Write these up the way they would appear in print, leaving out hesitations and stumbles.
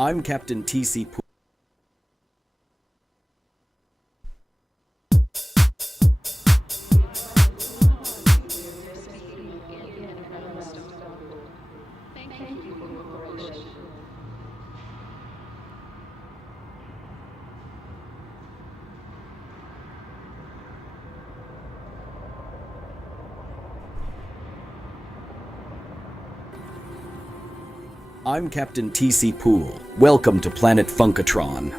I'm Captain T.C. Poole. I'm Captain T.C. Poole. Welcome to Planet Funkatron.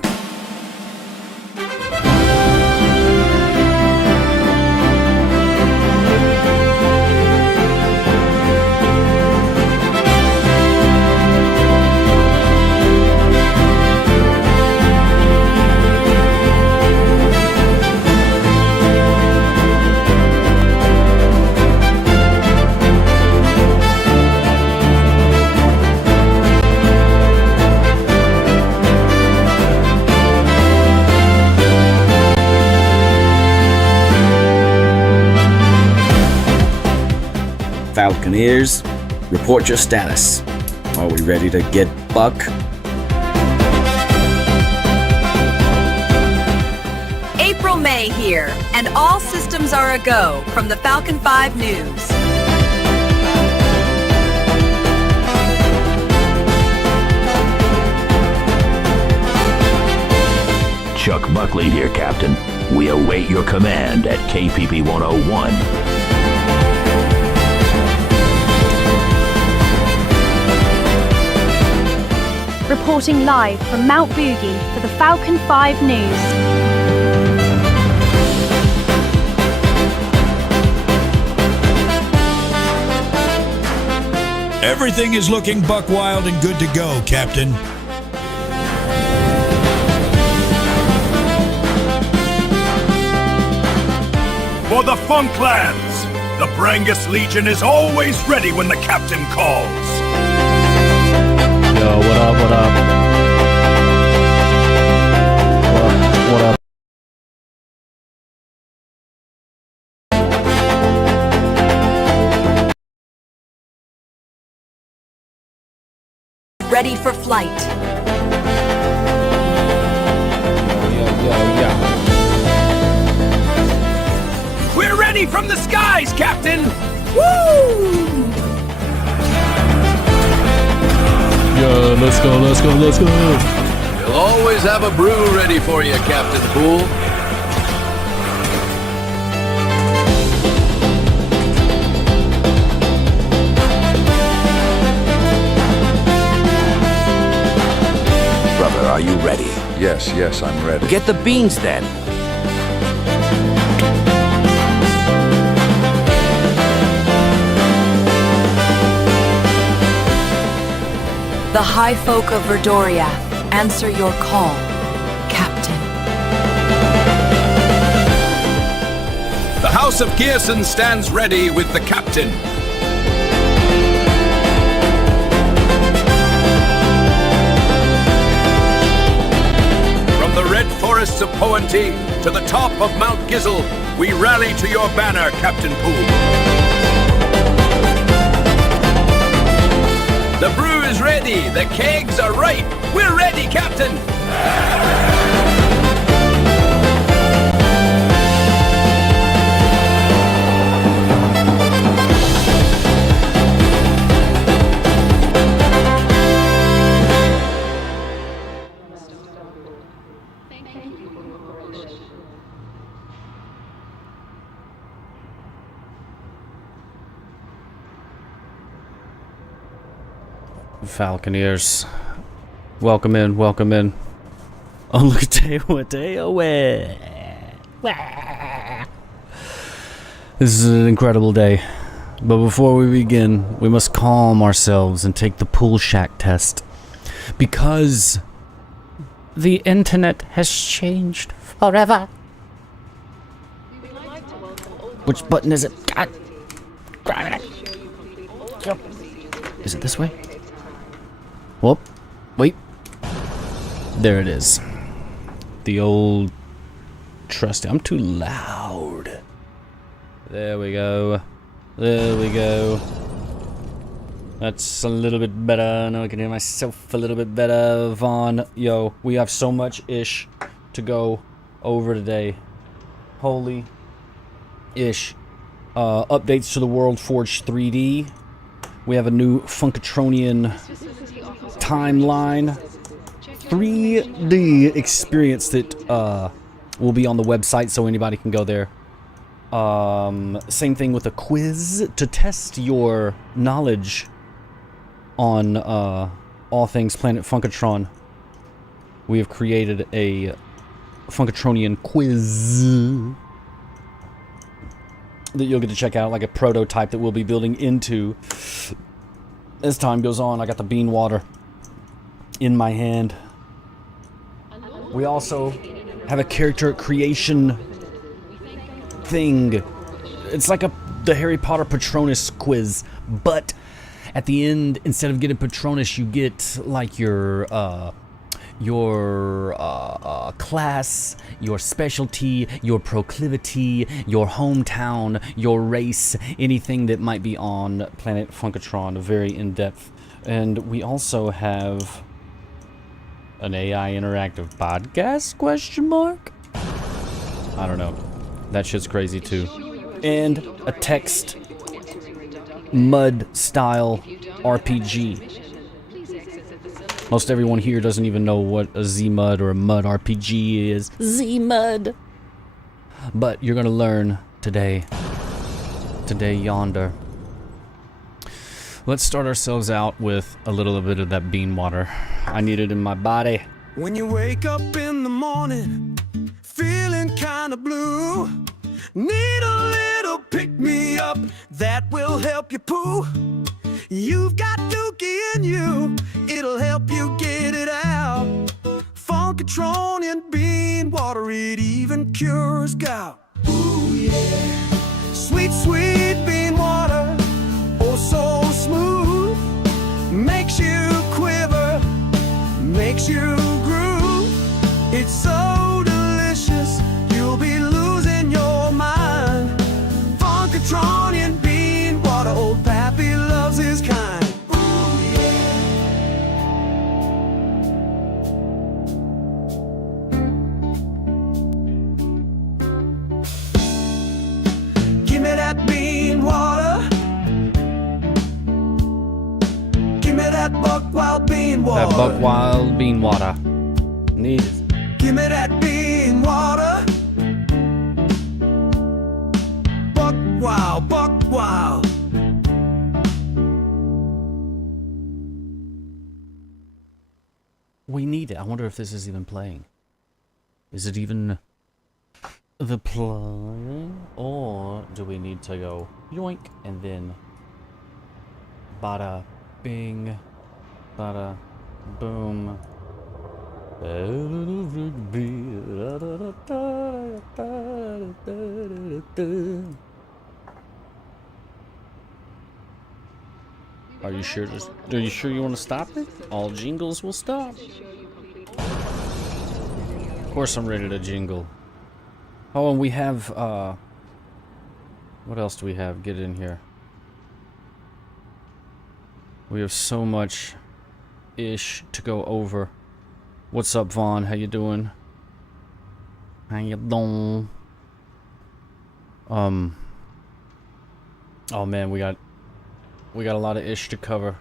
Falconeers, report your status. Are we ready to get buck? April May here, and all systems are a-go from the Falcon 5 News. Chuck Buckley here, Captain. We await your command at KPP 101. Reporting live from Mount Boogie for the Falcon 5 News. Everything is looking buck wild and good to go, Captain. For the Funklands, the Brangus Legion is always ready when the captain calls. Yo, what up, what up? What up? Ready for flight. We're ready from the skies, Captain! Woo! Yo, let's go, let's go, let's go. We'll always have a brew ready for you, Captain Poole. Brother, are you ready? Yes, I'm ready. Get the beans then. The High Folk of Verdoria answer your call, Captain. The House of Gearson stands ready with the captain. From the red forests of Poanti to the top of Mount Gizzle, we rally to your banner, Captain Poole. The brew is ready, the kegs are right. We're ready, Captain! Falconeers, welcome in, welcome in. Oh, look at Teo. This is an incredible day. But before we begin, we must calm ourselves and take the pool shack test. Because the internet has changed forever. Which button is it? God. Is it this way? Whoop. Wait. There it is. The old trusty. I'm too loud. There we go. There we go. That's a little bit better. Now I can hear myself a little bit better. Vaughn, yo, we have so much ish to go over today. Holy ish. Updates to the World Forge 3D. We have a new Funkatronian timeline 3D experience that will be on the website, so anybody can go there. Same thing with a quiz to test your knowledge on all things Planet Funkatron. We have created a Funkatronian quiz that you'll get to check out, like a prototype that we'll be building into as time goes on. I got the bean water in my hand. We also have a character creation thing. It's like the Harry Potter Patronus quiz, but at the end, instead of getting Patronus, you get like your class, your specialty, your proclivity, your hometown, your race, anything that might be on Planet Funkatron, very in-depth. And we also have an AI interactive podcast, question mark? I don't know. That shit's crazy too. And a text mud style RPG. Most everyone here doesn't even know what a Z-Mud or a Mud RPG is. Z-Mud! But you're gonna learn today. Today yonder. Let's start ourselves out with a little bit of that bean water. I need it in my body. When you wake up in the morning, feeling kinda blue, need a little pick-me-up that will help you poo. You've got Dookie in you, it'll help you get it out. Funkatronian bean water, it even cures gout. Ooh yeah, sweet, sweet bean water, oh so smooth, makes you quiver, makes you groove. It's so delicious, you'll be losing your mind. Funkatronian bean water, old Pappy loves his kind. Ooh yeah. Give me that bean water. Give me that buck wild bean water. That buck wild bean water. Need it. Give me that bean water. Buck wild, buck wild. We need it. I wonder if this is even playing. Is it even the play? Or do we need to go yoink and then bada bing, bada boom. Are you sure? Are you sure you want to stop it? All jingles will stop. Of course, I'm ready to jingle. Oh, and we have what else do we have? Get in here. We have so much ish to go over. What's up, Vaughn? How you doing? How you doing? Oh man, we got a lot of ish to cover.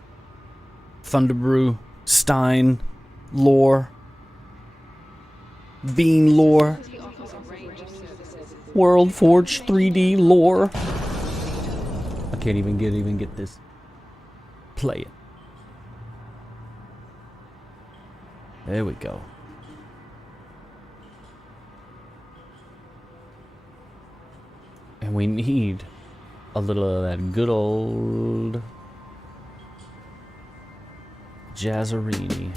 Thunderbrew, Stein, lore, Bean lore, World Forge 3D lore. I can't even get this. Play it. There we go. And we need a little of that good old Jazzarini.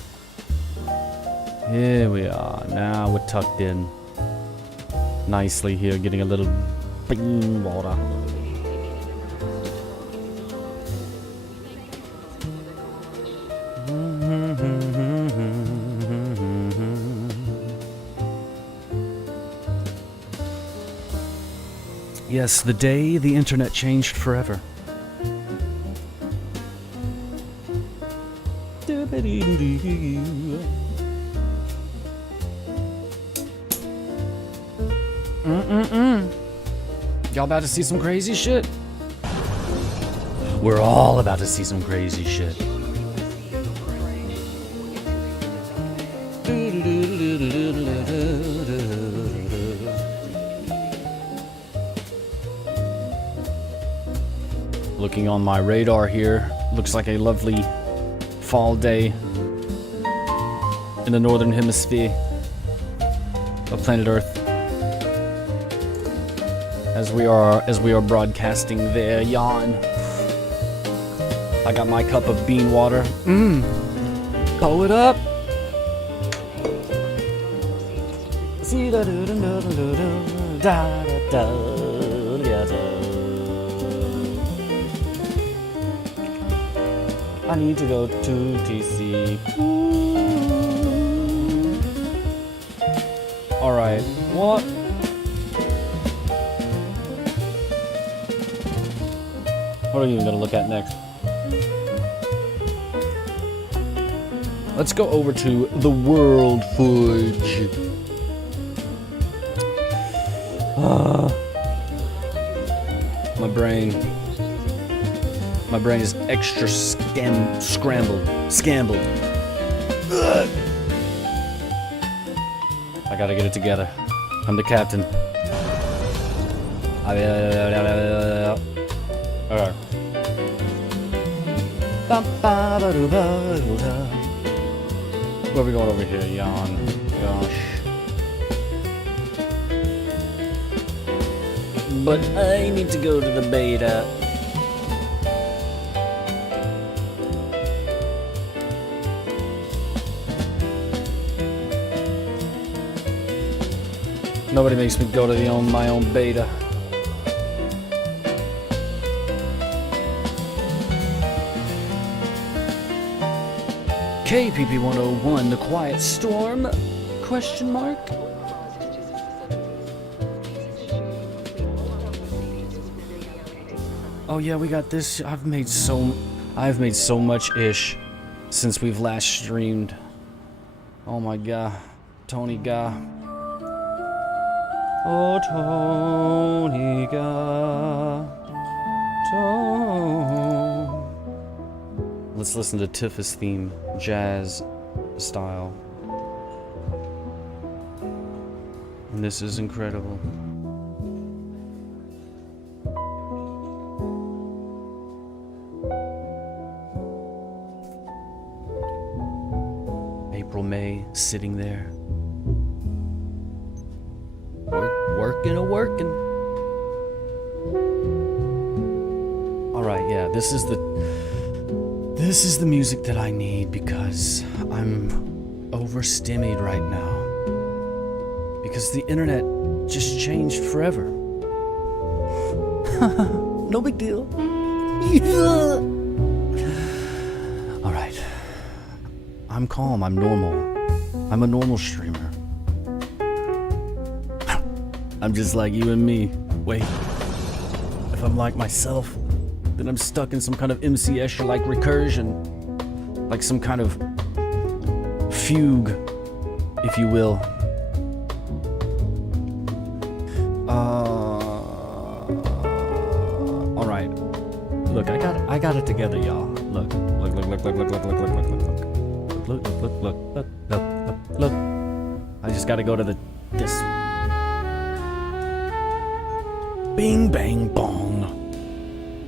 Here we are. Now we're tucked in nicely here, getting a little bean water. Yes, the day the internet changed forever. Y'all about to see some crazy shit? We're all about to see some crazy shit. Looking on my radar here, looks like a lovely fall day in the northern hemisphere of planet Earth. As we are broadcasting there, yawn. I got my cup of bean water. Pull it up. I need to go to TC. Alright, what? What are you even gonna look at next? Let's go over to the World Forge. My brain is extra scrambled. Ugh. I gotta get it together. I'm the captain. Alright. Where are we going over here? Yawn. Gosh. But I need to go to the beta. Nobody makes me go to my own beta. KPP 101, The Quiet Storm? Question mark? Oh yeah, we got this. I've made so much ish since we've last streamed. Oh my god, Tony God. Oh Tony God. Let's listen to Tifa's theme, jazz style. And this is incredible. April May sitting there. Working. Alright, yeah, this is the music that I need because I'm overstimmied right now. Because the internet just changed forever. No big deal. Alright. I'm calm, I'm normal. I'm a normal streamer. I'm just like you and me. Wait. If I'm like myself, then I'm stuck in some kind of MC Escher-like recursion. Like some kind of fugue, if you will. Alright. Look, I got it together, y'all. Look. Look. I just gotta go to this. Bing, bang, bong.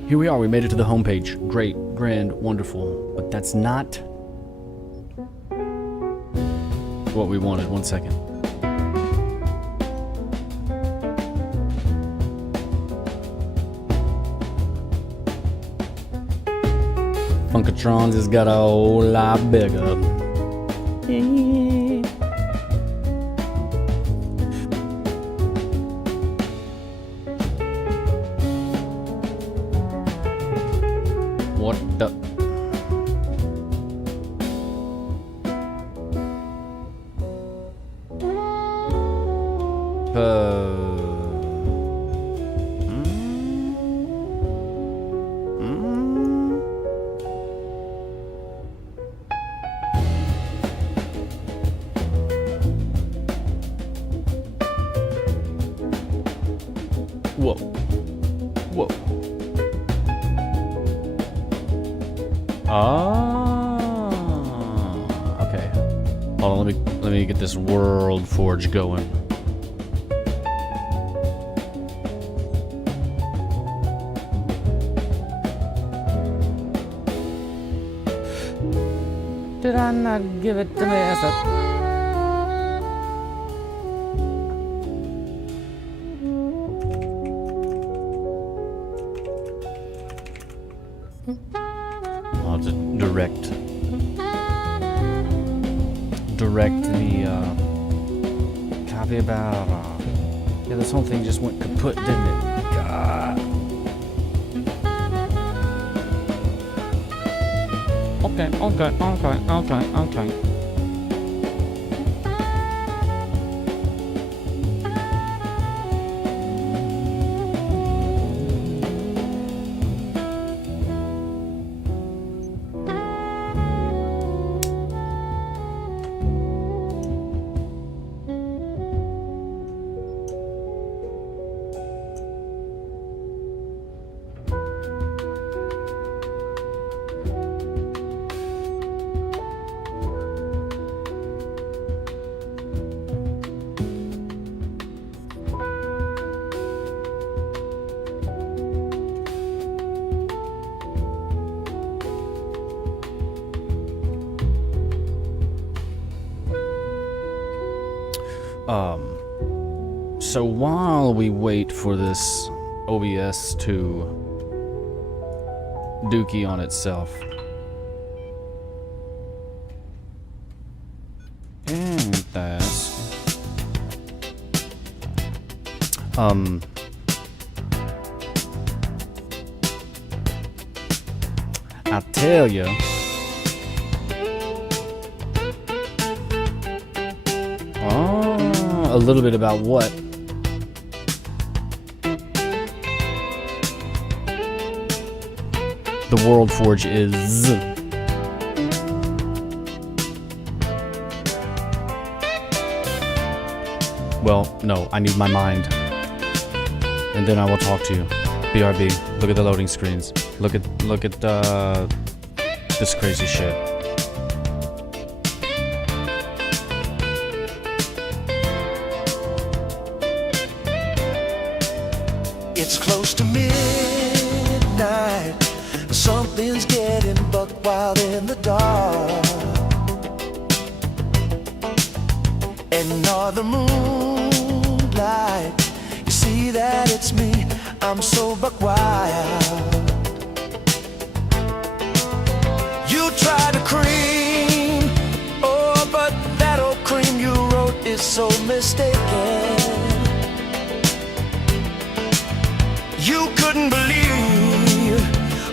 Here we are, we made it to the homepage. Great, grand, wonderful. But that's not what we wanted. 1 second. Funkatron just got a whole lot bigger. What the? Whoa. Whoa. Okay. Hold on, let me get this World Forge going. Did I not give it to me as a... I'll just direct the capybara. Yeah, this whole thing just went kaput, didn't it? God. Okay. So while we wait for this OBS to dookie on itself, and that's I tell you. A little bit about what? The World Forge is. Well, no, I need my mind. And then I will talk to you. BRB, look at the loading screens. Look at this crazy shit. It's close to midnight. Something's getting buck wild in the dark. And all the moonlight, you see that it's me. I'm so buck wild. You try to cream, oh, but that old cream you wrote is so mistaken. You couldn't believe,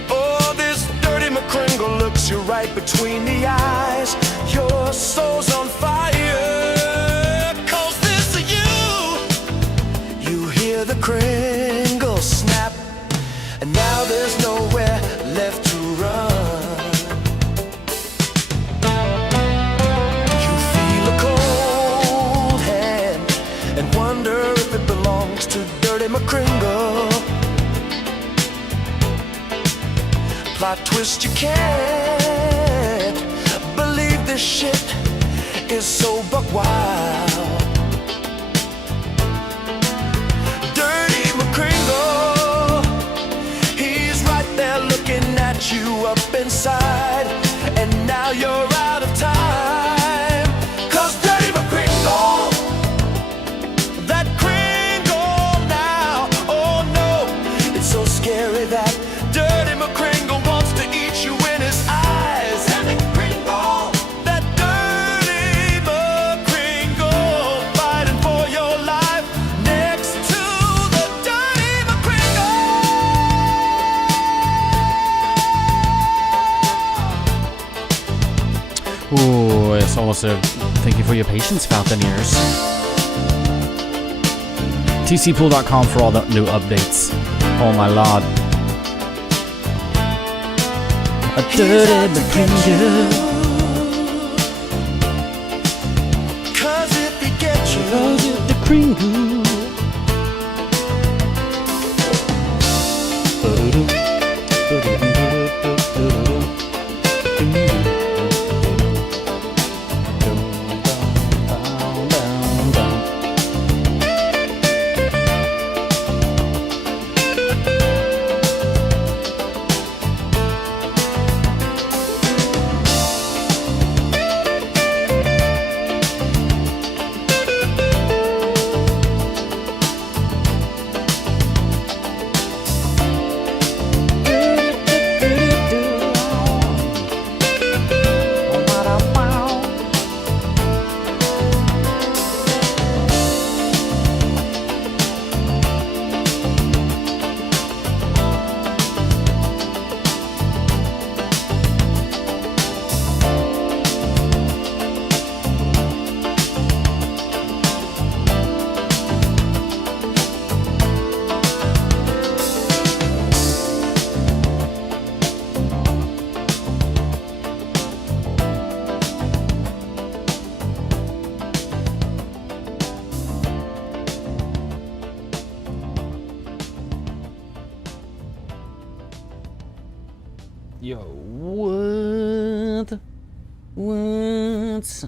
oh, this dirty McCringle looks you right between the eyes. Your soul's on fire, 'cause this is you. You hear the Kringle snap, and now there's nowhere left to run. You feel a cold hand and wonder if it belongs to dirty McCringle. Plot twist, you can't believe this shit is so buck wild. Dirty McCringle, he's right there looking at you up inside, and now you're out of time. 'Cause Dirty McCringle, that Kringle now, oh no, it's so scary that Dirty McCringle wants to eat you in his eyes. Dirty McCringle, that Dirty McCringle, fighting for your life next to the Dirty McCringle. Ooh, it's almost a thank you for your patience, Falconeers. TCPool.com for all the new updates. Oh my lord. A dirty McCringle. 'Cause if he gets you, The Kringle. Yo, what? What?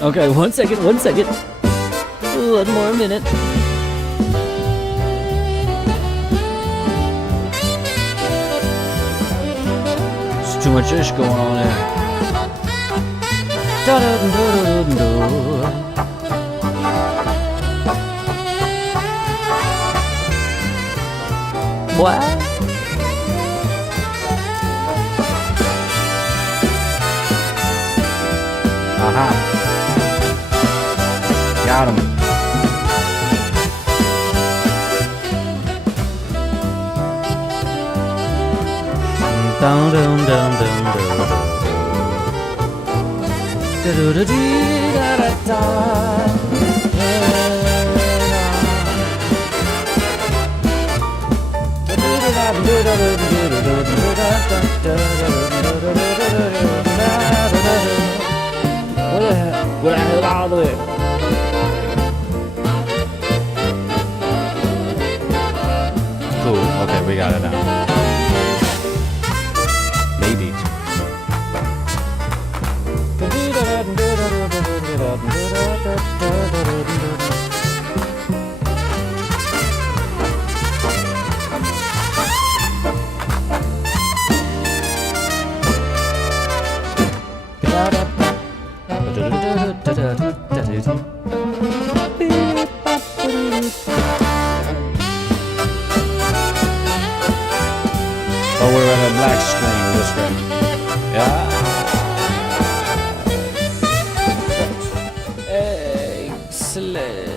Okay, 1 second, 1 second. One more minute. There's too much ish going on there. What? Aha. Got him. Dun dun dun dun dun. Da da da da da da. What the hell out of it? Cool. Okay, we got it now. Maybe. Oh, we're at a black screen this way. Yeah. Excellent.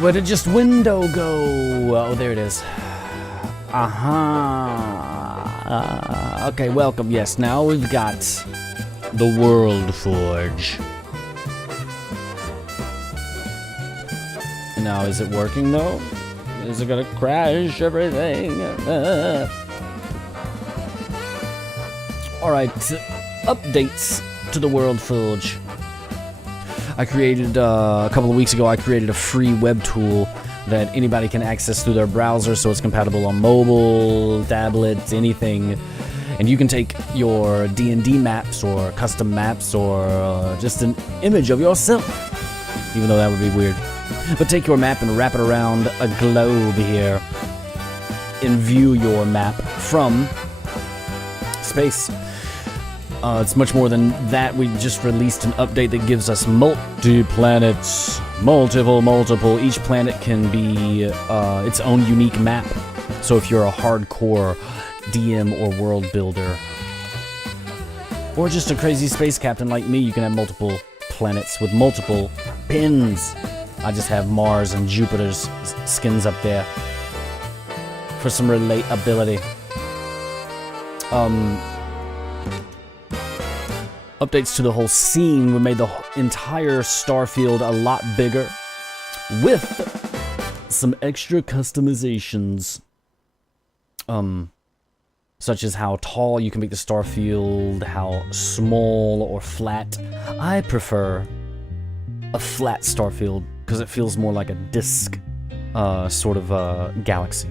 Where did just window go? Oh, there it is. Okay, welcome. Yes, now we've got the World Forge. Now, is it working though? Is it gonna crash everything? Alright, updates to the World Forge. I created, a couple of weeks ago, I created a free web tool that anybody can access through their browser, so it's compatible on mobile, tablets, anything. And you can take your D&D maps or custom maps or just an image of yourself, even though that would be weird. But take your map and wrap it around a globe here and view your map from space. It's much more than that. We just released an update that gives us multi-planets. Multiple. Each planet can be its own unique map. So if you're a hardcore DM or world builder, or just a crazy space captain like me, you can have multiple planets with multiple pins. I just have Mars and Jupiter's skins up there for some relatability. Updates to the whole scene. We made the entire Starfield a lot bigger with some extra customizations. Such as how tall you can make the Starfield, how small or flat. I prefer a flat Starfield because it feels more like a disc sort of galaxy.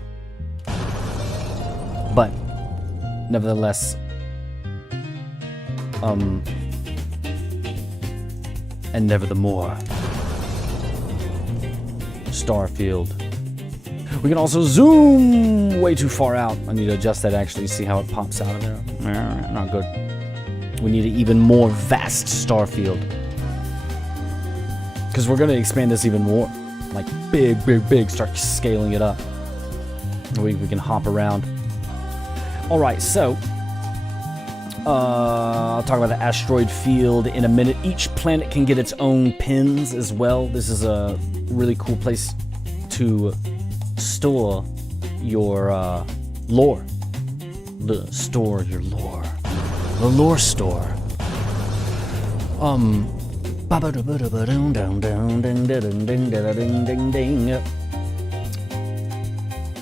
But nevertheless, and never the more. Starfield. We can also zoom way too far out. I need to adjust that actually, see how it pops out of there. Not good. We need an even more vast Starfield. Because we're going to expand this even more. Like big, start scaling it up. We can hop around. Alright, so I'll talk about the asteroid field in a minute. Each planet can get its own pins as well. This is a really cool place to store your lore. Store your lore. The lore store.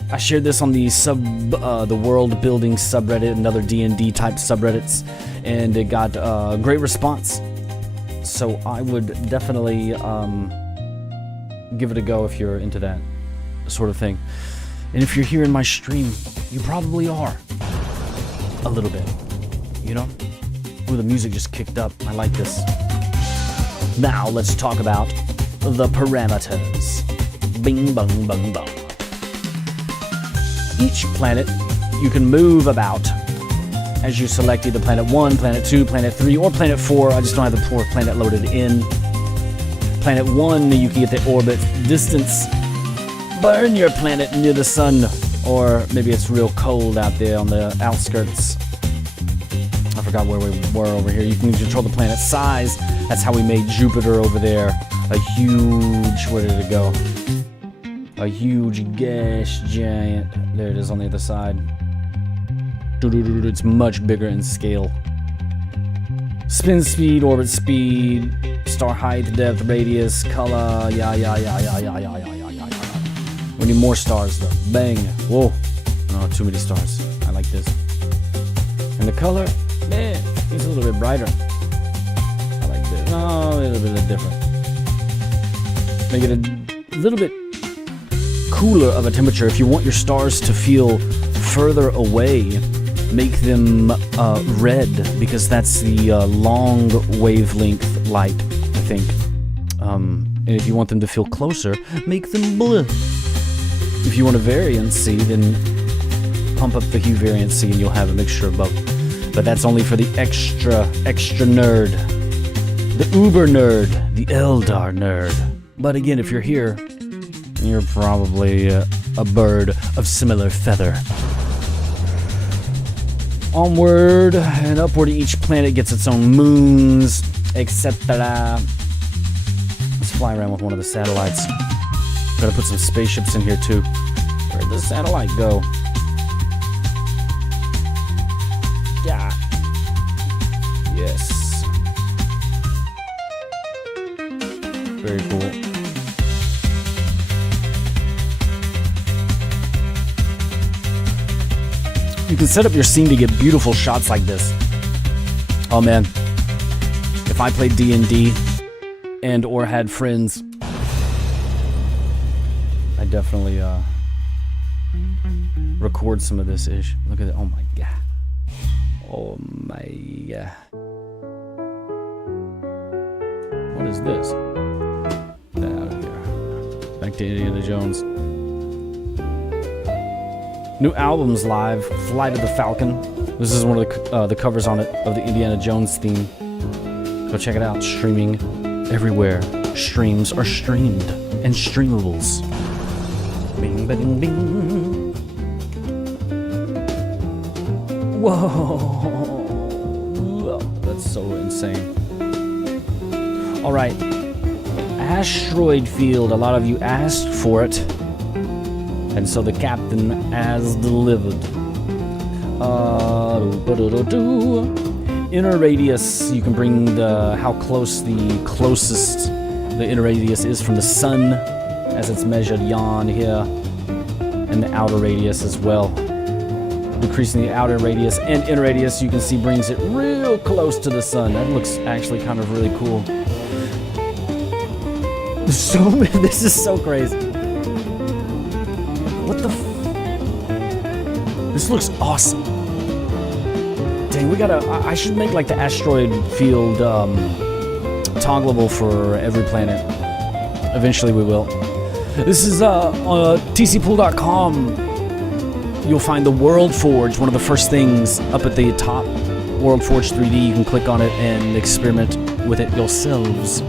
I shared this on the world building subreddit and other D&D type subreddits, and it got great response. So I would definitely give it a go if you're into that sort of thing. And if you're here in my stream, you probably are. A little bit, you know? Ooh, the music just kicked up. I like this. Now let's talk about the parameters. Bing, bong, bong, bong. Each planet you can move about as you select either planet 1, planet 2, planet 3, or planet 4. I just don't have the 4th planet loaded in. Planet 1, you can get the orbit distance. Burn your planet near the sun, or maybe it's real cold out there on the outskirts. I forgot where we were over here. You can control the planet size. That's how we made Jupiter over there. A huge, where did it go? A huge gas giant. There it is on the other side. It's much bigger in scale. Spin speed, orbit speed, star height, depth, radius, color, yeah. We need more stars though. Bang. Whoa. Oh, too many stars. I like this. And the color, man, it's a little bit brighter. I like this. No, a little bit different. Make it a little bit cooler of a temperature. If you want your stars to feel further away, make them red, because that's the long wavelength light, I think. And if you want them to feel closer, make them blue. If you want a variancy, then pump up the hue variancy and you'll have a mixture of both. But that's only for the extra nerd. The uber nerd. The Eldar nerd. But again, if you're here, you're probably a bird of similar feather. Onward and upward, each planet gets its own moons, etc. Let's fly around with one of the satellites. Gotta put some spaceships in here too. Where'd the satellite go? Yeah. Yes. Very cool. You can set up your scene to get beautiful shots like this. Oh man, if I played D&D and or had friends, I definitely record some of this ish. Look at it. Oh my god. Oh my god. What is this? Get out of here. Back to Indiana Jones. New album's live, Flight of the Falcon. This is one of the covers on it of the Indiana Jones theme. Go check it out. Streaming everywhere. Streams are streamed and streamables. Bing, bing, bing. Whoa. That's so insane. All right. Asteroid field. A lot of you asked for it. And so the captain has delivered. Inner radius, you can bring how close the closest the inner radius is from the sun, as it's measured yon here, and the outer radius as well. Decreasing the outer radius and inner radius, you can see brings it real close to the sun. That looks actually kind of really cool. This is so crazy. What the This looks awesome. Dang, I should make like the asteroid field toggleable for every planet. Eventually we will. This is on tcpool.com. You'll find the World Forge, one of the first things up at the top. World Forge 3D, you can click on it and experiment with it yourselves.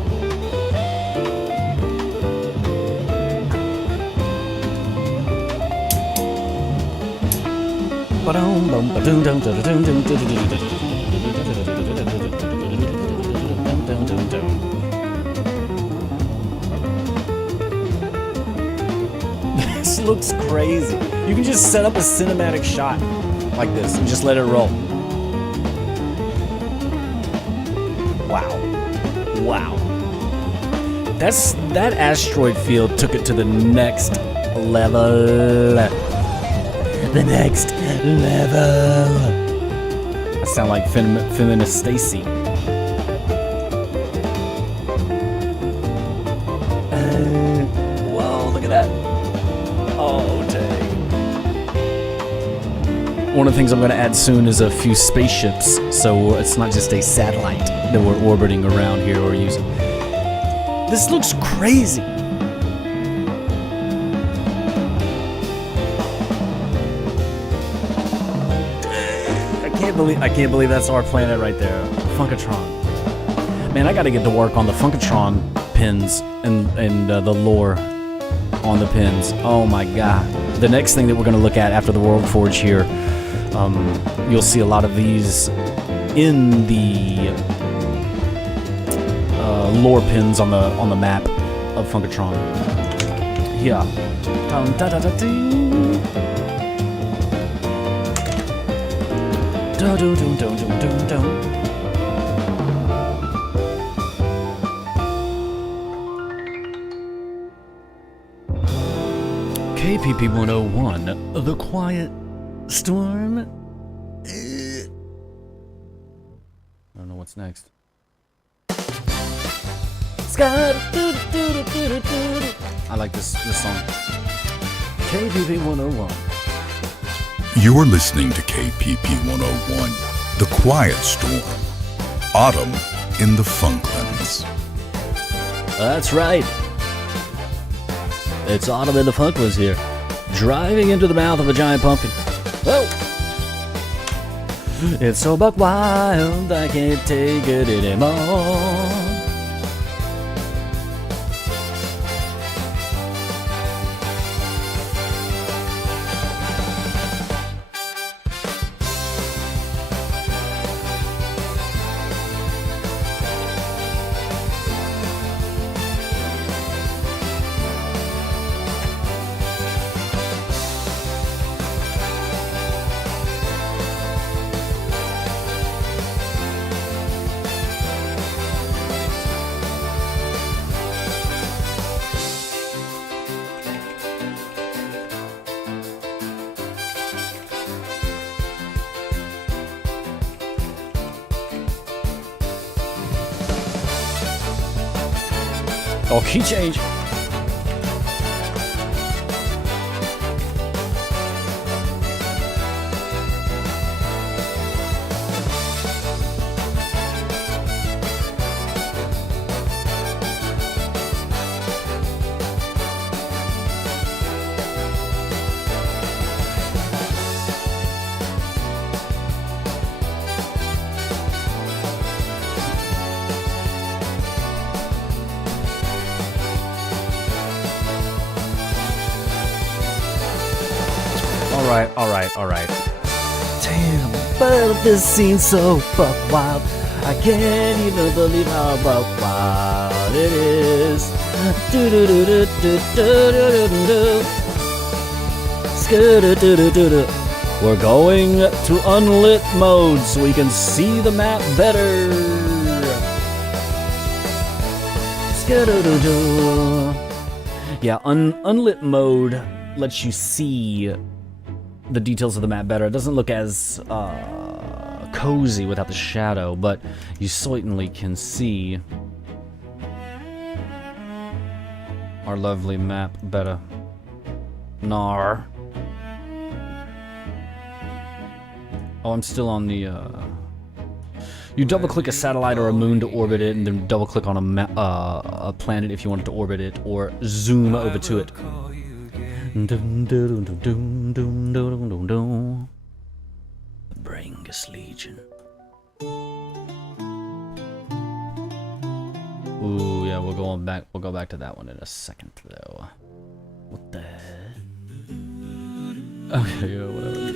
This looks crazy. You can just set up a cinematic shot like this and just let it roll. Wow. Wow. That asteroid field took it to the next level. The next level. I sound like feminist Stacy. Whoa, look at that. Oh, dang. One of the things I'm going to add soon is a few spaceships, so it's not just a satellite that we're orbiting around here or using. This looks crazy. I can't believe that's our planet right there, Funkatron. Man, I got to get to work on the Funkatron pins and the lore on the pins. Oh my god. The next thing that we're going to look at after the World Forge here, you'll see a lot of these in the lore pins on the map of Funkatron. Yeah. Dun, da, da, da, ding. Dun, dun, dun, dun, dun, dun, dun. KPP 101, The Quiet Storm. I don't know what's next. I like this song. KPP 101. You're listening to KPP 101, The Quiet Storm. Autumn in the Funklands. That's right. It's autumn in the Funklands here. Driving into the mouth of a giant pumpkin. Oh! It's so buck wild, I can't take it anymore. Oh, key change. All right. Damn, but this seems so buck wild. I can't even believe how buck wild it is. Do do do do do do do do do. Skidoo do do do do. We're going to unlit mode so we can see the map better. Skidoo do do. Yeah, unlit mode lets you see the details of the map better. It doesn't look as cozy without the shadow, but you certainly can see our lovely map better. Nar. Oh, I'm still on the you double click a satellite or a moon to orbit it, and then double click on a planet if you want to orbit it, or zoom over to it. The Brangus Legion. Ooh, yeah, we'll go back to that one in a second though. What the heck? Okay, yeah, whatever.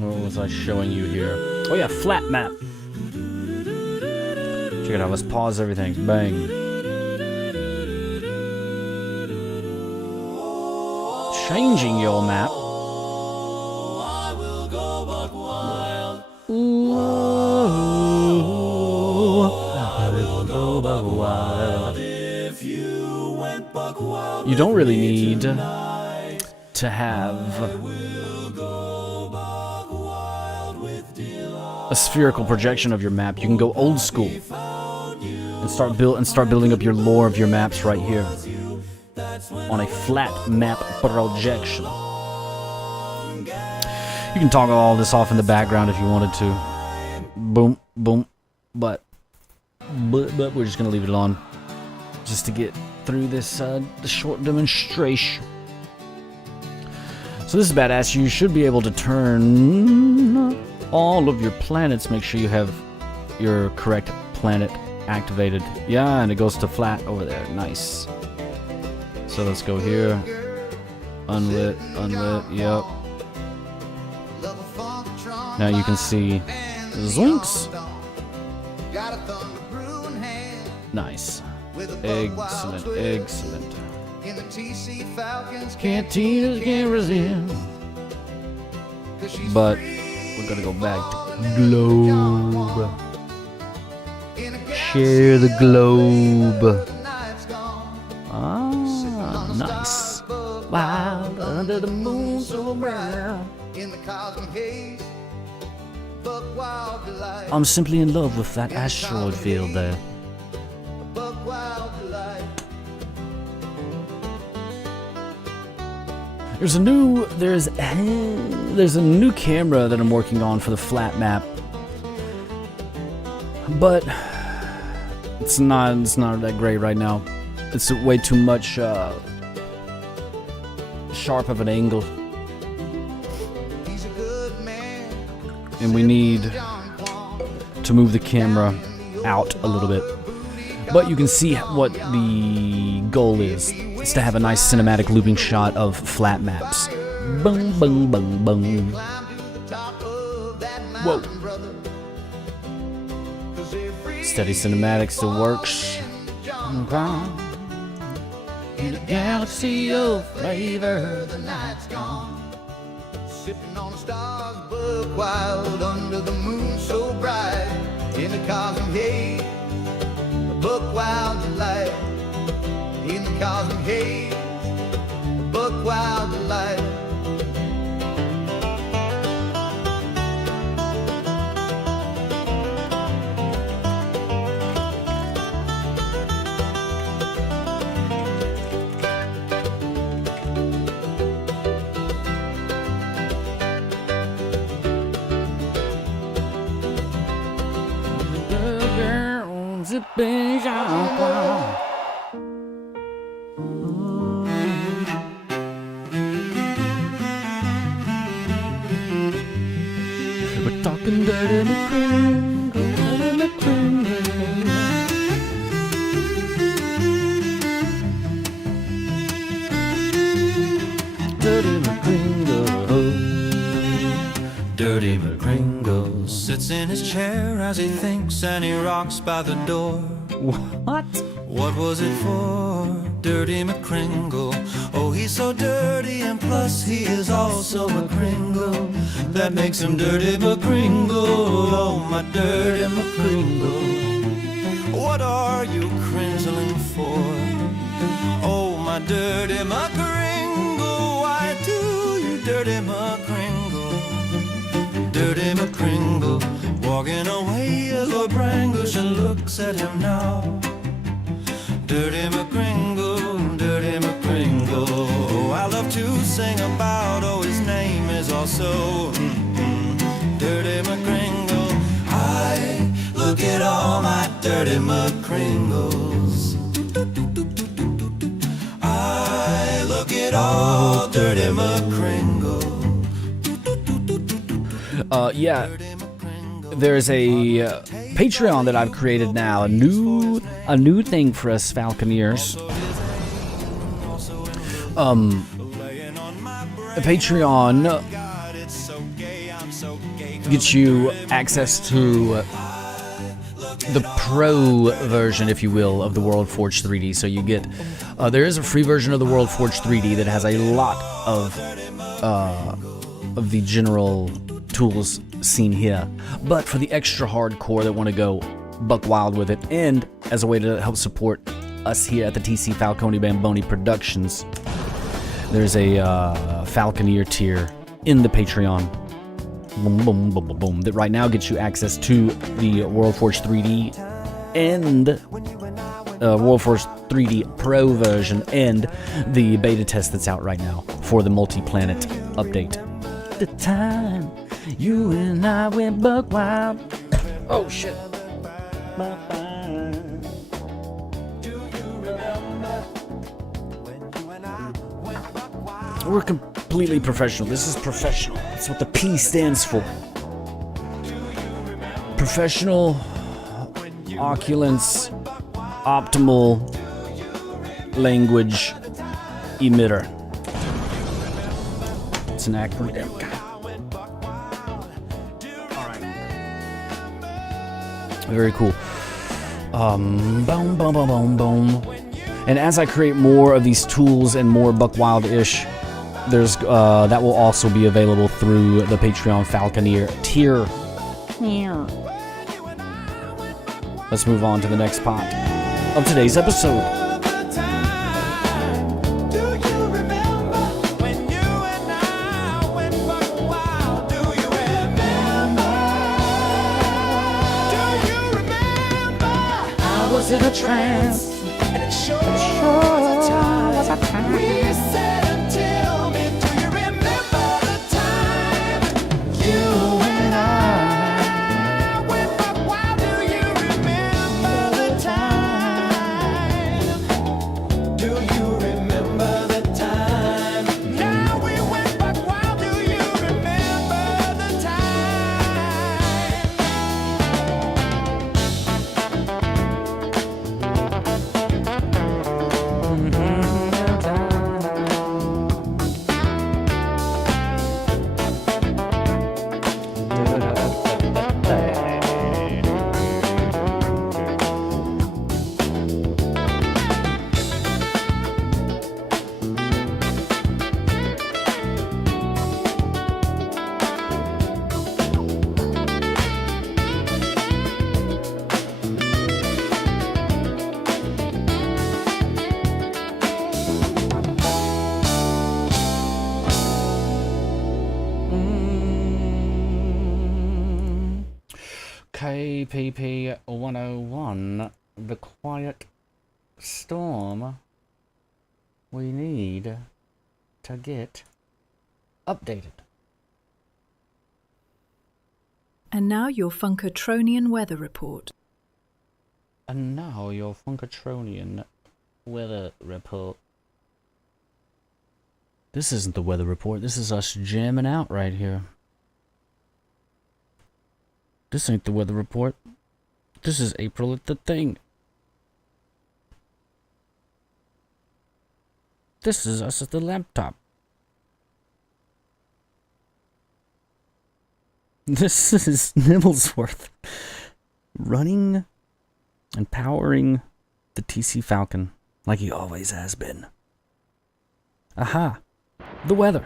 What was I showing you here? Oh yeah, flat map. Check it out. Let's pause everything. Bang. Changing your map. Ooh, I will go buck wild. You don't really need to have a spherical projection of your map. You can go old school and start building up your lore of your maps right here on a flat map projection. You can toggle all this off in the background if you wanted to. Boom, boom, but we're just gonna leave it on just to get through this short demonstration. So this is badass. You should be able to turn all of your planets. Make sure you have your correct planet activated. Yeah, and it goes to flat over there. Nice. So let's go here. Unlit, yep. Now you can see Zoinks. Nice. Excellent. Cantinas can't resist. But we're gonna go back to globe. Share the globe. Ah, nice. Wild under the moon so brown. I'm simply in love with that asteroid field there. There's a new camera that I'm working on for the flat map, but it's not that great right now. It's way too much sharp of an angle, and we need to move the camera out a little bit. But you can see what the goal is. It's to have a nice cinematic looping shot of flat maps. Boom, boom, boom, boom. Whoa. Steady cinematic still works. In a galaxy of flavor, the night's gone. Sipping on the stars, buck wild under the moon so bright. In the cosmic haze, a buck wild delight. In the cosmic haze, a buck wild delight. Zipping down. We're talking dirty McCringle, dirty McCringle. Dirty McCringle, dirty McCringle sits in his chair as he thinks, and he rocks by the door. What? What was it for? Dirty McCringle. Oh, he's so dirty, and plus he is also McCringle. That makes him Dirty McCringle. Oh, my Dirty McCringle. What are you cringling for? Oh, my Dirty McCringle. Why do you Dirty McCringle? Dirty McCringle, walking away as Lord Brangushan looks at him now. Dirty McCringle, Dirty McCringle. Oh, I love to sing about, oh, his name is also Dirty McCringle. I look at all my Dirty McCringles. I look at all Dirty McCringle. Yeah, there's a Patreon that I've created now, a new thing for us Falconeers. Patreon gets you access to the pro version, if you will, of the World Forged 3D. So you get, there is a free version of the World Forged 3D that has a lot of the general tools seen here. But for the extra hardcore that want to go buck wild with it, and as a way to help support us here at the TC Falcone Bamboni Productions, there's a Falconeer tier in the Patreon. Boom, boom, boom, boom, boom. That right now gets you access to the World Forge 3D and World Forge 3D Pro version and the beta test that's out right now for the multi-planet update. The time you and I went buck wild. Oh shit. We're completely professional. This is professional. That's what the P stands for. Professional, Oculence, Optimal Language Emitter. It's an acronym. Alright. Very cool. Boom, boom, boom, boom, boom. And as I create more of these tools and more buck wild-ish, there's that will also be available through the Patreon Falconeer tier. Let's move on to the next part of today's episode. I was in a trance, and it sure was a time. We said, tell me, do you remember the time you and I went buck wild? Do you remember the time? Do you remember the time? Now we went buck wild. Do you remember the KPP 101, the quiet storm we need to get updated. And now your Funkatronian weather report. And now your Funkatronian weather report. This isn't the weather report, this is us jamming out right here. This ain't the weather report. This is April at the thing. This is us at the laptop. This is Nibblesworth running and powering the TC Falcon like he always has been. Aha! The weather.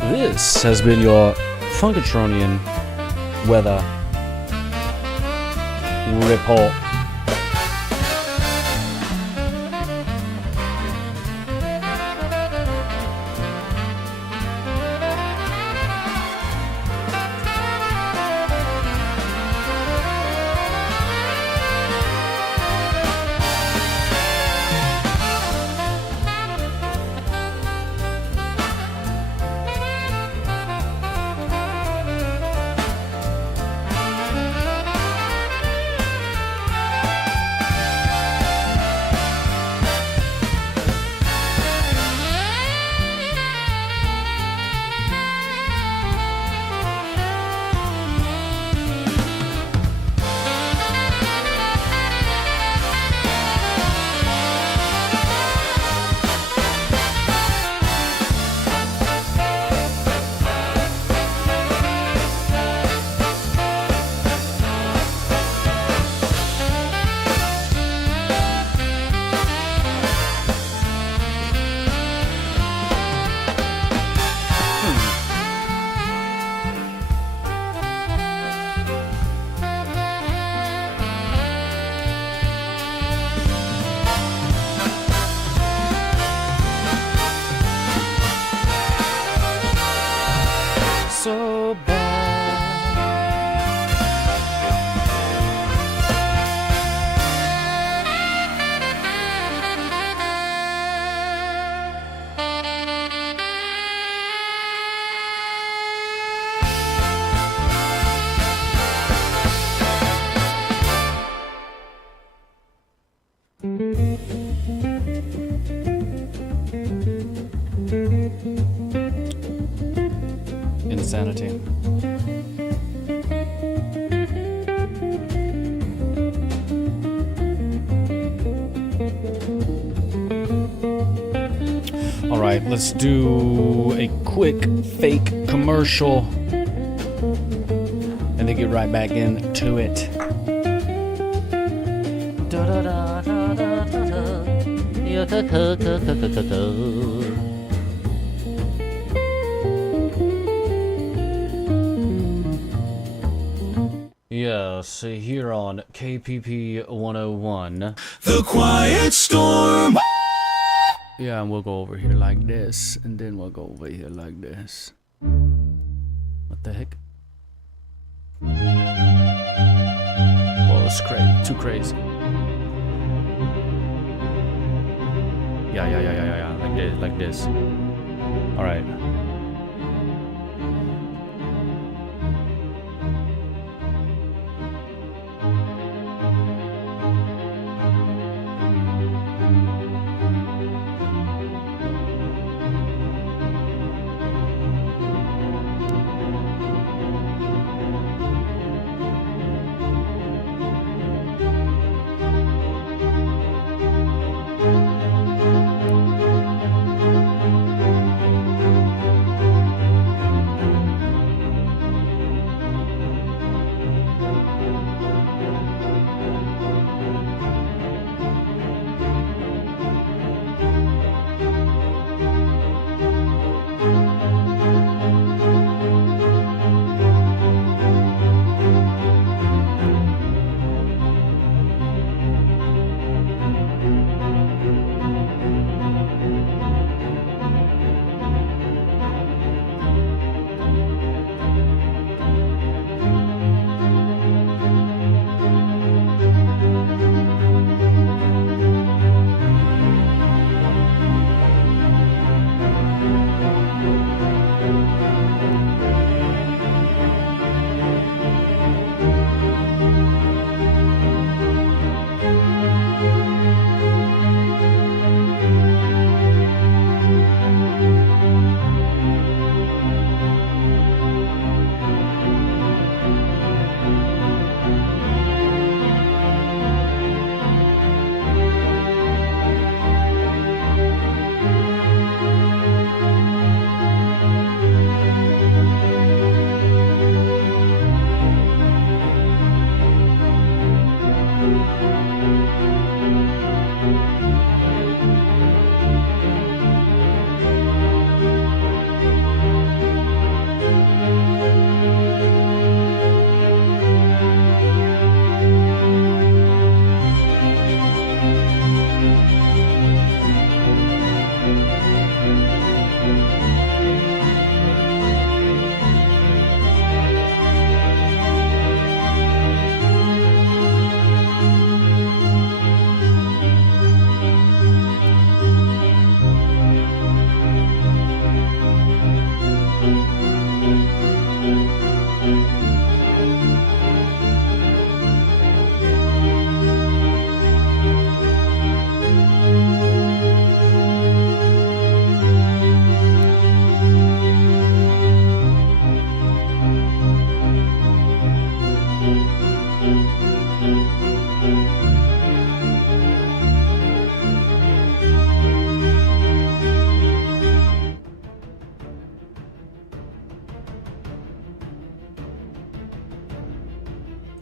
This has been your Funkatronian weather report. So bad. Insanity. All right, let's do a quick fake commercial and then get right back into it. Yes, here on KPP 101. The Quiet Storm. Yeah, and we'll go over here like this, and then we'll go over here like this. What the heck? Whoa, it's crazy. Too crazy. Yeah. Like this. All right.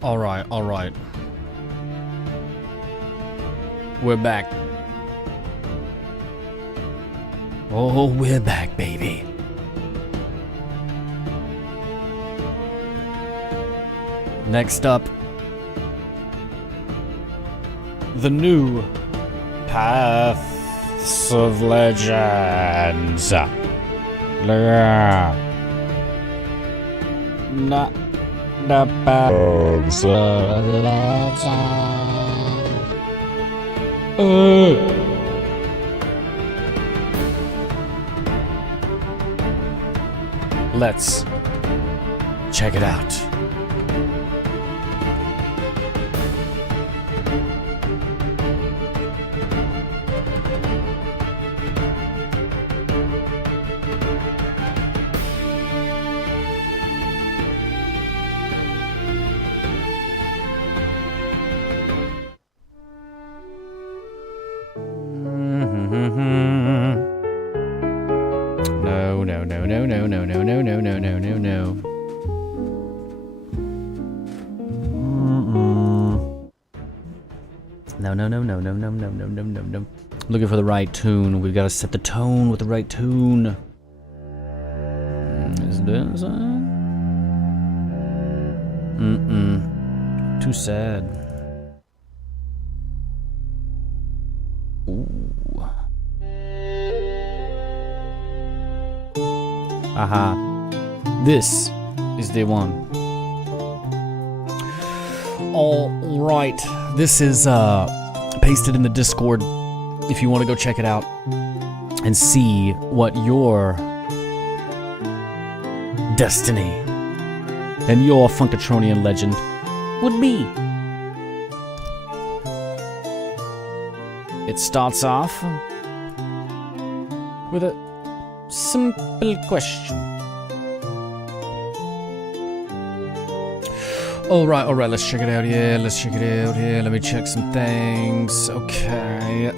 Alright, alright. We're back. Oh, we're back, baby. Next up, the new Paths of Legends. Not the Paths of Legends. Let's check it out. No. Looking for the right tune. We've got to set the tone with the right tune. Is this it? Too sad. Ooh. Aha. This is the one. Alright. This is pasted in the Discord if you want to go check it out and see what your destiny and your Funkatronian legend would be. It starts off with a simple question. Alright, let's check it out here. Let me check some things. Okay,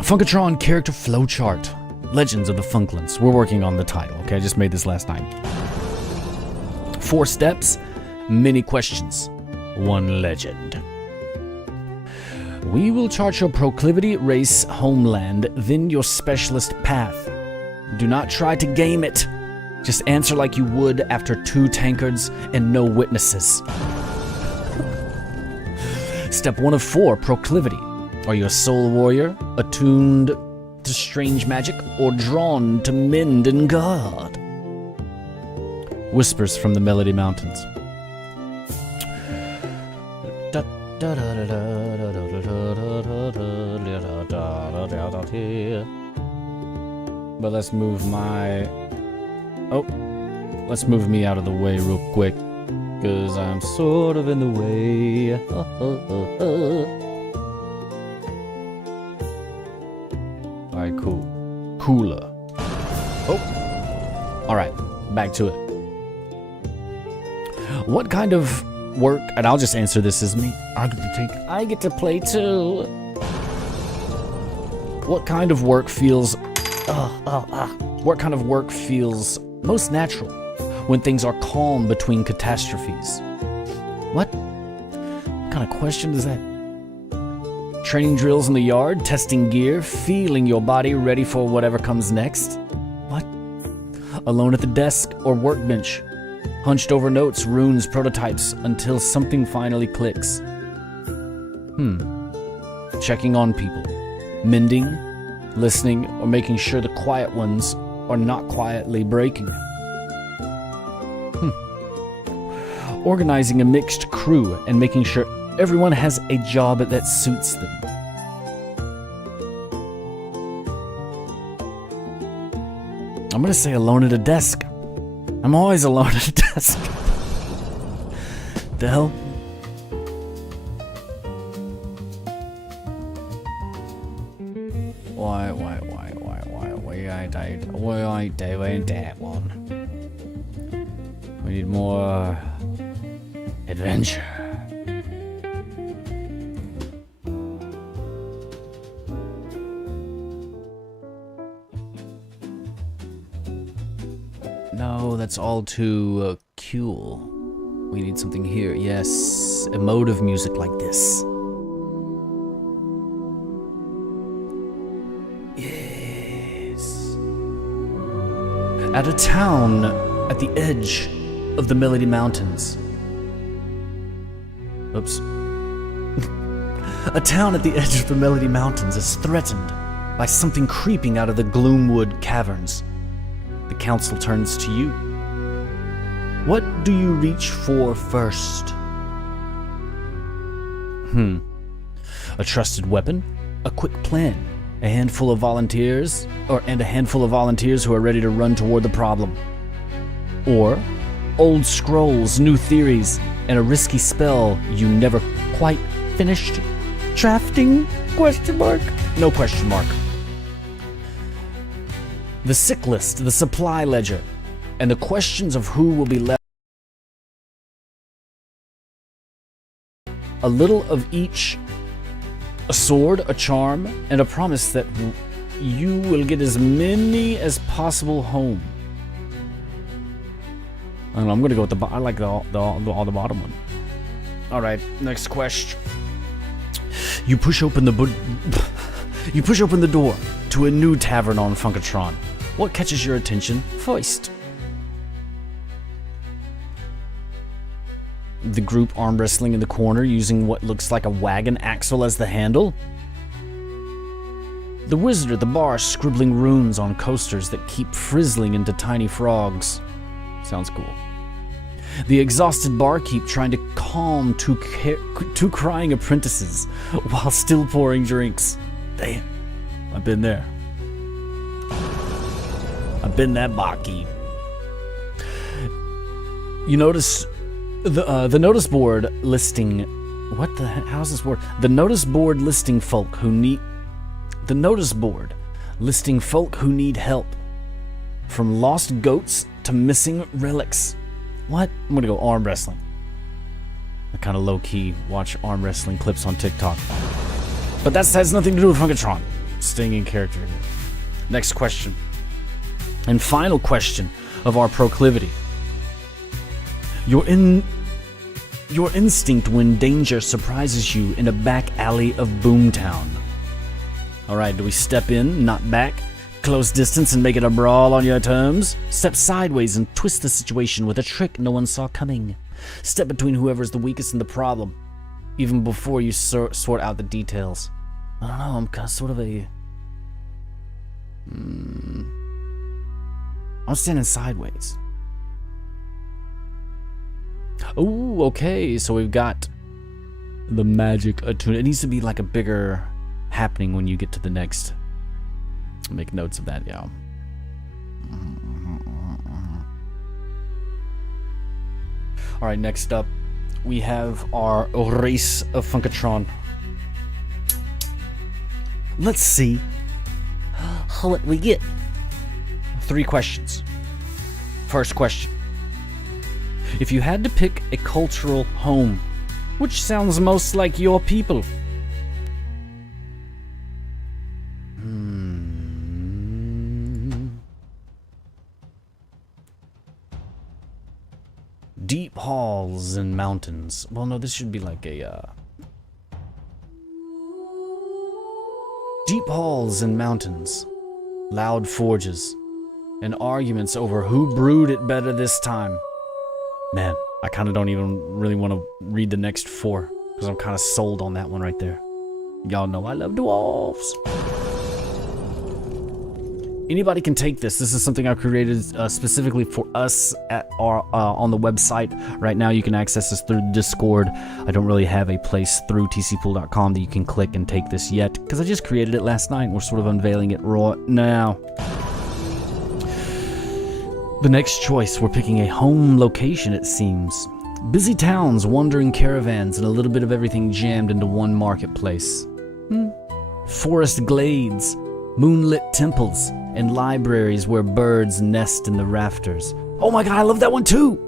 Funkatron character flowchart. Legends of the Funklands. We're working on the title, okay? I just made this last night. 4 steps, many questions, 1 legend. We will chart your proclivity, race, homeland, then your specialist path. Do not try to game it. Just answer like you would after 2 tankards and no witnesses. Step 1 of 4, proclivity. Are you a soul warrior, attuned to strange magic, or drawn to mend and guard? Whispers from the Melody Mountains. But let's move my... Oh, let's move me out of the way real quick, cause I'm sort of in the way. Alright, cool. Cooler. Oh. Alright, back to it. What kind of work, and I'll just answer this as me. I get to play too. What kind of work feels... What kind of work feels most natural when things are calm between catastrophes? What kind of question is that? Training drills in the yard, testing gear, feeling your body ready for whatever comes next? What? Alone at the desk or workbench, hunched over notes, runes, prototypes, until something finally clicks. Checking on people, mending, listening, or making sure the quiet ones are not quietly breaking. Organizing a mixed crew and making sure everyone has a job that suits them. I'm gonna say alone at a desk. I'm always alone at a desk. The hell? Why I doing that one? We need more adventure. No, that's all too cool. We need something here. Yes, emotive music like this. Yes. At a town at the edge of the Melody Mountains. Oops. A town at the edge of the Melody Mountains is threatened by something creeping out of the Gloomwood Caverns. The council turns to you. What do you reach for first? A trusted weapon, a quick plan, a handful of volunteers, and a handful of volunteers who are ready to run toward the problem. Or old scrolls, new theories, and a risky spell you never quite finished drafting? Question mark? No question mark. The sick list, the supply ledger, and the questions of who will be left. A little of each, a sword, a charm, and a promise that you will get as many as possible home. I don't know, I'm gonna go with I like the bottom one. Alright, next question. You push open the door to a new tavern on Funkatron. What catches your attention first? The group arm wrestling in the corner using what looks like a wagon axle as the handle. The wizard at the bar scribbling runes on coasters that keep frizzling into tiny frogs. Sounds cool. The exhausted barkeep trying to calm two crying apprentices while still pouring drinks. Damn, I've been there. I've been that barkeep. You notice the notice board listing. What the heck? How's this word? The notice board listing folk who need. The notice board listing folk who need help. From lost goats to missing relics. What? I'm gonna go arm wrestling. I kind of low-key watch arm wrestling clips on TikTok. But that has nothing to do with Funkatron. Staying in character here. Next question. And final question of our proclivity. Your instinct when danger surprises you in a back alley of Boomtown. Alright, do we step in, not back? Close distance and make it a brawl on your terms? Step sideways and twist the situation with a trick no one saw coming. Step between whoever's the weakest in the problem, even before you sort out the details. I don't know, I'm kind of sort of a... I'm standing sideways. Oh, okay, so we've got the magic attunement. It needs to be like a bigger happening when you get to the next... Make notes of that, yeah. Alright, next up, we have our race of Funkatron. Let's see what we get. 3 questions. First question. If you had to pick a cultural home, which sounds most like your people? Deep halls and mountains. Well, no, this should be like a, Deep halls and mountains. Loud forges. And arguments over who brewed it better this time. Man, I kind of don't even really want to read the next 4. Because I'm kind of sold on that one right there. Y'all know I love dwarves. Anybody can take this. This is something I created specifically for us at our on the website. Right now you can access this through Discord. I don't really have a place through tcpool.com that you can click and take this yet, because I just created it last night and we're sort of unveiling it right now. The next choice, we're picking a home location, it seems. Busy towns, wandering caravans, and a little bit of everything jammed into one marketplace. Forest glades, moonlit temples, and libraries where birds nest in the rafters. Oh my god, I love that one too!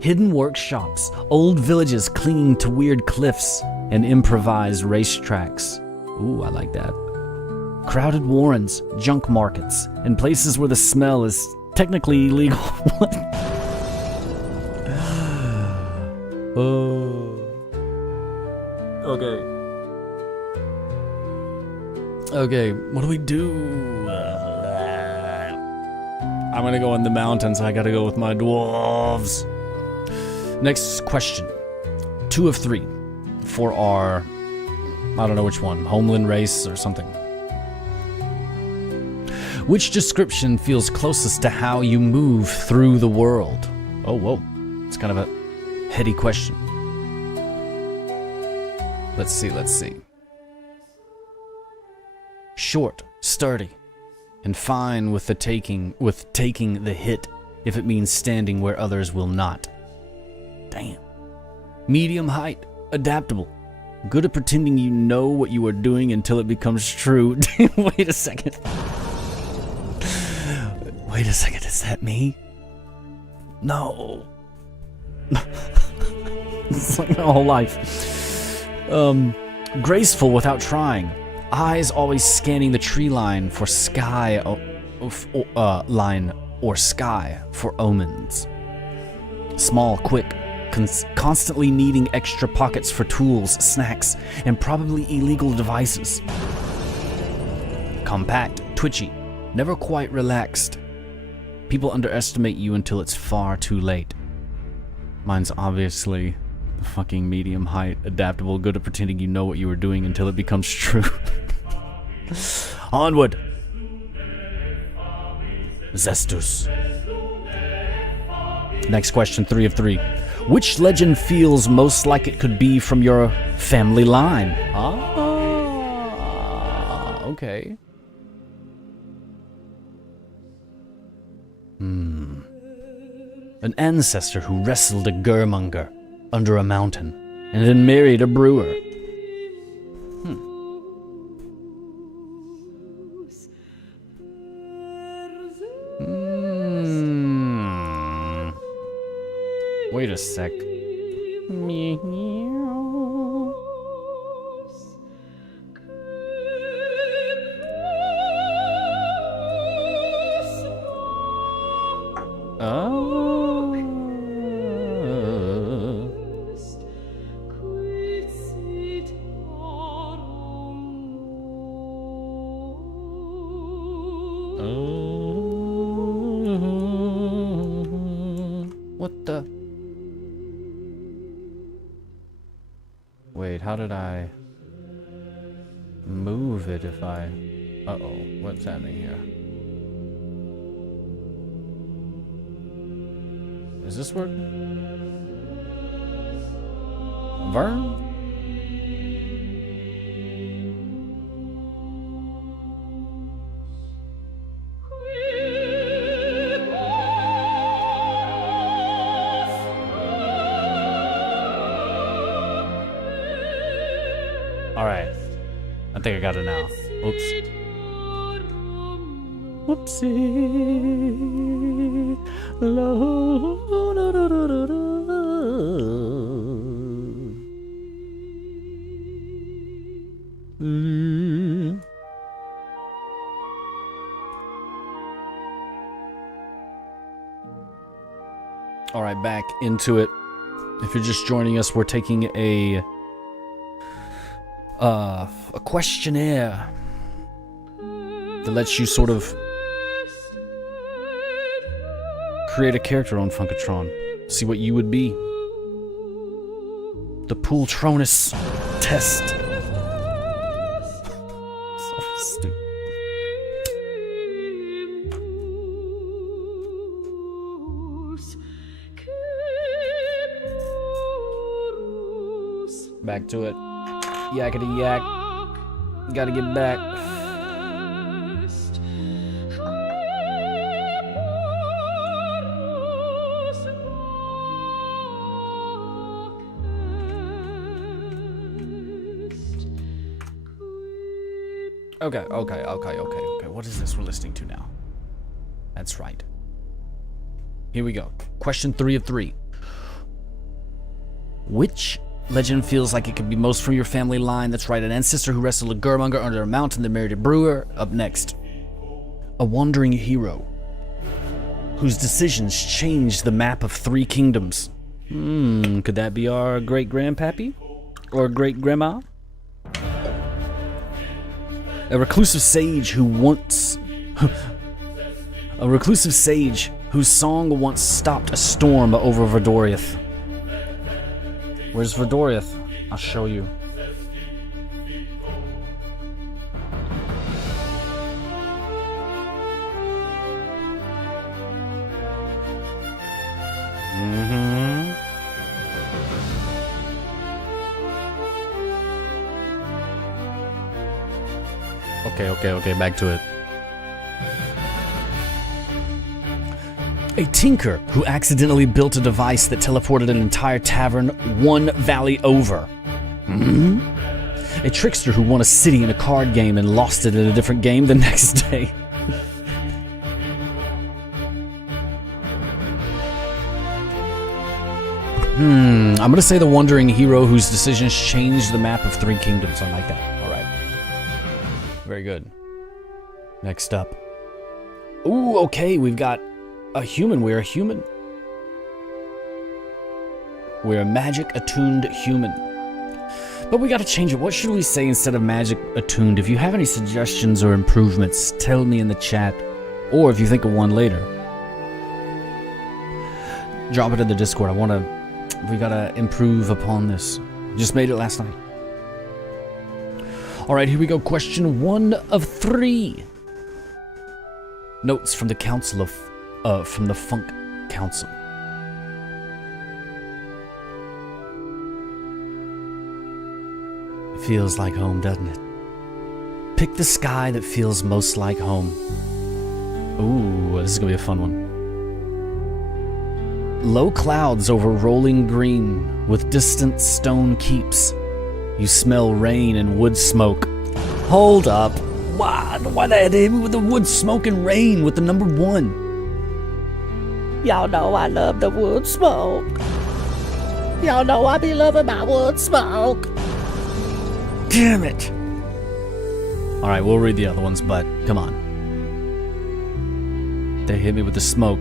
Hidden workshops, old villages clinging to weird cliffs, and improvised racetracks. Ooh, I like that. crowded warrens, junk markets, and places where the smell is technically illegal. What? Okay. Okay, what do we do? I'm gonna go in the mountains. I gotta go with my dwarves. Next question. 2 of 3 for our, I don't know which one, homeland race or something. Which description feels closest to how you move through the world? Oh, whoa. It's kind of a heady question. Let's see. Short, sturdy, and fine with taking the hit if it means standing where others will not. Damn. Medium height, adaptable, good at pretending you know what you are doing until it becomes true. Wait a second. Is that me? No. It's like my whole life. Graceful without trying. Eyes always scanning the tree line for sky, line or sky for omens. Small, quick, constantly needing extra pockets for tools, snacks, and probably illegal devices. Compact, twitchy, never quite relaxed. People underestimate you until it's far too late. Mine's obviously the fucking medium height, adaptable, good at pretending you know what you were doing until it becomes true. Onward! Zestus. Next question, 3 of 3. Which legend feels most like it could be from your family line? Ah, okay. An ancestor who wrestled a Gurmonger under a mountain and then married a brewer. Wait a sec. What the? Wait, how did I move it if I... Uh-oh, what's happening here? Is this working? Vern? Alright. I think I got it now. Oops. Whoopsie. Alright, back into it. If you're just joining us, we're taking a questionnaire that lets you sort of create a character on Funkatron. See what you would be. The Pooltronus test. So stupid. Back to it. Yakety yak. Gotta get back. Okay. What is this we're listening to now? That's right. Here we go. Question 3 of 3. Which Legend feels like it could be most from your family line. That's right, an ancestor who wrestled a Gurmonger under a mountain that married a brewer. Up next, a wandering hero whose decisions changed the map of 3 kingdoms. Could that be our great-grandpappy? Or great-grandma? A reclusive sage whose song once stopped a storm over Verdoriath. Where's Verdoriath? I'll show you. Okay, back to it. A tinker who accidentally built a device that teleported an entire tavern 1 valley over. A trickster who won a city in a card game and lost it in a different game the next day. I'm gonna say the wandering hero whose decisions changed the map of 3 kingdoms. I like that. Alright. Very good. Next up. Ooh, okay, we've got a human. We're a human. We're a magic-attuned human. But we gotta change it. What should we say instead of magic-attuned? If you have any suggestions or improvements, tell me in the chat. Or if you think of one later, drop it in the Discord. We gotta improve upon this. Just made it last night. Alright, here we go. Question 1 of 3. Notes from the Council from the Funk Council. It feels like home, doesn't it? Pick the sky that feels most like home. Ooh, this is gonna be a fun one. Low clouds over rolling green with distant stone keeps. You smell rain and wood smoke. Hold up. Why they had to hit me with the wood smoke and rain with the number 1? Y'all know I love the wood smoke. Y'all know I be loving my wood smoke. Damn it. Alright, we'll read the other ones, but come on. They hit me with the smoke.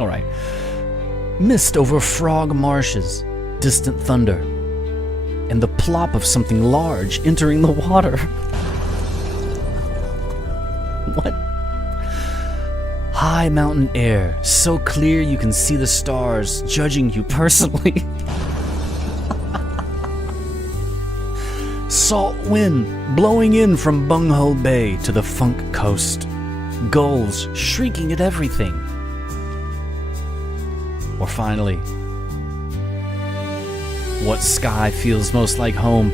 Alright. Mist over frog marshes, distant thunder, and the plop of something large entering the water. What? High mountain air, so clear you can see the stars, judging you personally. Salt wind blowing in from Bunghole Bay to the Funk Coast. Gulls shrieking at everything. Or finally, what sky feels most like home?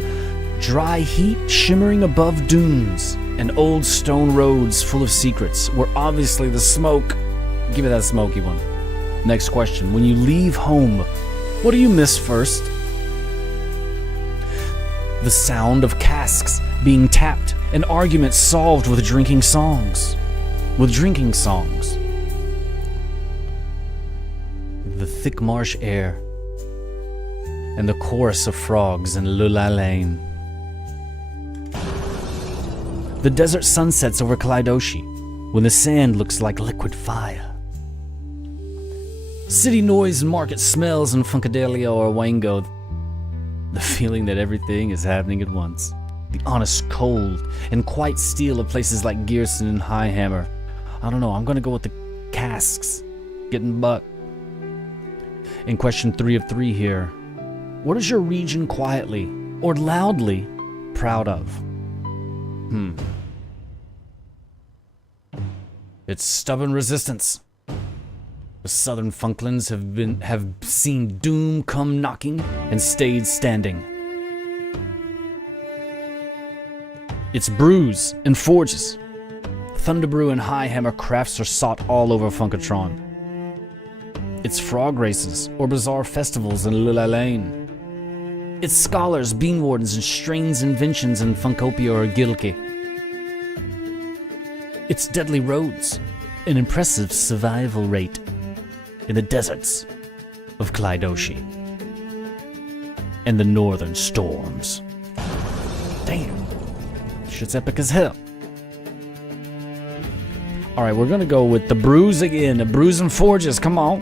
Dry heat shimmering above dunes and old stone roads full of secrets, where obviously the smoke... Give me that smoky one. Next question. When you leave home, what do you miss first? The sound of casks being tapped and arguments solved with drinking songs. The thick marsh air and the chorus of frogs in Lula Lane. The desert sunsets over Kleidoshi when the sand looks like liquid fire. City noise and market smells in Funkadelic or Wango. The feeling that everything is happening at once. The honest cold and quiet steel of places like Gearson and Highhammer. I don't know, I'm gonna go with the casks. Getting buck. In question 3 of 3 here. What is your region quietly or loudly proud of? It's stubborn resistance. The southern Funklands have seen doom come knocking and stayed standing. It's brews and forges. Thunderbrew and Highhammer crafts are sought all over Funkatron. It's frog races or bizarre festivals in Lula Lane. It's scholars, bean wardens, and strange inventions in Funkopia or Gilki. It's deadly roads, an impressive survival rate in the deserts of Kleidoshi. and the northern storms. Damn. Shit's epic as hell. Alright, we're gonna go with the brews again. The brews and forges. Come on.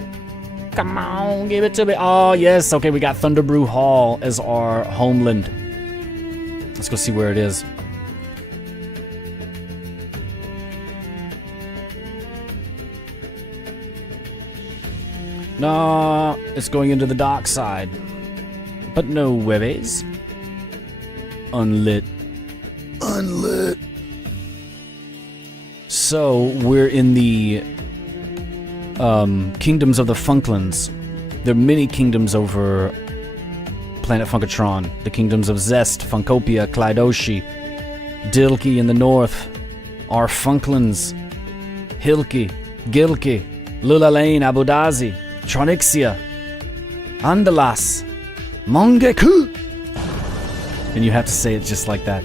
Come on, give it to me. Oh, yes. Okay, we got Thunderbrew Hall as our homeland. Let's go see where it is. No, it's going into the dark side. But no hueves. Unlit. Unlit. So, we're in the kingdoms of the Funklands. There are many kingdoms over planet Funkatron. The kingdoms of Zest, Funkopia, Klydoshi, Dilki in the north, our Funklands, Hilki, Gilki, Lulalane, Abudazi, Tronixia, Andalas, Mongeku. And you have to say it just like that.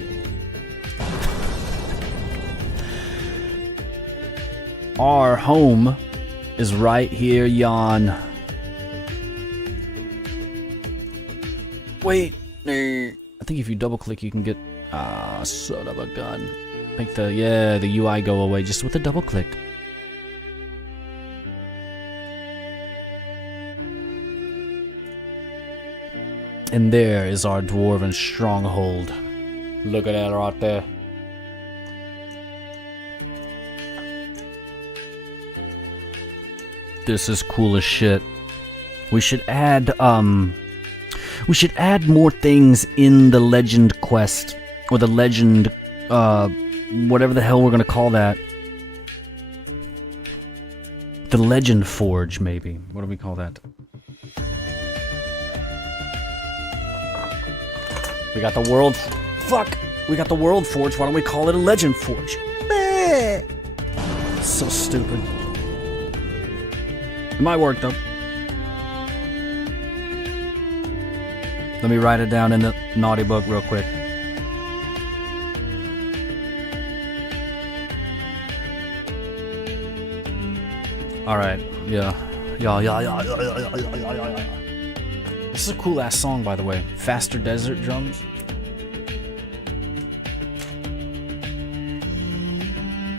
Our home is right here, yon. Wait. I think if you double click you can get... son of a gun. Make the UI go away just with a double click. And there is our dwarven stronghold. Look at that right there. This is cool as shit. We should add more things in the legend quest. Or the legend, whatever the hell we're gonna call that. The legend forge, maybe. What do we call that? We got the world... Fuck! We got the world forge, why don't we call it a legend forge? So stupid. It might work, though. Let me write it down in the naughty book real quick. Alright, yeah. This is a cool ass song, by the way. Faster Desert Drums.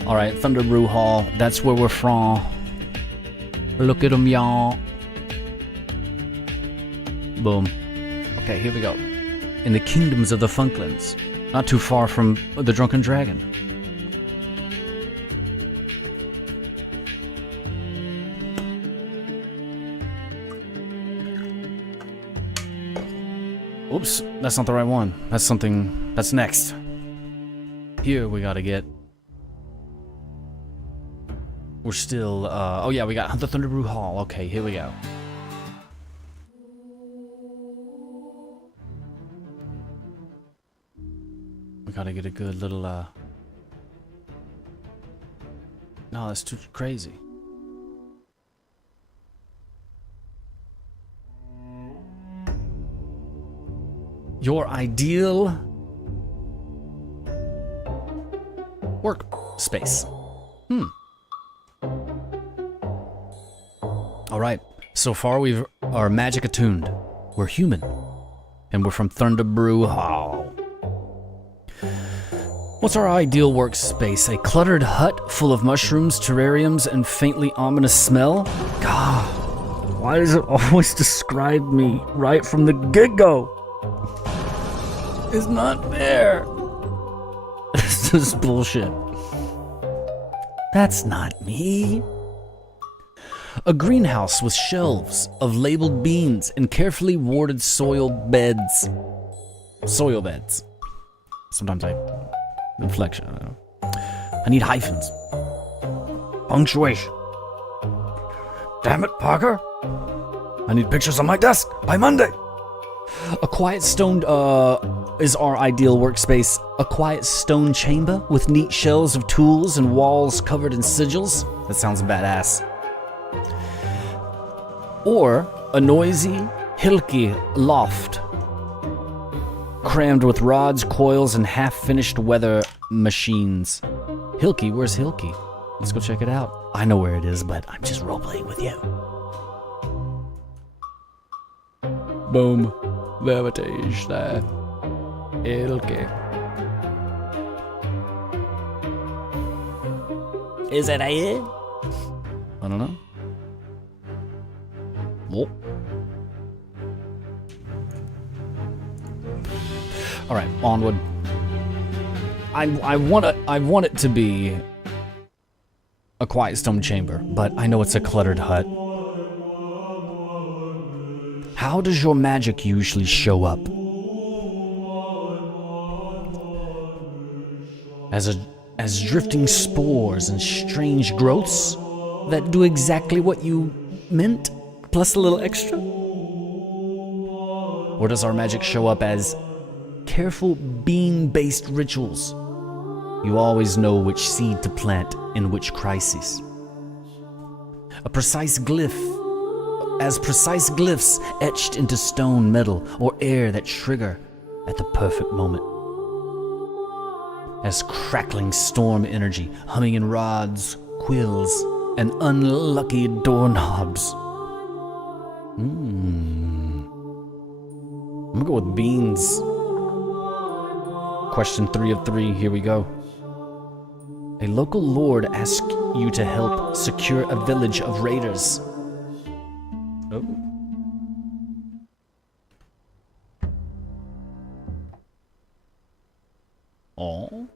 Alright, Thunderbrew Hall. That's where we're from. Look at them, y'all. Boom. Okay, here we go. In the kingdoms of the Funklands. Not too far from the Drunken Dragon. Oops, that's not the right one. That's something... That's next. Here we gotta get... We're still... oh yeah, we got the Thunderbrew Hall. Okay, here we go. We gotta get a good little... No, that's too crazy. Your ideal workspace. Alright, so far we are magic attuned. We're human. And we're from Thunderbrew Hall. What's our ideal workspace? A cluttered hut full of mushrooms, terrariums, and faintly ominous smell? God, why does it always describe me right from the get-go? It's not fair. This is bullshit. That's not me. A greenhouse with shelves of labeled beans and carefully warded soil beds. Soil beds. Sometimes I... Inflection, I don't know. I need hyphens. Punctuation. Damn it, Parker. I need pictures on my desk by Monday. A quiet stone, is our ideal workspace. A quiet stone chamber with neat shelves of tools and walls covered in sigils. That sounds badass. Or a noisy, hilky loft. Crammed with rods, coils, and half-finished weather machines. Hilky? Where's Hilky? Let's go check it out. I know where it is, but I'm just role-playing with you. Boom. Verbitage där. Elke. Is it I don't know. Oh. All right, onward. I want it to be a quiet stone chamber, but I know it's a cluttered hut. How does your magic usually show up? As drifting spores and strange growths that do exactly what you meant, plus a little extra? Or does our magic show up as careful bean-based rituals? You always know which seed to plant in which crisis. Precise glyphs etched into stone, metal, or air that trigger at the perfect moment. As crackling storm energy humming in rods, quills, and unlucky doorknobs. I'm gonna go with beans. Question 3 of 3, here we go. A local lord asks you to help secure a village of raiders. Oh. Oh.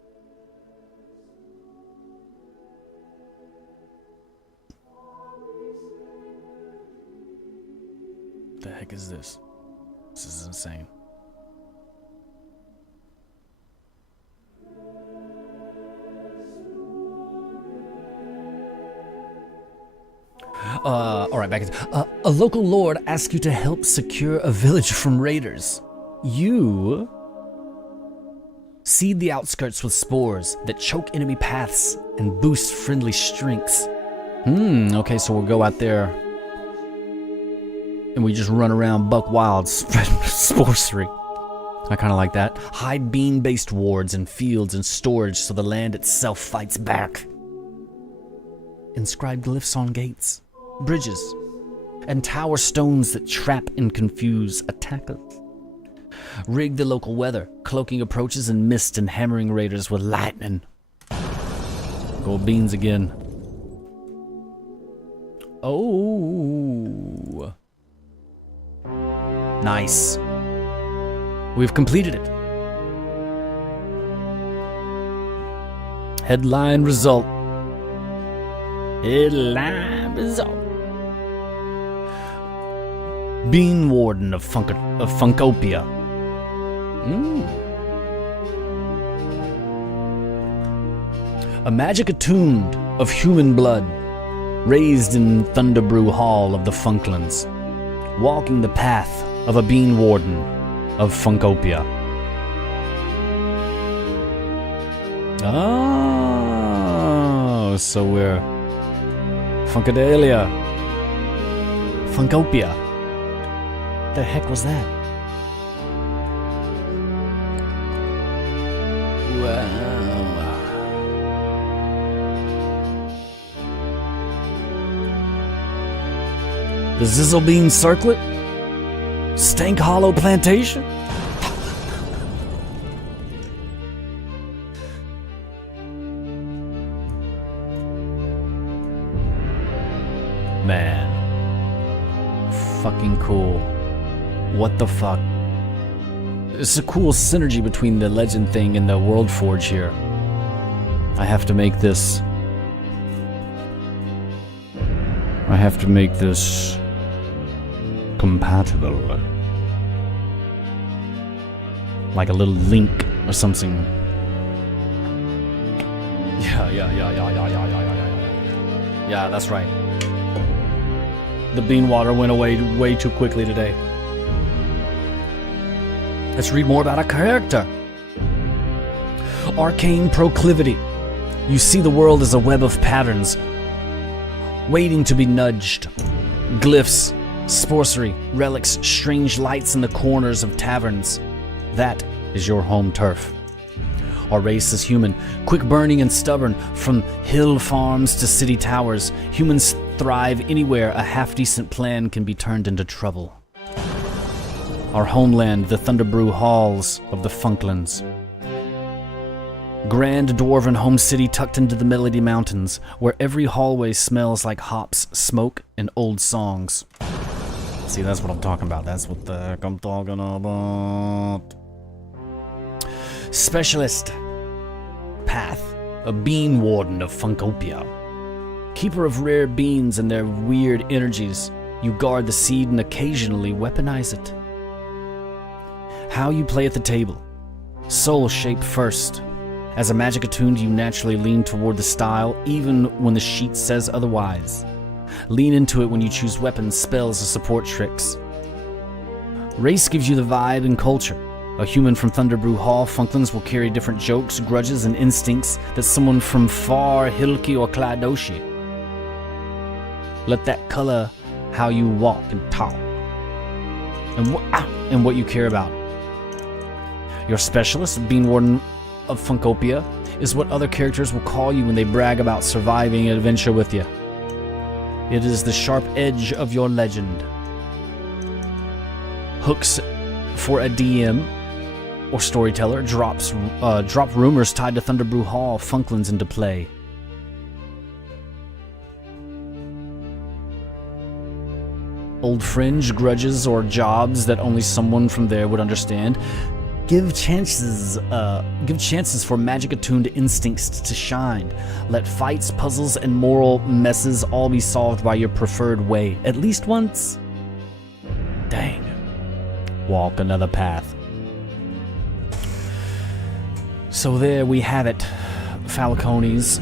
The heck is this? This is insane. Alright, back into a local lord asks you to help secure a village from raiders. You seed the outskirts with spores that choke enemy paths and boost friendly strengths. Okay, so we'll go out there and we just run around buck wild spreading sorcery. I kind of like that. Hide bean-based wards in fields and storage so the land itself fights back. Inscribe glyphs on gates, bridges, and tower stones that trap and confuse attackers. Rig the local weather, cloaking approaches in mist and hammering raiders with lightning. Gold beans again. Oh. Nice. We've completed it. Headline result. Headline result. Bean Warden of Funkopia. A magic attuned of human blood, raised in Thunderbrew Hall of the Funklands, walking the path of a Bean Warden of Funkopia. Oh, so we're Funkadelic. Funkopia. The heck was that? Wow. The Zizzlebean Circlet? Stank Hollow Plantation? Man. Fucking cool. What the fuck? It's a cool synergy between the legend thing and the World Forge here. I have to make this compatible. Like a little link or something. Yeah, that's right. The bean water went away way too quickly today. Let's read more about our character. Arcane proclivity. You see the world as a web of patterns, waiting to be nudged. Glyphs, sorcery, relics, strange lights in the corners of taverns. That is your home turf. Our race is human, quick-burning and stubborn. From hill farms to city towers, humans thrive anywhere a half-decent plan can be turned into trouble. our homeland, the Thunderbrew halls of the Funklands. Grand dwarven home city tucked into the Melody Mountains, where every hallway smells like hops, smoke, and old songs. See, that's what I'm talking about. That's what the heck I'm talking about. Specialist Path, a bean warden of Funkopia. Keeper of rare beans and their weird energies, you guard the seed and occasionally weaponize it. How you play at the table. Soul shape first. As a magic attuned, you naturally lean toward the style, even when the sheet says otherwise. Lean into it when you choose weapons, spells, or support tricks. Race gives you the vibe and culture. A human from Thunderbrew Hall, Funklands will carry different jokes, grudges, and instincts that someone from far Hilki or Kladoshi. Let that color how you walk and talk, and what you care about. Your specialist, Bean Warden of Funkopia, is what other characters will call you when they brag about surviving an adventure with you. It is the sharp edge of your legend. Hooks for a DM or storyteller drop rumors tied to Thunderbrew Hall Funklands into play. Old fringe, grudges, or jobs that only someone from there would understand. Give chances for magic-attuned instincts to shine. Let fights, puzzles, and moral messes all be solved by your preferred way, at least once. Dang. Walk another path. So there we have it, Falcones.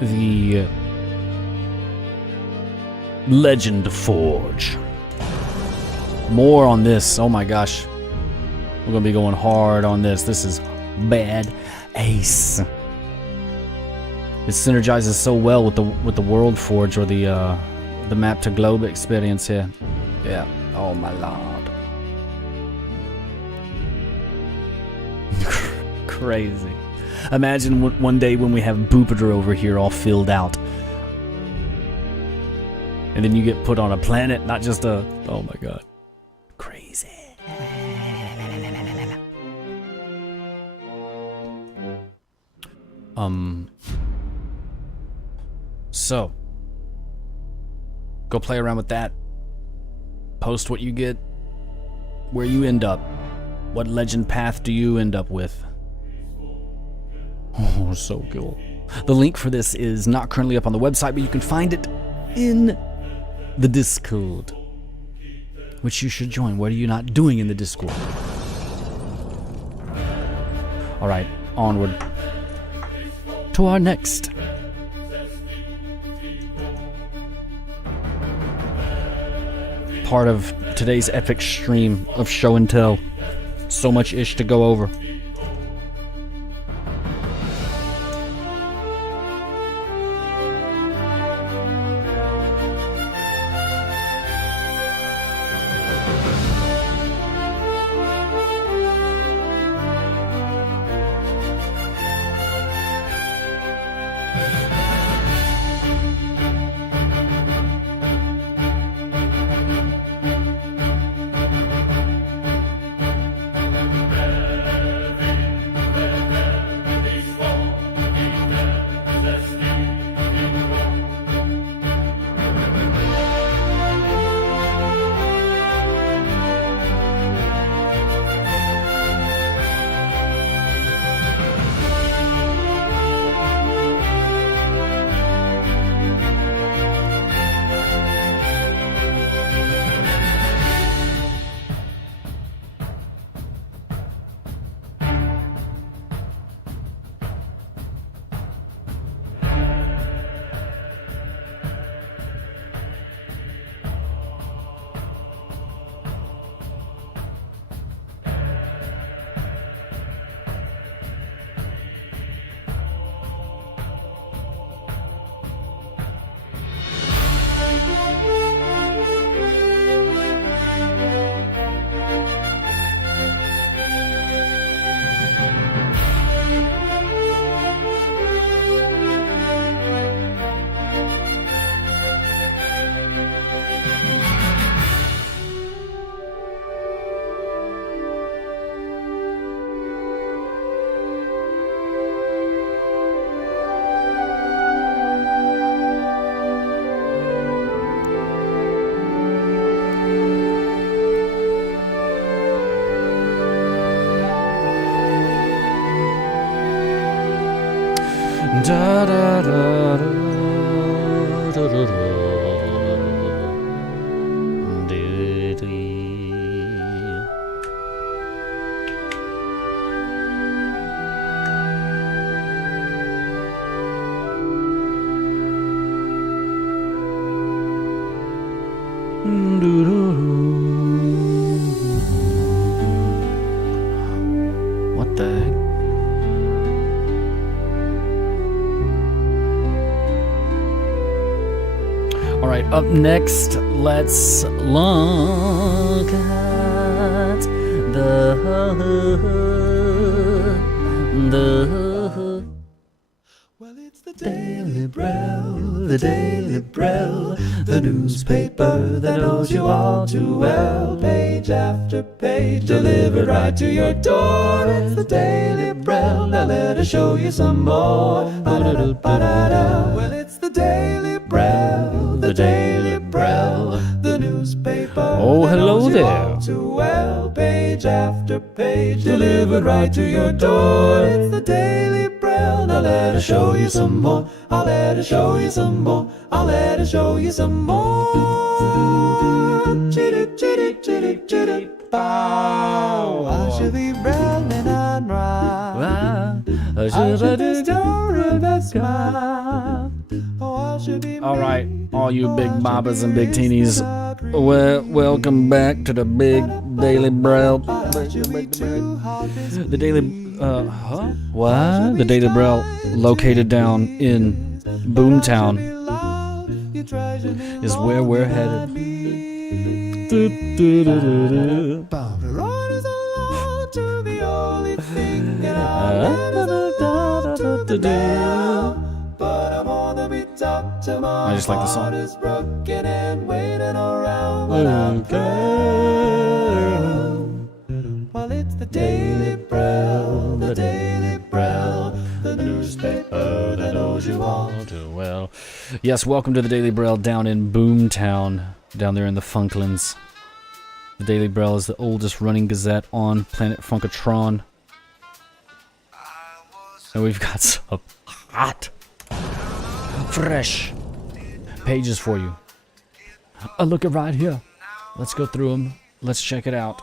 The Legend Forge. More on this. Oh my gosh. We're gonna be going hard on this. This is bad ace. It synergizes so well with the World Forge, or the map to globe experience here. Yeah. Oh my lord. Crazy. Imagine one day when we have Boopitor over here all filled out. And then you get put on a planet, not just a... Oh my god. Crazy. So, go play around with that. Post what you get, where you end up. What legend path do you end up with? Oh, so cool. The link for this is not currently up on the website, but you can find it in the Discord, which you should join. What are you not doing in the Discord? Alright, onward to our next part of today's epic stream of show and tell. So much ish to go over. Da da da da da da da. What the heck? Alright, up next, let's look at the Daily Brel, the Daily Brel, the newspaper that knows you all too well. Page after page, delivered right to your door. It's the Daily Brel, now let us show you some more. Well, it's the Daily Brel, the Daily Brel, the newspaper. Oh, hello there. Too well, page after page, delivered right to your door. It's the Daily Brel, now let us show you some more. I'll let us show you some more. I'll let us show you some more. Chitty chitty chitty chitty bow. I should be running on right. I should be story best smile. All right, all you big bobbers and big teenies, welcome back to the big Daily Brel. The Daily, What? The Daily Brel, located down in Boomtown, is where we're headed. I just like the song. Well, it's the Daily Brel, the Daily Brel, the newspaper that knows you all too well. Yes, welcome to the Daily Brel down in Boomtown, down there in the Funklands. The Daily Brel is the oldest running gazette on planet Funkatron. And we've got some hot, fresh pages for you. Look at right here. Let's go through them. Let's check it out.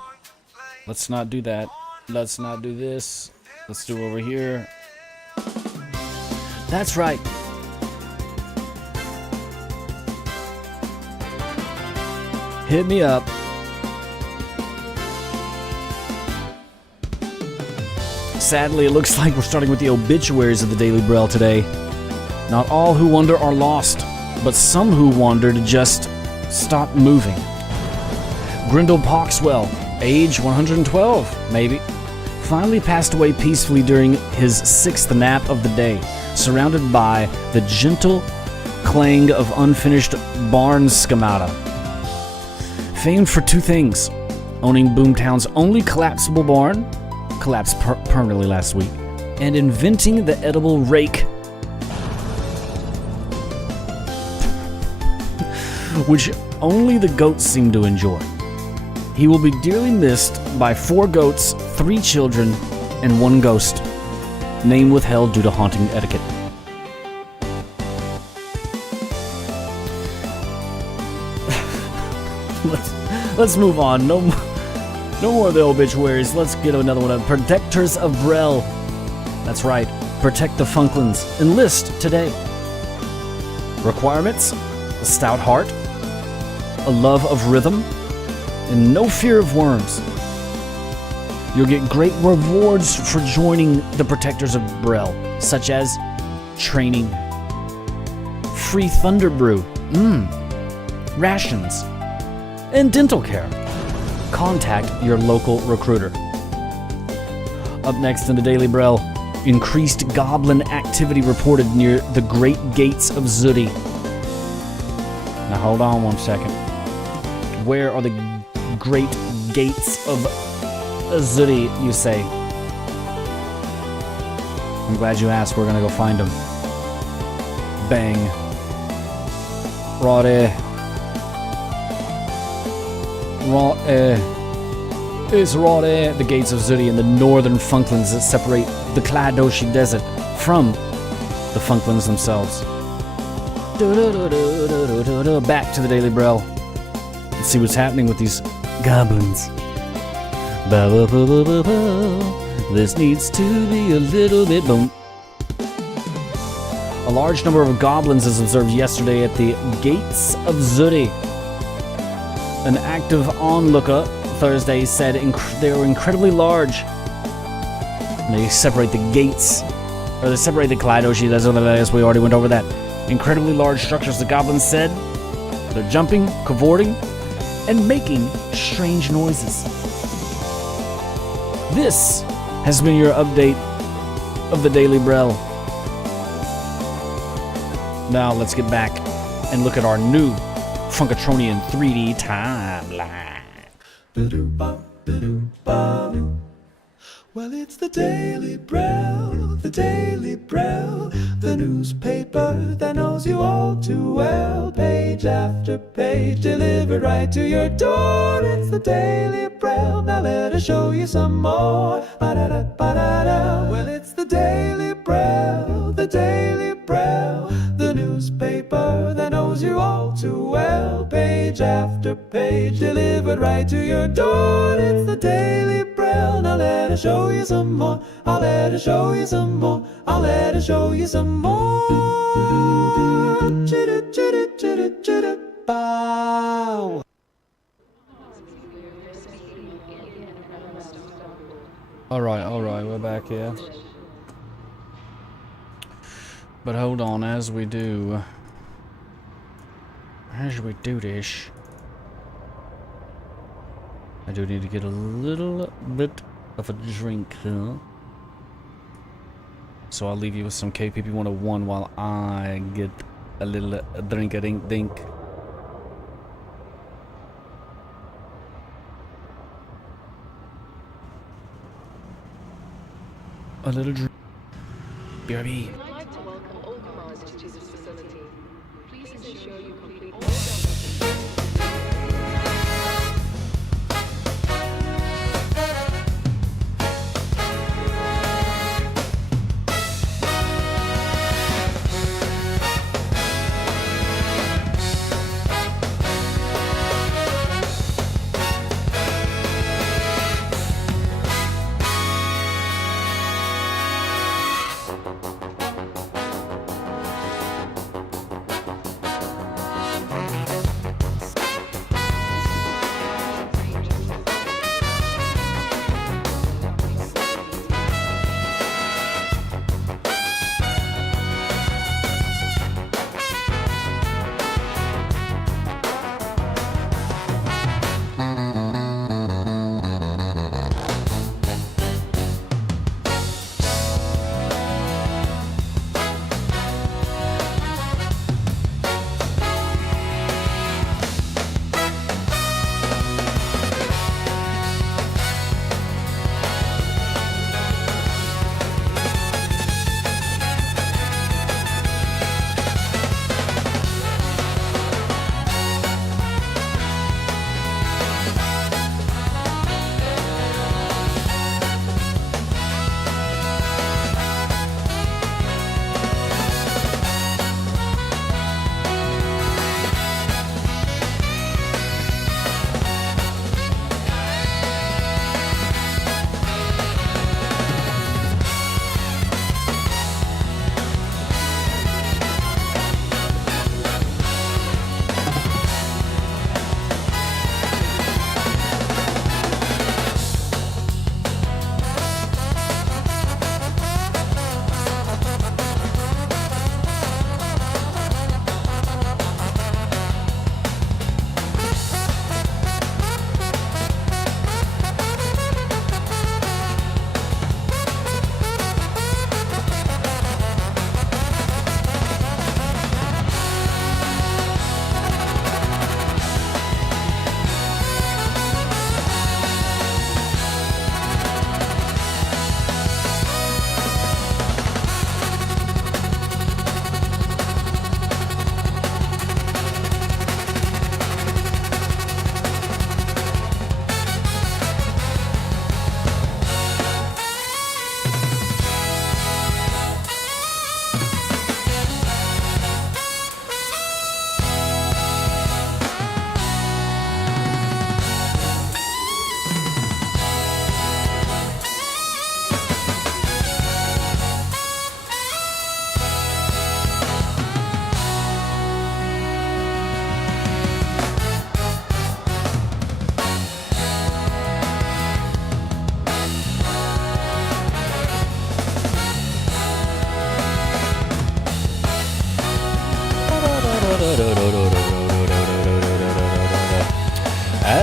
Let's not do that. Let's not do this. Let's do over here. That's right. Hit me up. Sadly, it looks like we're starting with the obituaries of the Daily Brel today. Not all who wander are lost, but some who wandered just stopped moving. Grindel Poxwell, age 112, maybe, finally passed away peacefully during his 6th nap of the day, surrounded by the gentle clang of unfinished barn schemata. Famed for two things: owning Boomtown's only collapsible barn, collapsed permanently last week, and inventing the edible rake, which only the goats seem to enjoy. He will be dearly missed by 4 goats, 3 children, and 1 ghost. Name withheld due to haunting etiquette. Let's move on. No more of the obituaries. Let's get another one of Protectors of Brel. That's right. Protect the Funklands. Enlist today. Requirements: a stout heart, a love of rhythm, and no fear of worms. You'll get great rewards for joining the Protectors of Brel, such as training, free Thunder Brew, rations, and dental care. Contact your local recruiter. Up next in the Daily Brel, increased goblin activity reported near the Great Gates of Zudi. Now hold on one second. Where are the Great Gates of Zudi, you say? I'm glad you asked. We're gonna go find them. Bang. It's right there, the Gates of Zudi in the northern Funklands that separate the Kladoshi Desert from the the Funklins themselves. Back to the Daily Braille. Let's see what's happening with these goblins. This needs to be a little bit boom. A large number of goblins is observed yesterday at the Gates of Zuri. An active onlooker Thursday said they were incredibly large. They separate the gates, or they separate the Kaleidoshi, that's what that is, we already went over that. Incredibly large structures, the goblins said. They're jumping, cavorting, and making strange noises. This has been your update of the Daily Braille. Now let's get back and look at our new Funkatronian 3D timeline. Well, it's the Daily Braille, the Daily Braille, the newspaper that knows you all too well. Page after page, delivered right to your door. It's the Daily Braille, now let us show you some more. Ba-da-da, ba-da-da. Well, it's the Daily Braille, the Daily Braille, the newspaper that knows you all too well. Page after page, delivered right to your door. It's the Daily Braille, now let us show you some more. I'll let us show you some more. I'll let us show you some more. Bow. Alright, we're back here. But hold on, as we do this, I do need to get a little bit of a drink here. So I'll leave you with some KPP 101 while I get a little drink-a-dink-dink. A little drink. BRB. I'd like to welcome all commanders to this facility. Please ensure you complete all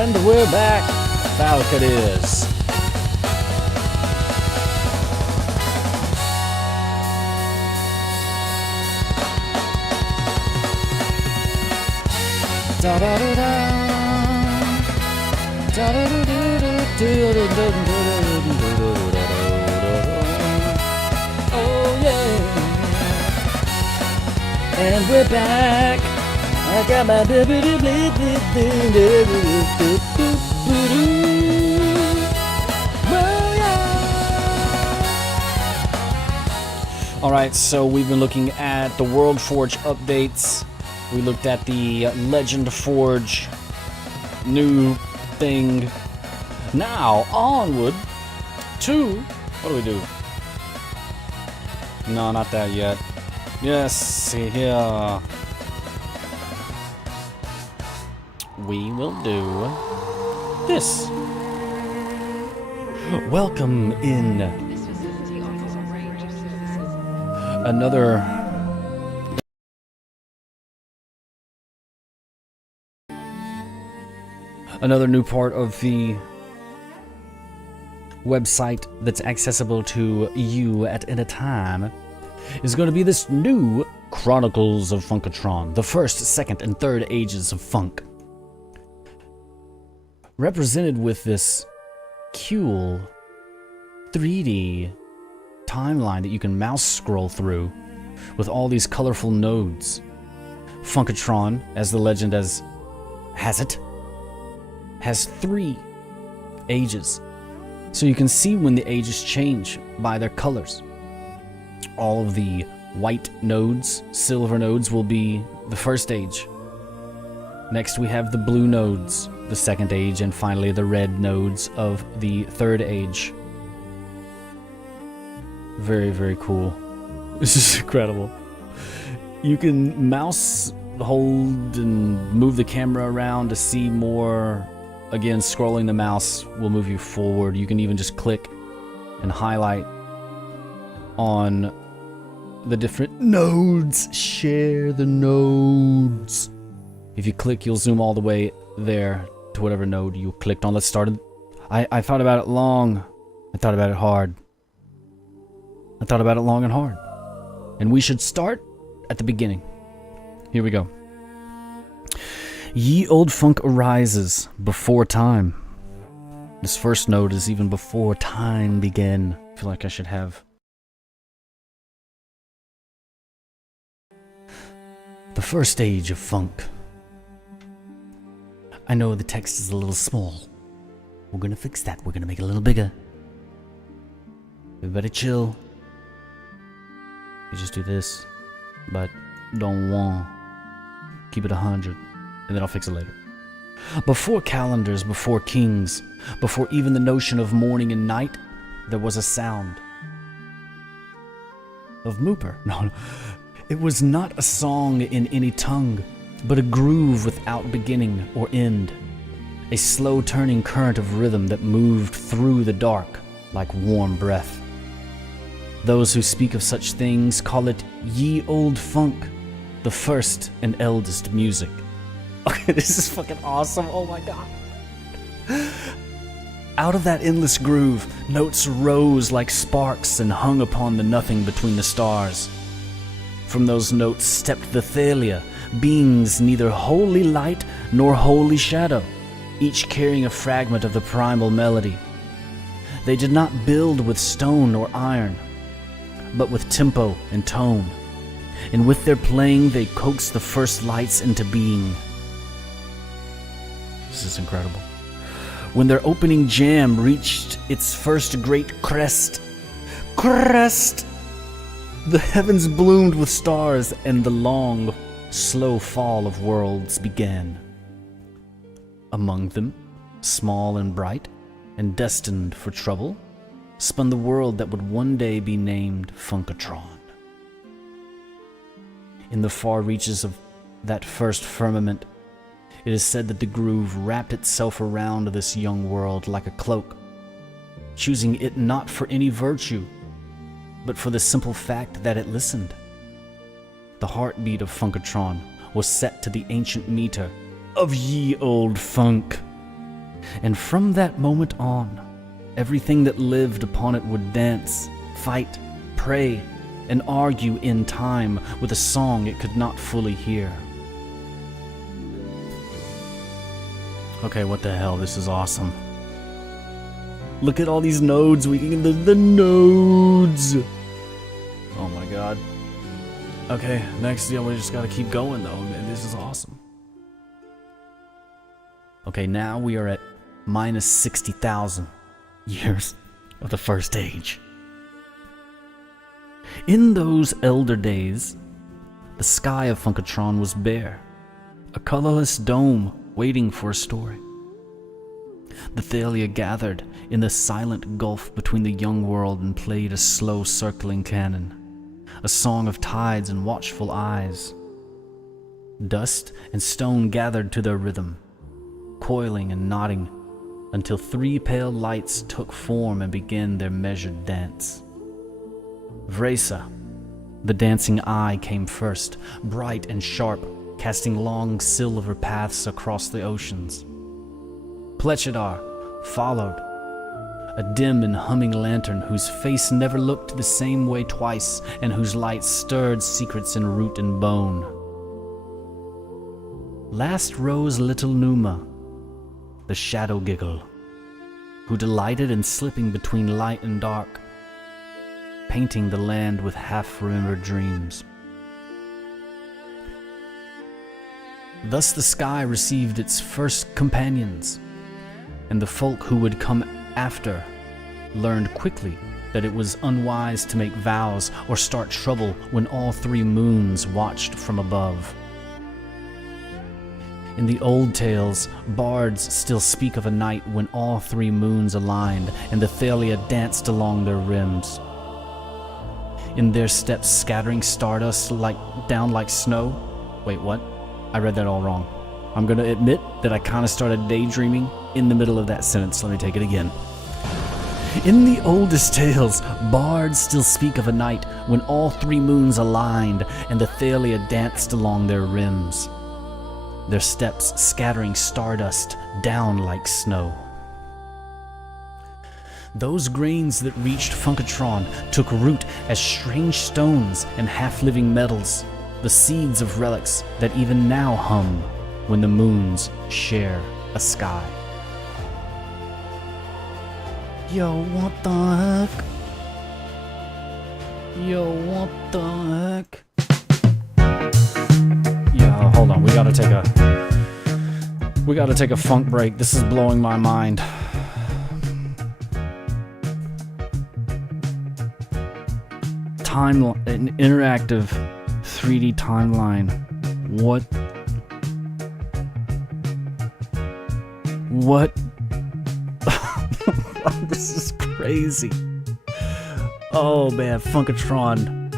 And we're back. Falcon is. Da da da da. Da da da da da da. Oh yeah. And we're back. I got my Alright, so we've been looking at the World Forge updates. We looked at the Legend Forge new thing. Now, onward to... What do we do? No, not that yet. Yes, here. We will do this. Welcome in. This facility offers a range of services. Another new part of the website that's accessible to you at any time is going to be this new Chronicles of Funkatron, the first, second, and third ages of funk. Represented with this cool 3D timeline that you can mouse scroll through with all these colorful nodes. Funkatron, as the legend has it, has 3 ages. So you can see when the ages change by their colors. All of the white nodes, silver nodes, will be the first age. Next we have the blue nodes, the second age, and finally the red nodes of the third age. Very, very cool. This is incredible. You can mouse hold and move the camera around to see more. Again, scrolling the mouse will move you forward. You can even just click and highlight on the different nodes. Share the nodes. If you click, you'll zoom all the way there to whatever node you clicked on. Let's start. I thought about it long. I thought about it hard. I thought about it long and hard. And we should start at the beginning. Here we go. Ye Old Funk arises before time. This first node is even before time began. I feel like I should have the first stage of funk. I know the text is a little small. We're gonna fix that. We're gonna make it a little bigger. Everybody chill. You just do this, but don't want. Keep it 100. And then I'll fix it later. Before calendars, before kings, before even the notion of morning and night, there was a sound of Mooper. No, it was not a song in any tongue, but a groove without beginning or end. A slow turning current of rhythm that moved through the dark like warm breath. Those who speak of such things call it Ye Old Funk, the first and eldest music. Okay, this is fucking awesome. Oh my god. Out of that endless groove, notes rose like sparks and hung upon the nothing between the stars. From those notes stepped the Thalia, beings neither wholly light nor wholly shadow, each carrying a fragment of the primal melody. They did not build with stone or iron, but with tempo and tone, and with their playing they coaxed the first lights into being. This is incredible. When their opening jam reached its first great crest, the heavens bloomed with stars and the long, slow fall of worlds began. Among them, small and bright, and destined for trouble, spun the world that would one day be named Funkatron. In the far reaches of that first firmament, it is said that the groove wrapped itself around this young world like a cloak, choosing it not for any virtue, but for the simple fact that it listened. The heartbeat of Funkatron was set to the ancient meter of Ye Old Funk. And from that moment on, everything that lived upon it would dance, fight, pray, and argue in time with a song it could not fully hear. Okay, what the hell? This is awesome. Look at all these nodes. We can the nodes. Oh my god. Okay, next, yeah, we just gotta keep going though. Man, this is awesome. Okay, now we are at minus 60,000 years of the first age. In those elder days, the sky of Funkatron was bare, a colorless dome waiting for a story. The Thalia gathered in the silent gulf between the young world and played a slow circling canon, a song of tides and watchful eyes. Dust and stone gathered to their rhythm, coiling and nodding until 3 pale lights took form and began their measured dance. Vresa, the dancing eye, came first, bright and sharp, casting long silver paths across the oceans. Plechidar followed, a dim and humming lantern whose face never looked the same way twice and whose light stirred secrets in root and bone. Last rose little Numa, the shadow giggle, who delighted in slipping between light and dark, painting the land with half-remembered dreams. Thus the sky received its first companions, and the folk who would come after learned quickly that it was unwise to make vows or start trouble when all 3 moons watched from above. In the old tales, bards still speak of a night when all 3 moons aligned and the Thalia danced along their rims, in their steps scattering stardust down like snow. Wait, what? I read that all wrong. I'm gonna admit that I kinda started daydreaming in the middle of that sentence. Let me take it again. In the oldest tales, bards still speak of a night when all 3 moons aligned and the Thalia danced along their rims, their steps scattering stardust down like snow. Those grains that reached Funkatron took root as strange stones and half-living metals, the seeds of relics that even now hum when the moons share a sky. Yo, what the heck? Yo, what the heck? Yeah, hold on. We gotta take a funk break. This is blowing my mind. An interactive 3D timeline. What? This is crazy. Oh man, Funkatron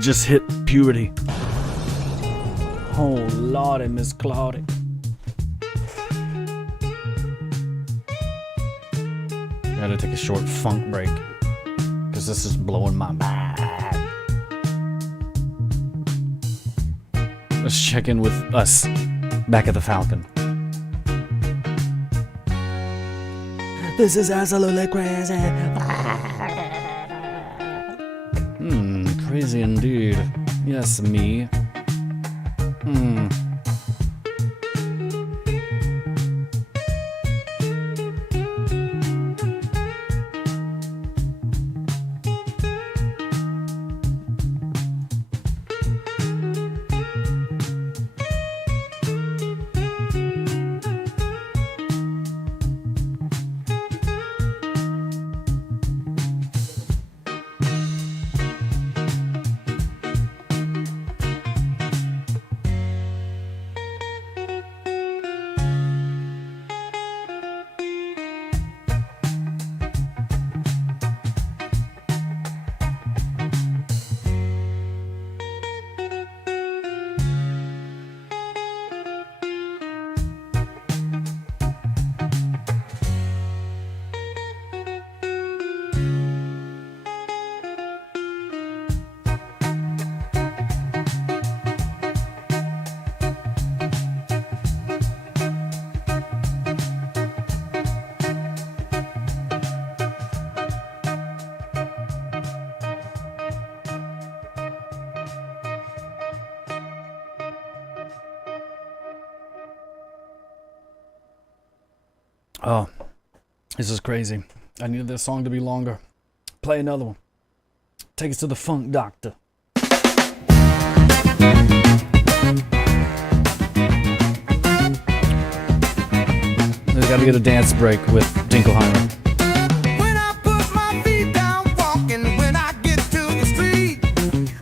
just hit puberty. Oh lordy, Miss Claudia. Gotta take a short funk break, because this is blowing my mind. Let's check in with us back at the Falcon. This is absolutely crazy. Crazy indeed. Yes, me. Oh, this is crazy. I needed this song to be longer. Play another one. Take us to the Funk Doctor. We gotta get a dance break with Dinkelheimer. When I put my feet down walking, when I get to the street,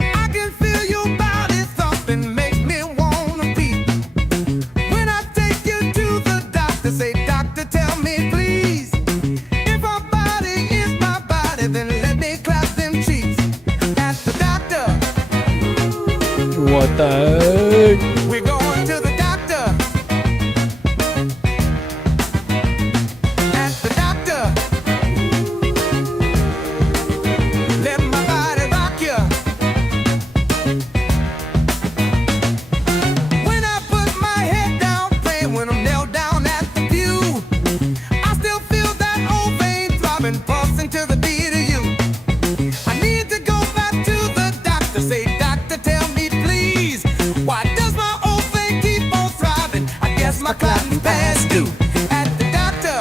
I can feel your body thumping, make me wanna beat. When I take you to the doctor, say, doctor, tell me please, if our body is my body, then let me clap them cheeks. Ask the doctor. What the heck? We're going to the doctor. Ask the doctor. Let my body rock you. When I put my head down, playing when I'm nailed down at the view, I still feel that old vein throbbing, pulsing to the beat of you. I need to go back to the doctor, say, doctor, tell me please, why does my old thing keep on throbbing? I guess my clotting past due. At the doctor.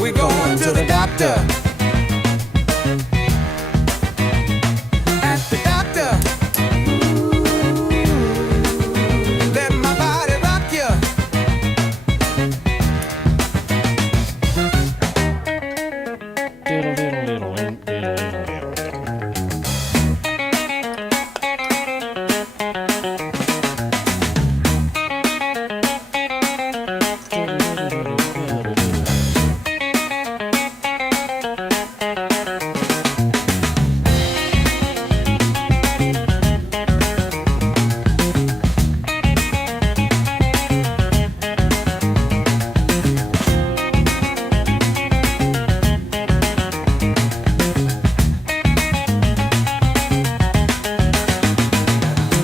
We're going to the doctor. At the doctor. Let my body rock you.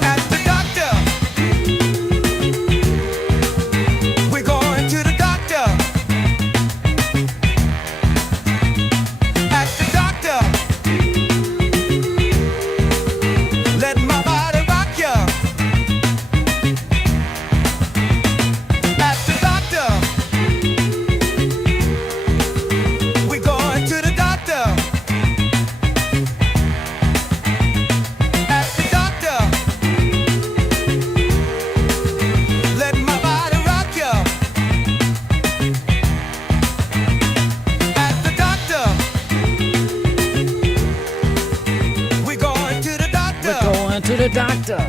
At the doctor. We're going to the doctor. At the doctor. Let my body rock you. At the doctor. We're going to the doctor. At the doctor. Let my body rock you. At the doctor. We're going to the doctor. Going to the doctor.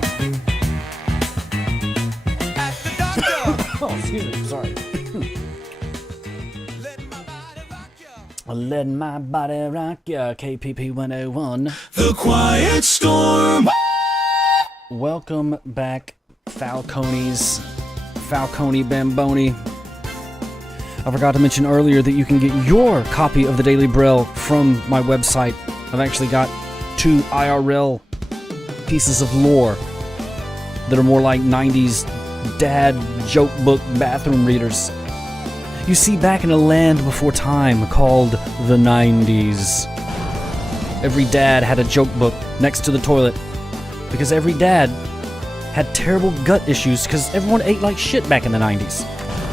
At the doctor. Oh, excuse me. Sorry. Let my body rock you. Let my body rock ya. KPP 101. The Quiet Storm. Welcome back, Falconies. Falcone Bamboni. I forgot to mention earlier that you can get your copy of the Daily Braille from my website. I've actually got 2 IRL pieces of lore that are more like 90s dad joke book bathroom readers. You see, back in a land before time called the 90s, every dad had a joke book next to the toilet because every dad had terrible gut issues because everyone ate like shit back in the 90s.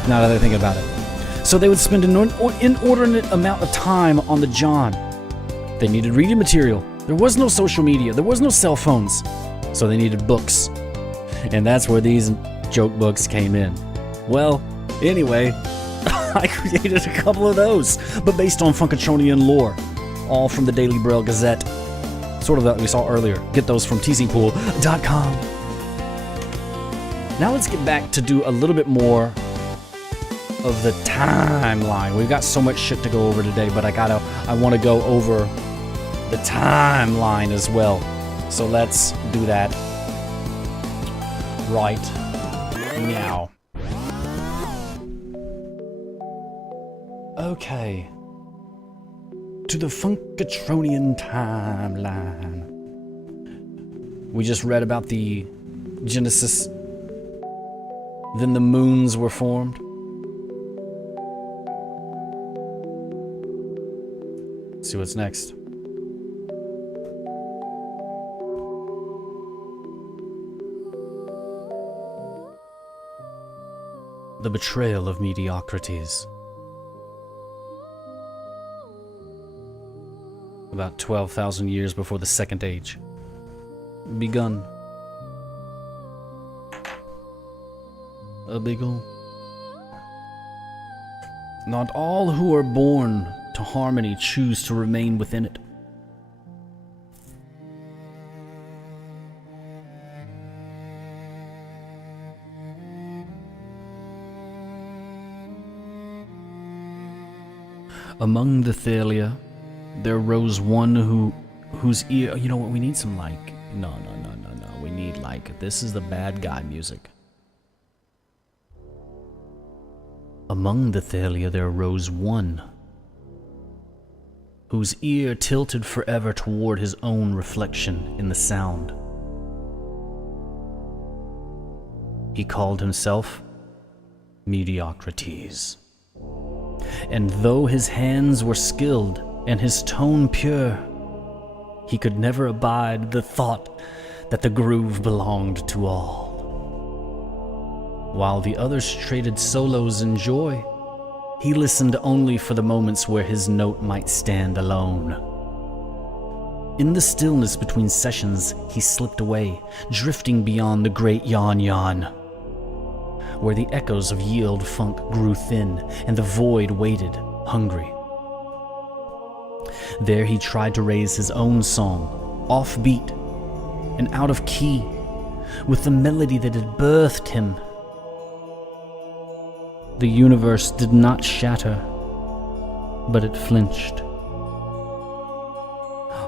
Now that I think about it. So they would spend an inordinate amount of time on the John. They needed reading material. There was no social media. There was no cell phones. So they needed books. And that's where these joke books came in. Well, anyway, I created a couple of those, but based on Funkatronian lore. All from the Daily Braille Gazette. Sort of that we saw earlier. Get those from tcpool.com. Now let's get back to do a little bit more of the timeline. We've got so much shit to go over today, but I want to go over the timeline as well. So let's do that right now. Okay. To the Funkatronian timeline. We just read about the Genesis. Then the moons were formed. Let's see what's next. the betrayal of mediocrities. About 12,000 years before the Second Age begun. A beagle. Not all who are born to harmony choose to remain within it. Among the Thalia, there rose one whose ear... You know what, we need some, like... No. We need, like... This is the bad guy music. Among the Thalia, there rose one whose ear tilted forever toward his own reflection in the sound. He called himself Mediocrities. And though his hands were skilled and his tone pure, he could never abide the thought that the groove belonged to all. While the others traded solos in joy, he listened only for the moments where his note might stand alone. In the stillness between sessions, he slipped away, drifting beyond the great Yon, where the echoes of yield funk grew thin and the void waited, hungry. There he tried to raise his own song, offbeat and out of key, with the melody that had birthed him. The universe did not shatter, but it flinched.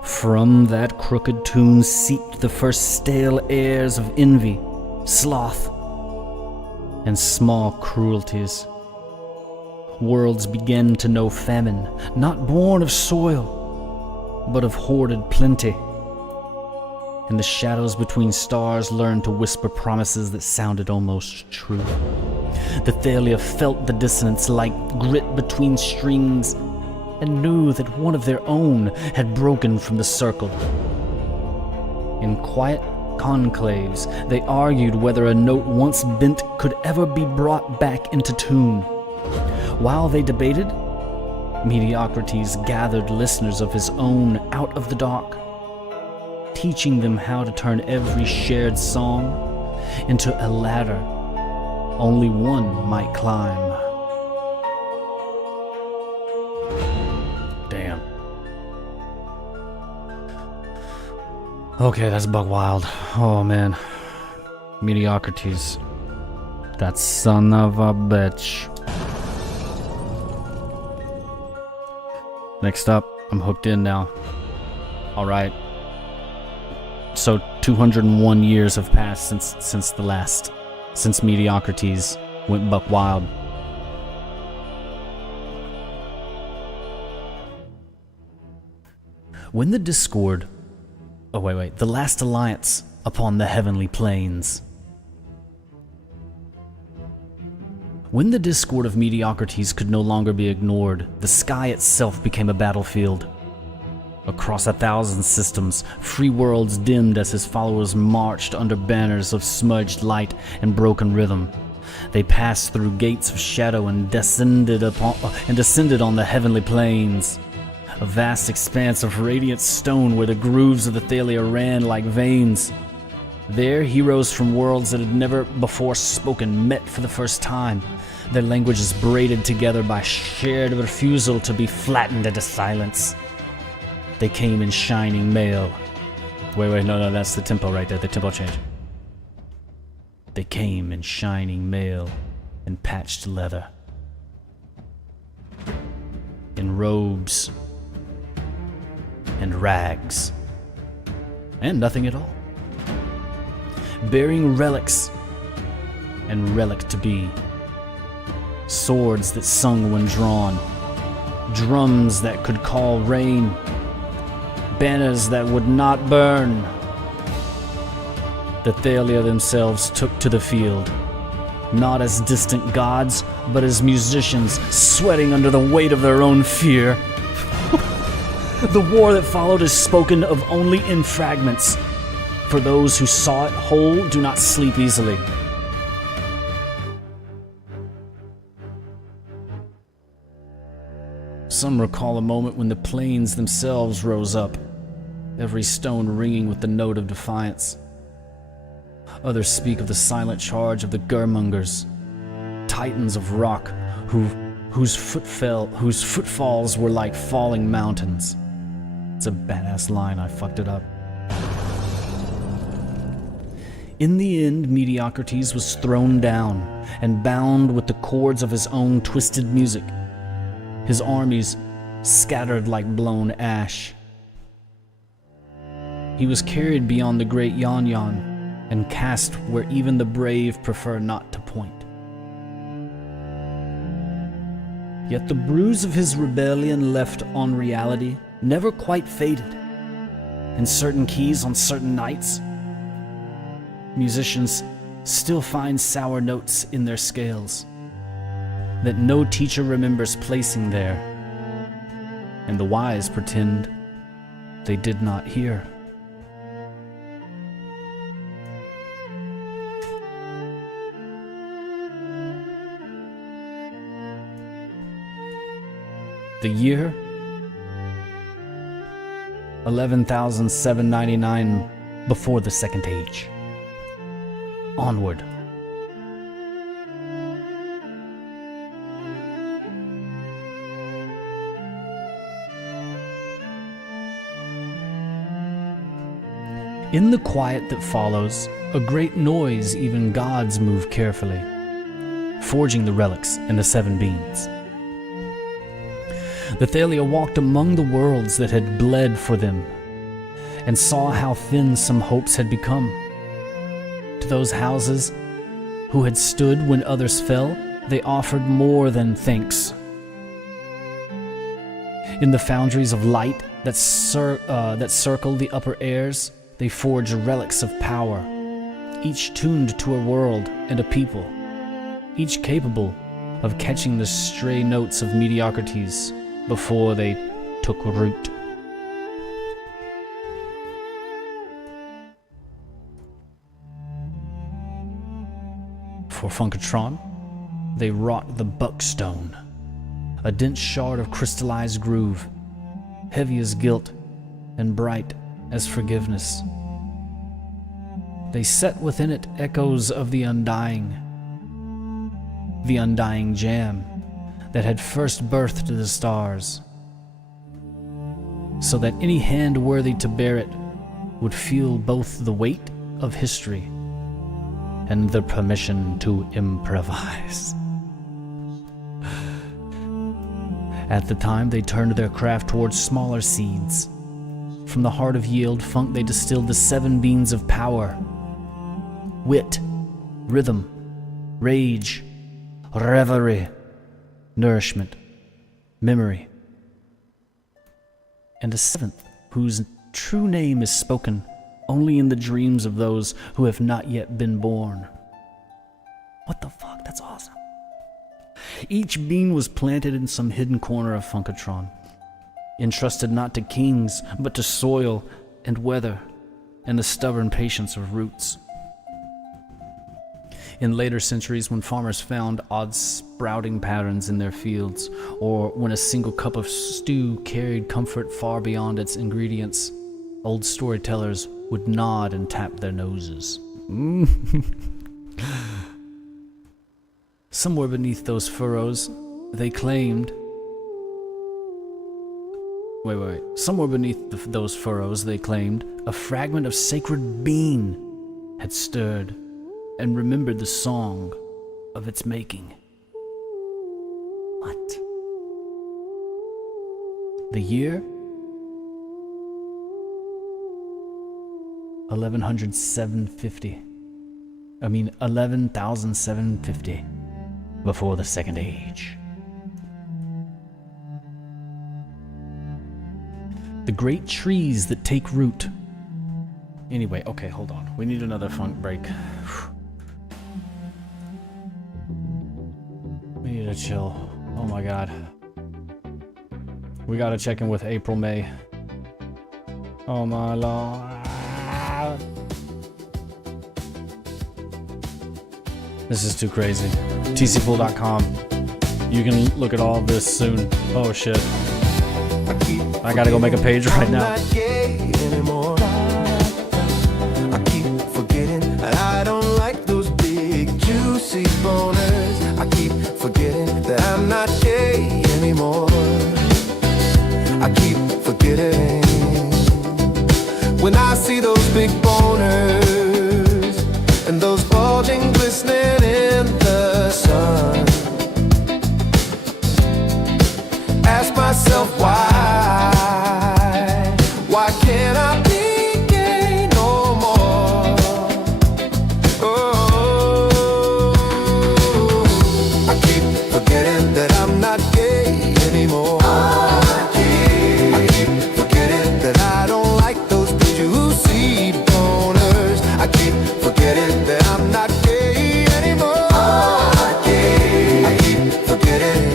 From that crooked tune seeped the first stale airs of envy, sloth, and small cruelties. Worlds began to know famine, not born of soil, but of hoarded plenty. And the shadows between stars learned to whisper promises that sounded almost true. The Thalia felt the dissonance like grit between strings and knew that one of their own had broken from the circle. In quiet conclaves, they argued whether a note once bent could ever be brought back into tune. While they debated, Mediocrities gathered listeners of his own out of the dark, teaching them how to turn every shared song into a ladder only one might climb. Damn. Okay, that's buck wild. Oh man. Mediocrities. That son of a bitch. Next up, I'm hooked in now. Alright. So 201 years have passed since Mediocrities went buck wild. When the discord... the last alliance upon the heavenly plains. When the discord of Mediocrities could no longer be ignored, the sky itself became a battlefield. Across 1,000 systems, free worlds dimmed as his followers marched under banners of smudged light and broken rhythm. They passed through gates of shadow and descended on the heavenly plains. A vast expanse of radiant stone where the grooves of the Thalia ran like veins. There, heroes from worlds that had never before spoken met for the first time, their languages braided together by shared refusal to be flattened into silence. They came in shining mail. No, that's the tempo right there, the tempo change. They came in shining mail and patched leather. In robes and rags. And nothing at all. Bearing relics and relic to be. Swords that sung when drawn. Drums that could call rain. Banners that would not burn. The Thalia themselves took to the field, not as distant gods, but as musicians sweating under the weight of their own fear. The war that followed is spoken of only in fragments. For those who saw it whole do not sleep easily. Some recall a moment when the plains themselves rose up, every stone ringing with the note of defiance. Others speak of the silent charge of the Gurmungers, titans of rock whose footfalls were like falling mountains. It's a badass line, I fucked it up. In the end, Mediocrities was thrown down and bound with the cords of his own twisted music. His armies scattered like blown ash. He was carried beyond the great Yon Yon and cast where even the brave prefer not to point. Yet the bruise of his rebellion left on reality never quite faded. In certain keys on certain nights, musicians still find sour notes in their scales that no teacher remembers placing there, and the wise pretend they did not hear. The year 11,799 before the Second Age. Onward. In the quiet that follows, a great noise, even gods move carefully, forging the relics and the seven beans. The Thalia walked among the worlds that had bled for them, and saw how thin some hopes had become. To those houses who had stood when others fell, they offered more than thanks. In the foundries of light that circle the upper airs, they forge relics of power, each tuned to a world and a people, each capable of catching the stray notes of mediocrities before they took root. For Funkatron, they wrought the Buckstone, a dense shard of crystallized groove, heavy as guilt and bright as forgiveness. They set within it echoes of the undying jam that had first birthed the stars, so that any hand worthy to bear it would feel both the weight of history and the permission to improvise. At the time, they turned their craft towards smaller seeds. From the heart of yield funk, they distilled the seven beans of power: wit, rhythm, rage, reverie, nourishment, memory, and a seventh whose true name is spoken only in the dreams of those who have not yet been born. What the fuck? That's awesome. Each bean was planted in some hidden corner of Funkatron, entrusted not to kings, but to soil and weather and the stubborn patience of roots. In later centuries, when farmers found odd sprouting patterns in their fields, or when a single cup of stew carried comfort far beyond its ingredients, old storytellers would nod and tap their noses. Somewhere beneath those furrows, they claimed... Somewhere beneath those furrows, they claimed, a fragment of sacred bean had stirred and remembered the song of its making. What? The year? 11,750 before the Second Age. The great trees that take root. Anyway, okay, hold on. We need another funk break. We need to chill. Oh my god. We gotta check in with April May. Oh my lord. This is too crazy. tcpool.com. You can look at all this soon. Oh shit. I gotta go make a page right now. I keep forgetting that I don't like those big juicy boners. I keep forgetting that I'm not gay anymore. I keep forgetting when I see those big boners and those bulging glistening in the sun. Ask myself why can't I be gay no more? Oh, I keep forgetting that I'm not gay anymore. I keep forgetting that I don't like those juicy boners. I keep forgetting that I'm not gay anymore. I keep forgetting.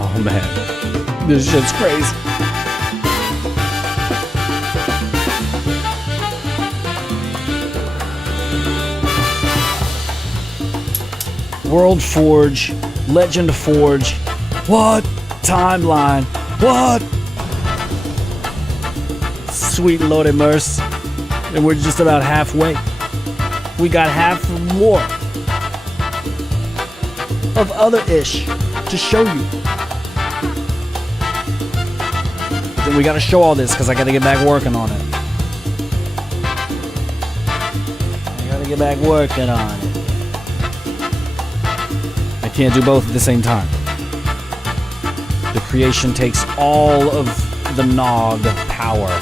Oh man, this shit's crazy. World Forge, Legend Forge. What? Timeline. What? Sweet Lordy Mercy. And we're just about halfway. We got half more of other ish to show you. But then we gotta show all this because I gotta get back working on it. I gotta get back working on it. I can't do both at the same time. The creation takes all of the Nog power.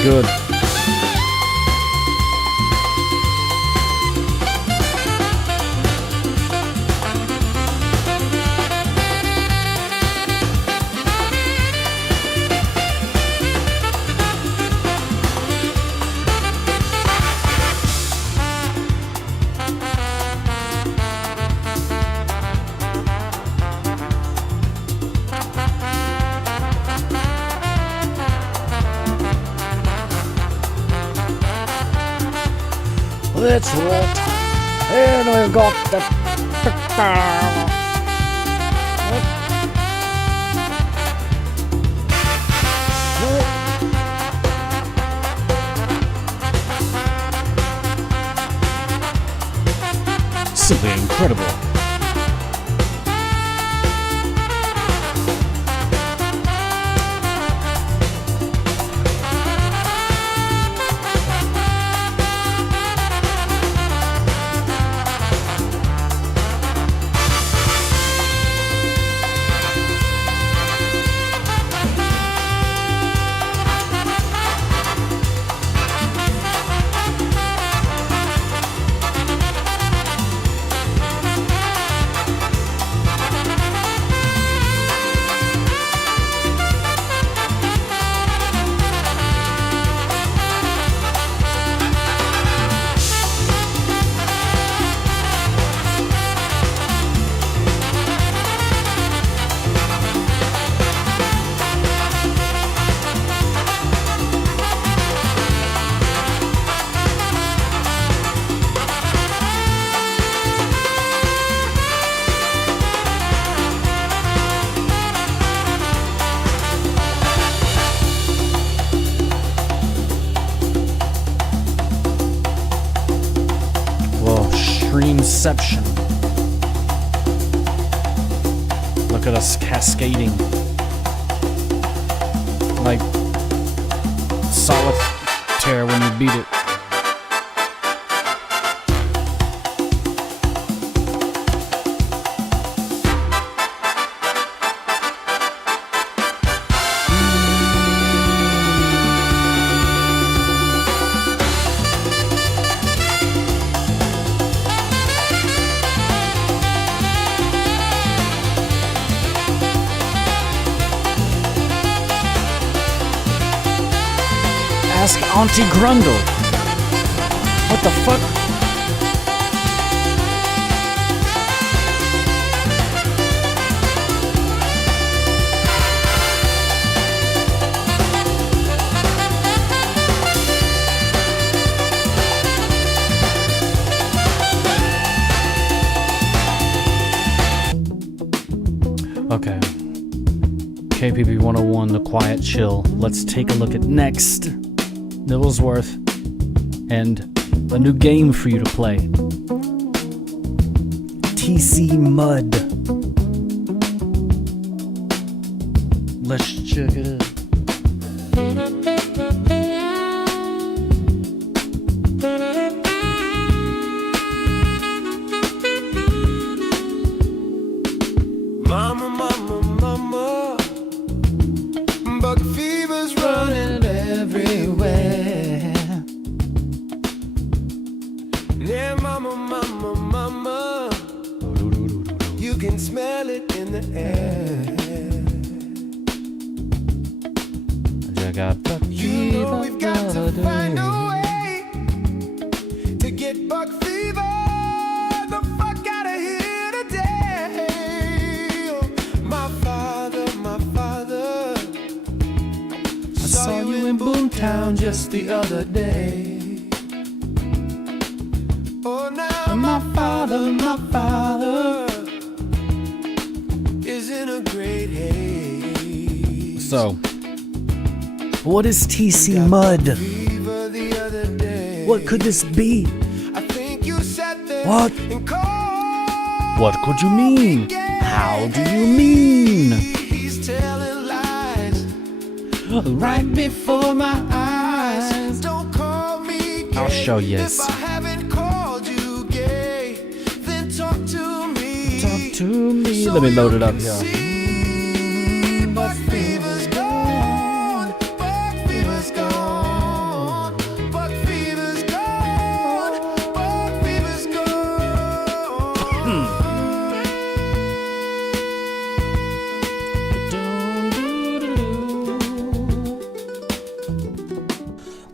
Good. Let's roll. And we've got the simply incredible. Inception. Look at us cascading. Like solitaire when you beat it. Ask Auntie Grundle. What the fuck? Okay. KPP 101, The Quiet Chill. Let's take a look at next. Nibblesworth, and a new game for you to play. TC Mud. Let's check it out. Mama, mama, mama, bug fever's running everywhere. Yeah, mama, mama, mama, you can smell it in the air. I got bug You know we've got to find a way to get bug fever the fuck out of here today. Oh, my father, I saw you in Boomtown just the other day. Oh, now my father is in a great haze. So, what is TC Mud? What could this be? I think you sat there What? and called. What could you mean? How do you mean? He's telling lies right before my eyes. Don't call me gay. I'll show you. If I haven't called you gay, then talk to me. Talk to me. Let me load it up here. Bug fever's gone. Bug fever's gone. Bug fever's gone. Bug fever's gone.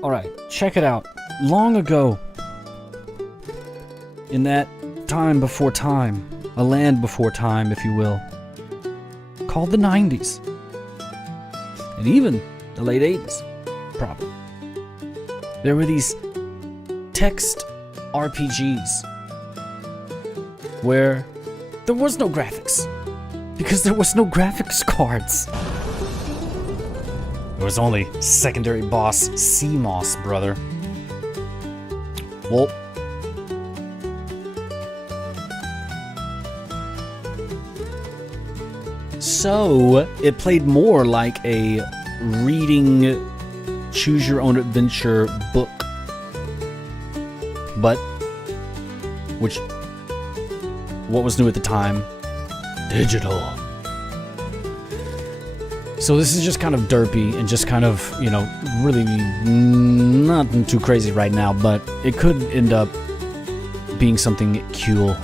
Alright, check it out. Long ago, in that time before time, a land before time, if you will, called the 90s, and even the late 80s, probably, there were these text RPGs where there was no graphics, because there was no graphics cards. There was only secondary boss CMOS, brother. Well, so it played more like a reading choose your own adventure book, but what was new at the time? Digital. So this is just kind of derpy and just kind of, you know, really nothing too crazy right now, but it could end up being something cool.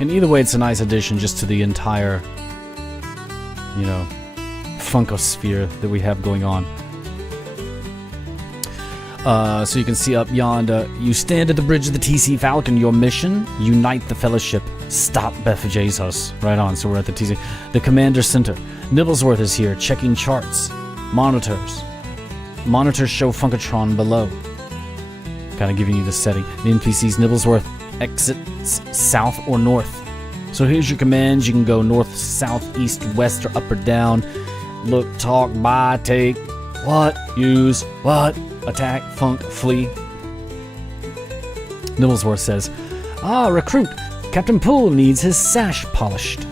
And either way, it's a nice addition just to the entire, you know, funkosphere that we have going on. So you can see up yonder, you stand at the bridge of the TC Falcon. Your mission, unite the Fellowship, stop Beth Jesus. Right on, so we're at the TC. The Commander Center. Nibblesworth is here, checking charts. Monitors. Monitors show Funkatron below. Kind of giving you the setting. The NPC's Nibblesworth exits south or north. So here's your commands. You can go north, south, east, west, or up or down. Look, talk, buy, take, what, use, what, attack, funk, flee. Nibblesworth says, Ah, recruit. Captain Poole needs his sash polished.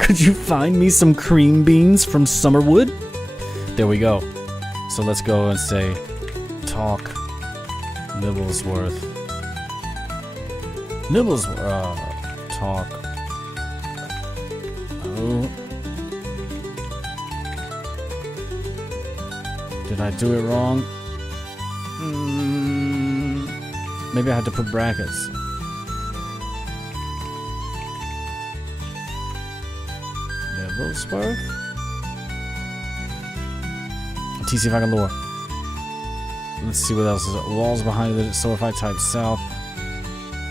Could you find me some cream beans from Summerwood? There we go. So let's go and say, talk Nibblesworth. Talk. Oh. Did I do it wrong? Maybe I had to put brackets. Nibblesworth? TC if I can lure. Let's see what else is. Walls behind it. So if I type south,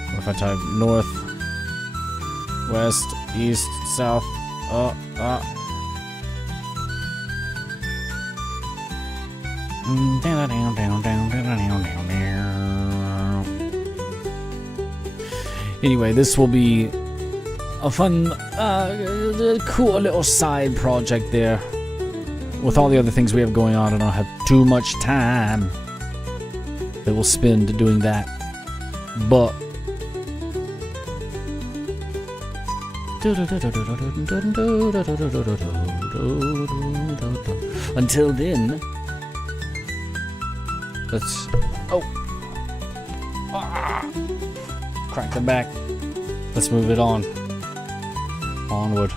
what if I type north, west, east, south, Anyway, this will be a fun, cool little side project there. With all the other things we have going on, I don't have too much time that we'll spend doing that. But until then, let's crack the back. Let's move it on. Onward.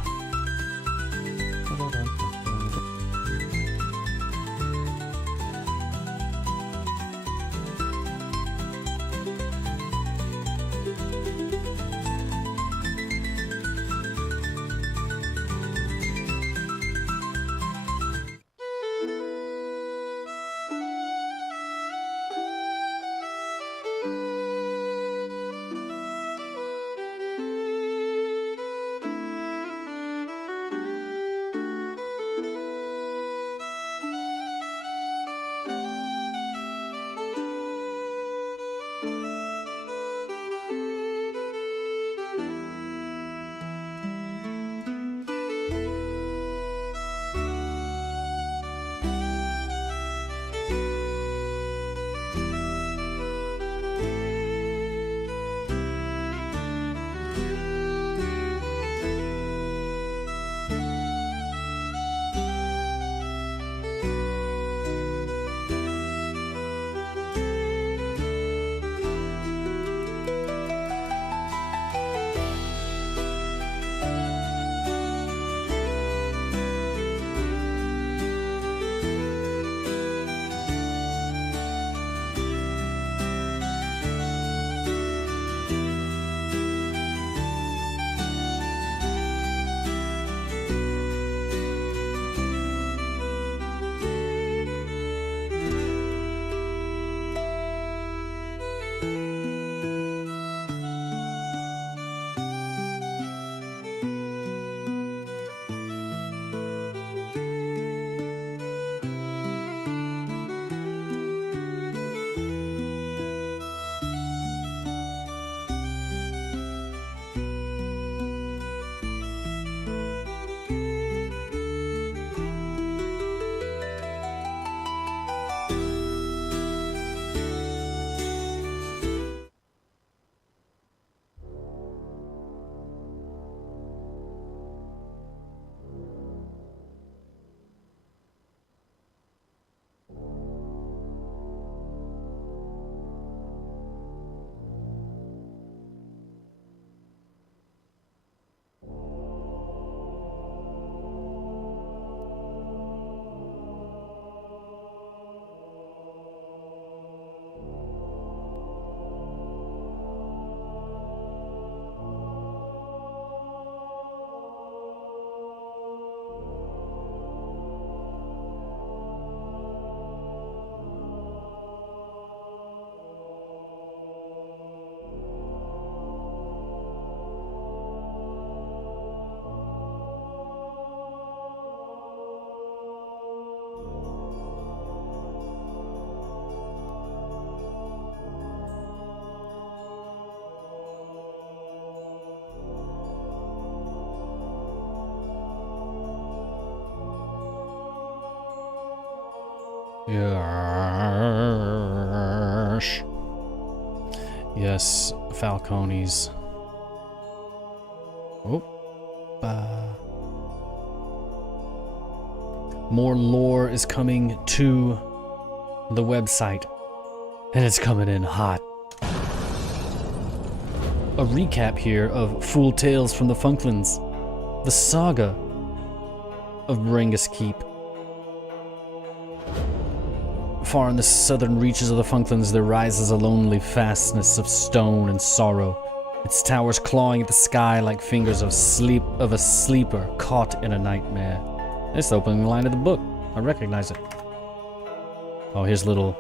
Yes. Yes, Falcones. More lore is coming to the website, and it's coming in hot. A recap here of Fool Tales from the Funklands, the saga of Brengus Keep. Far in the southern reaches of the Funklands, there rises a lonely fastness of stone and sorrow, its towers clawing at the sky like fingers of a sleeper caught in a nightmare. It's the opening line of the book. I recognize it. Oh, here's a little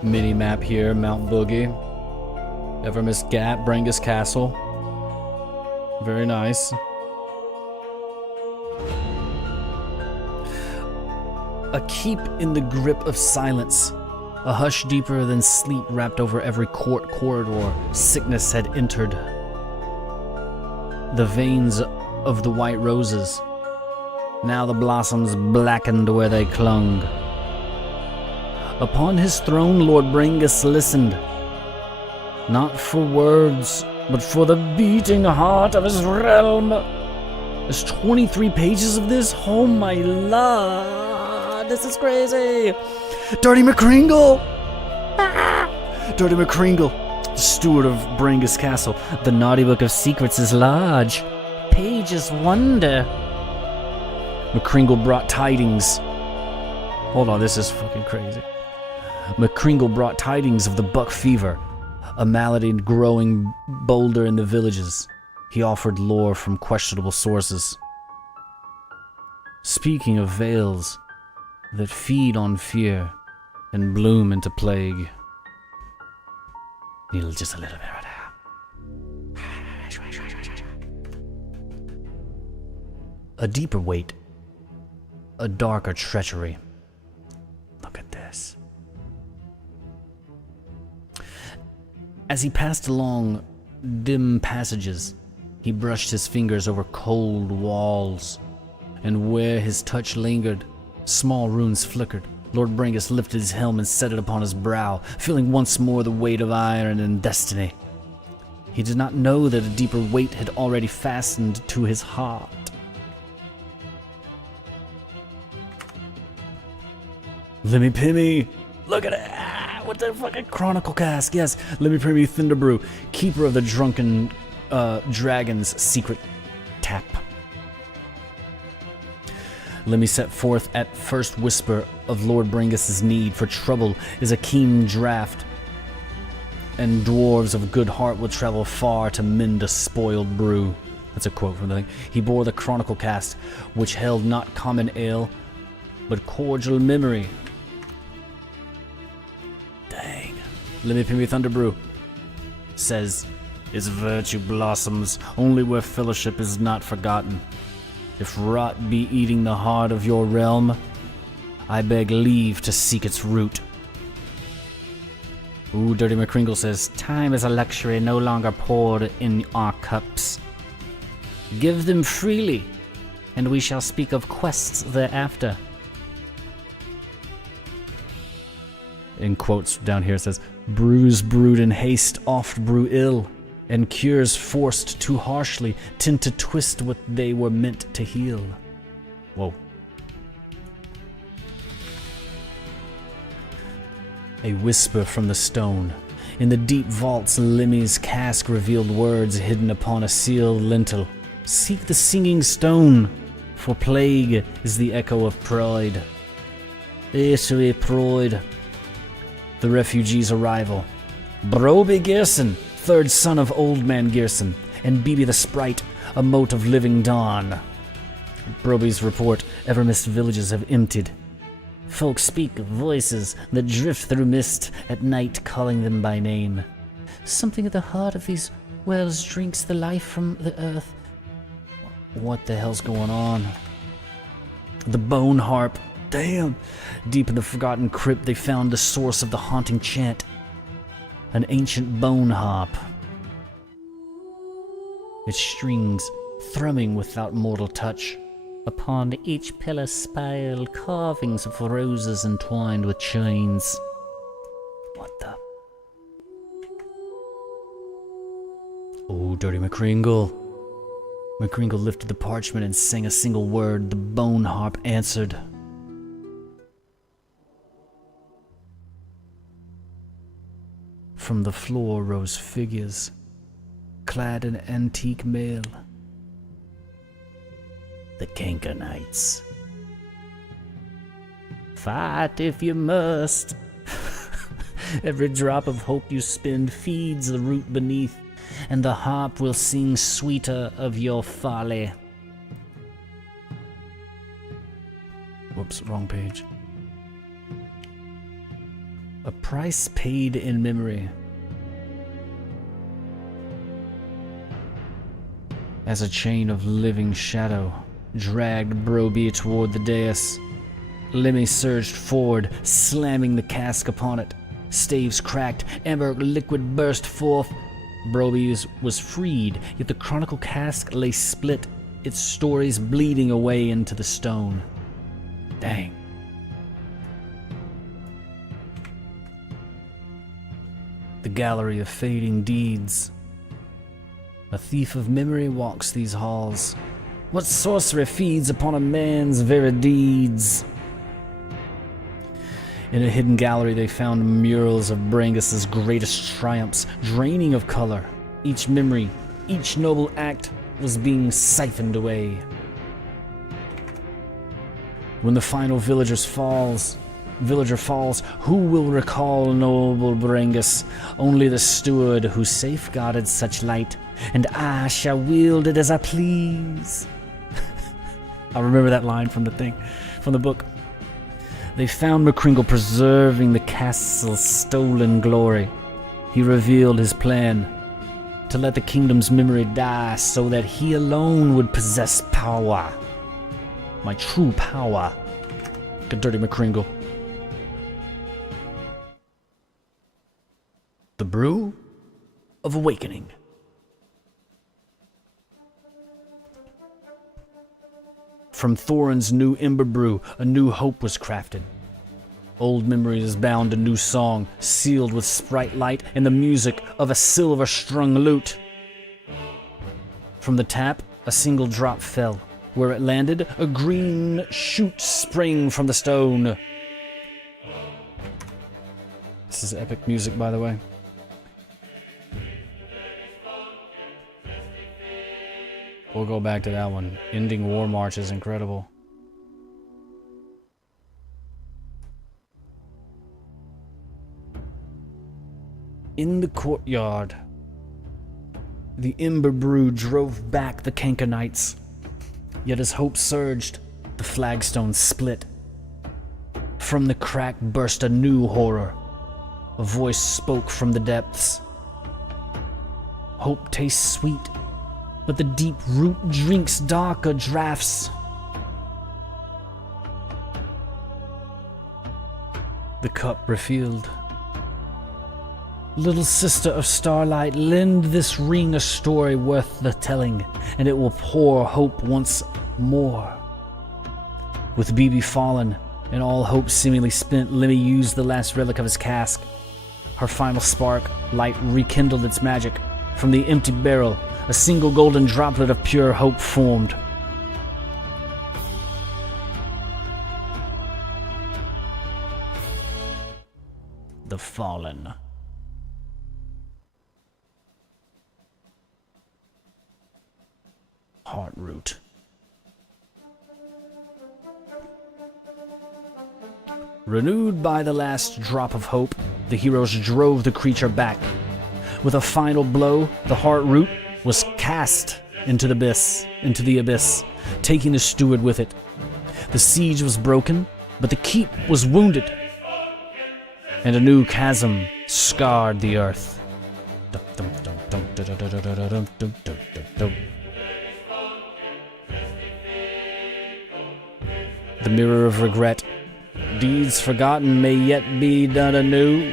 mini map here. Mount Boogie, Evermist Gap, Brengus Castle. Very nice. A keep in the grip of silence. A hush deeper than sleep wrapped over every court corridor. Sickness had entered the veins of the white roses. Now the blossoms blackened where they clung. Upon his throne, Lord Brengus listened, not for words, but for the beating heart of his realm. There's 23 pages of this? Oh my lord, this is crazy. Dirty McCringle! Ah! Dirty McCringle, the steward of Brengus Castle. The naughty book of secrets is large. Pages wonder. McCringle brought tidings. Hold on, this is fucking crazy. McCringle brought tidings of the buck fever, a malady growing bolder in the villages. He offered lore from questionable sources. Speaking of veils that feed on fear and bloom into plague. Need just a little bit right now. A deeper weight. A darker treachery. Look at this. As he passed along dim passages, he brushed his fingers over cold walls, and where his touch lingered, small runes flickered. Lord Brengus lifted his helm and set it upon his brow, feeling once more the weight of iron and destiny. He did not know that a deeper weight had already fastened to his heart. Lemmy Pimmy! Look at it! What the fucking Chronicle Cask? Yes, Lemmy Pimmy Thunderbrew, keeper of the drunken dragon's secret tap. Lemmy set forth at first whisper of Lord Brengus's need for trouble is a keen draught, and dwarves of good heart will travel far to mend a spoiled brew. That's a quote from the thing. He bore the Chronicle Cask, which held not common ale, but cordial memory. Dang. Lemmy Pimmy Thunderbrew says, "Its virtue blossoms only where fellowship is not forgotten. If rot be eating the heart of your realm, I beg leave to seek its root." Ooh, Dirty McCringle says, "Time is a luxury no longer poured in our cups. Give them freely, and we shall speak of quests thereafter." In quotes down here it says, "Brews brewed in haste oft brew ill, and cures forced too harshly tend to twist what they were meant to heal." Whoa. A whisper from the stone. In the deep vaults, Lemmy's cask revealed words hidden upon a sealed lintel. "Seek the singing stone, for plague is the echo of pride." Isui Pride. The refugees' arrival. Broby Gerson, third son of Old Man Gerson, and Bibi the Sprite, a mote of living dawn. Broby's report, Evermist villages have emptied. Folk speak of voices that drift through mist at night, calling them by name. Something at the heart of these wells drinks the life from the earth. What the hell's going on? The bone harp. Damn! Deep in the forgotten crypt, they found the source of the haunting chant. An ancient bone harp. Its strings thrumming without mortal touch. Upon each pillar spile carvings of roses entwined with chains. What the? Oh, Dirty McCringle. McCrinkle lifted the parchment and sang a single word. The bone harp answered. From the floor rose figures, clad in antique mail. The Cankanites. Fight if you must. Every drop of hope you spend feeds the root beneath, and the harp will sing sweeter of your folly. Whoops, wrong page. A price paid in memory. As a chain of living shadow dragged Broby toward the dais, Lemmy surged forward, slamming the cask upon it. Staves cracked, amber liquid burst forth. Broby was freed, yet the chronicle cask lay split, its stories bleeding away into the stone. Dang. The gallery of fading deeds. A thief of memory walks these halls. What sorcery feeds upon a man's very deeds? In a hidden gallery they found murals of Brangus's greatest triumphs, draining of color. Each memory, each noble act was being siphoned away. When the final villager falls, who will recall noble Brangus? Only the steward who safeguarded such light, and I shall wield it as I please. I remember that line from the book. They found McCringle preserving the castle's stolen glory. He revealed his plan to let the kingdom's memory die so that he alone would possess power. My true power. Get dirty, McCringle. The Brew of Awakening. From Thorin's new ember brew, a new hope was crafted. Old memories bound a new song, sealed with sprite light and the music of a silver-strung lute. From the tap, a single drop fell. Where it landed, a green shoot sprang from the stone. This is epic music, by the way. We'll go back to that one. Ending War March is incredible. In the courtyard, the Ember Brew drove back the Cankanites. Yet as hope surged, the flagstones split. From the crack burst a new horror. A voice spoke from the depths. Hope tastes sweet, but the deep root drinks darker draughts. The cup refilled. Little sister of starlight, lend this ring a story worth the telling, and it will pour hope once more. With BB fallen, and all hope seemingly spent, Lemmy used the last relic of his cask. Her final spark, light rekindled its magic. From the empty barrel, a single golden droplet of pure hope formed. The Fallen. Heartroot. Renewed by the last drop of hope, the heroes drove the creature back. With a final blow, the Heartroot was cast into the abyss, taking the steward with it. The siege was broken, but the keep was wounded, and a new chasm scarred the earth. The mirror of regret. Deeds forgotten may yet be done anew.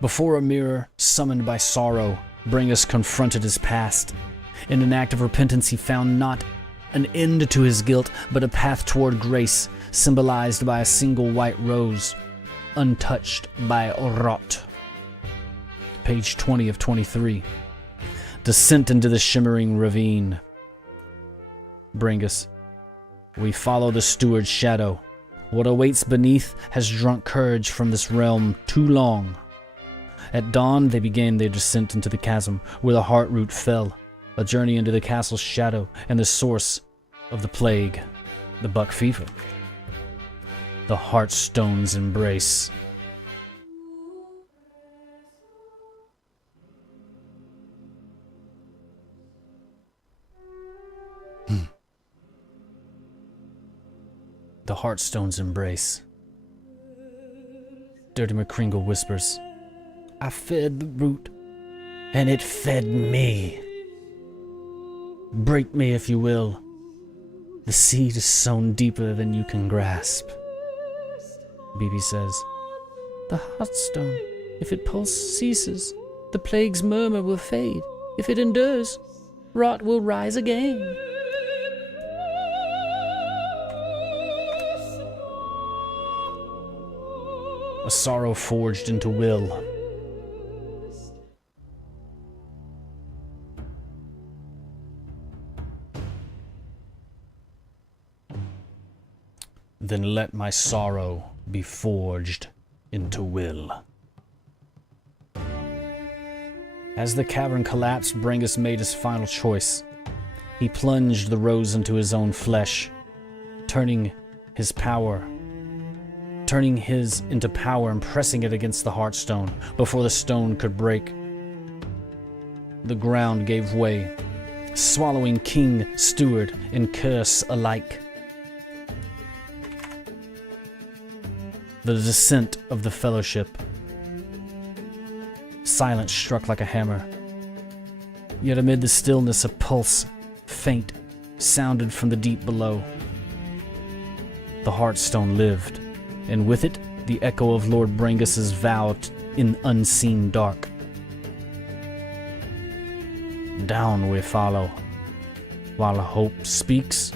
Before a mirror summoned by sorrow, Brangus confronted his past. In an act of repentance, he found not an end to his guilt, but a path toward grace, symbolized by a single white rose, untouched by rot. page 20 of 23. Descent into the shimmering ravine. Bringus. We follow the steward's shadow. What awaits beneath has drunk courage from this realm too long. At dawn, they began their descent into the chasm, where the heart root fell, a journey into the castle's shadow and the source of the plague, the buck fever. The Heartstone's embrace. The Heartstone's embrace. Dirty McCringle whispers, I fed the root, and it fed me. Break me if you will. The seed is sown deeper than you can grasp. BB says, the Heartstone, if it pulse ceases, the plague's murmur will fade. If it endures, rot will rise again. A sorrow forged into will. Then let my sorrow be forged into will. As the cavern collapsed, Bringus made his final choice. He plunged the rose into his own flesh, turning his into power and pressing it against the Heartstone. Before the stone could break, the ground gave way, swallowing king, steward, and curse alike. The descent of the fellowship. Silence struck like a hammer. Yet amid the stillness, a pulse, faint, sounded from the deep below. The Heartstone lived, and with it, the echo of Lord Brangus's vow in unseen dark. Down we follow. While hope speaks,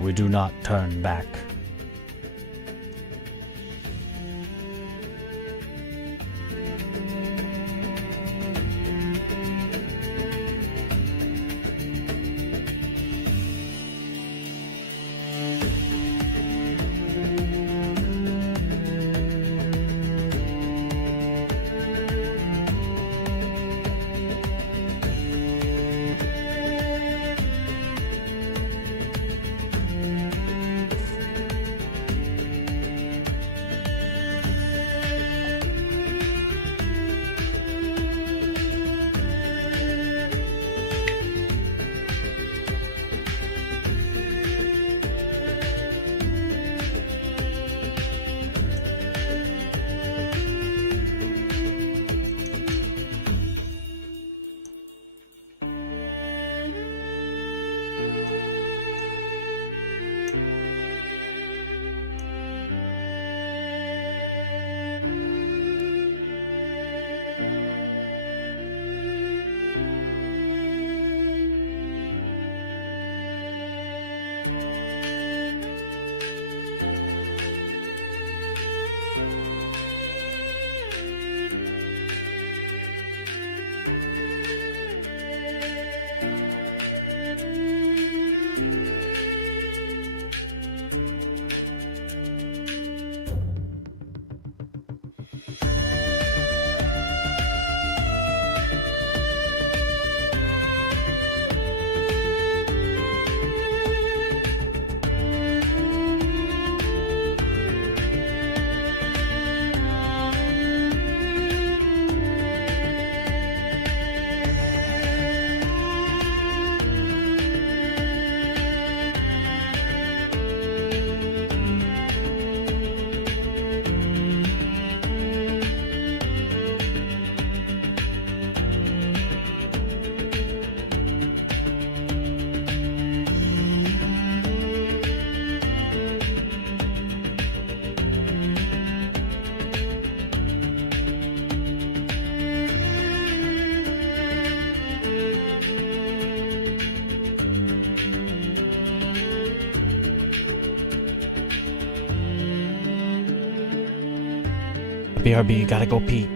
we do not turn back. BRB, gotta go pee.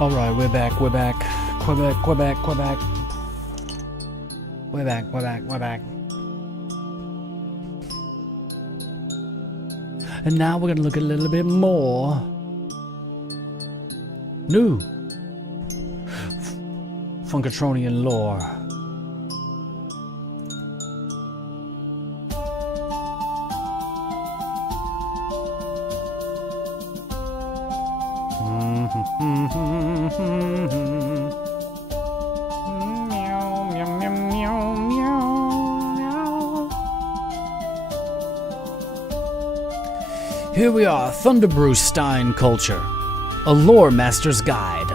Alright, we're back. Quebec. We're back. And now we're gonna look at a little bit more new Funkatronian lore. Here we are, Thunderbrew Stein Culture, a lore master's guide.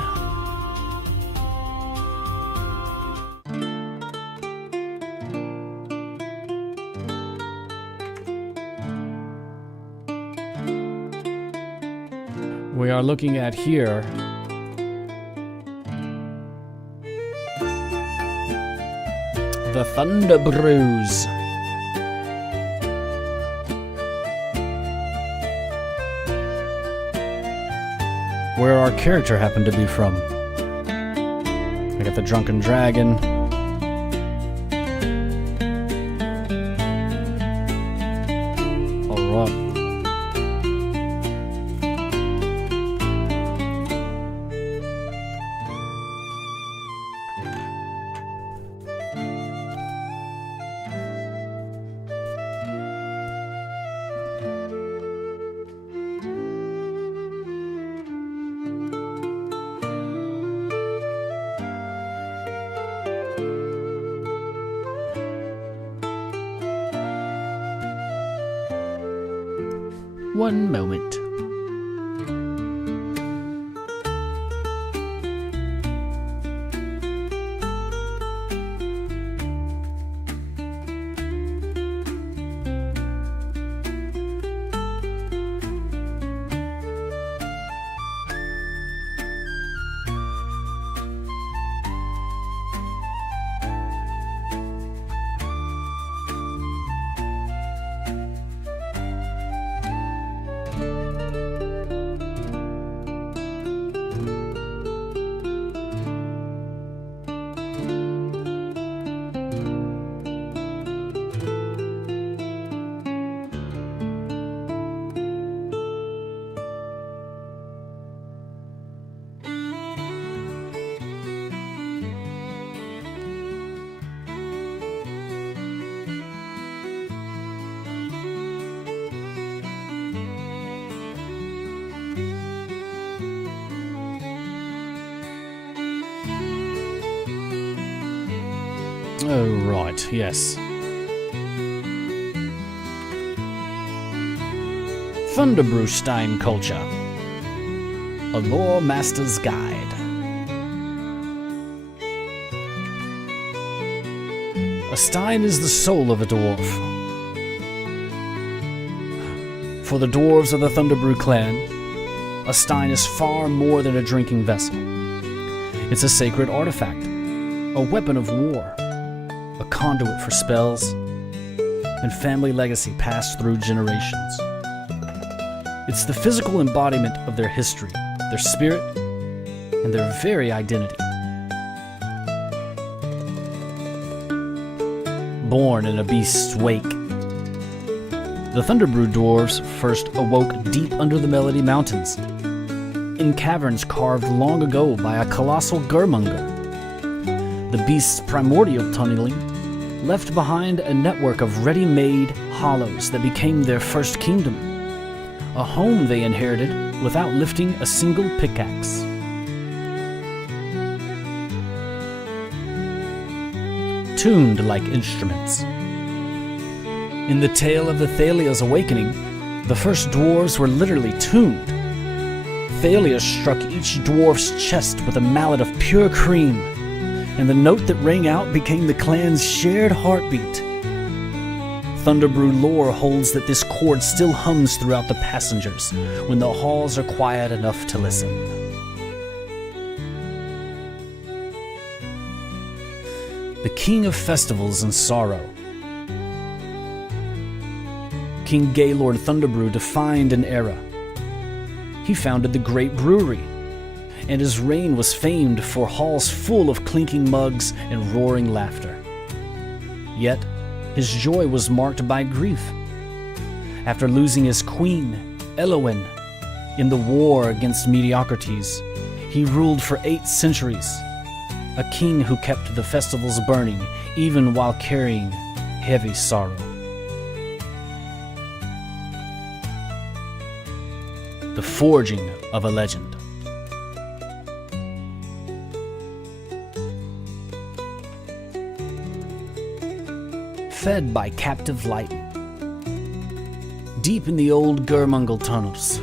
We are looking at here the Thunderbrews. Where our character happened to be from. I got the Drunken Dragon. Alright. One moment. Oh, right, yes. Thunderbrew Stein Culture, a lore master's guide. A Stein is the soul of a dwarf. For the dwarves of the Thunderbrew clan, a Stein is far more than a drinking vessel. It's a sacred artifact, a weapon of war, a conduit for spells, and family legacy passed through generations. It's the physical embodiment of their history, their spirit, and their very identity. Born in a beast's wake, the Thunderbrew dwarves first awoke deep under the Melody Mountains, in caverns carved long ago by a colossal Gurmunga. The beast's primordial tunneling left behind a network of ready-made hollows that became their first kingdom, a home they inherited without lifting a single pickaxe. Tuned like instruments. In the tale of the Thalia's awakening, the first dwarves were literally tuned. Thalia struck each dwarf's chest with a mallet of pure cream, and the note that rang out became the clan's shared heartbeat. Thunderbrew lore holds that this chord still hums throughout the passengers when the halls are quiet enough to listen. The king of festivals and sorrow, King Gaylord Thunderbrew defined an era. He founded the Great Brewery, and his reign was famed for halls full of clinking mugs and roaring laughter. Yet, his joy was marked by grief. After losing his queen, Elowen, in the war against mediocrities, he ruled for 8 centuries, a king who kept the festivals burning even while carrying heavy sorrow. The forging of a legend. Fed by captive lightning. Deep in the old Gurmungal tunnels,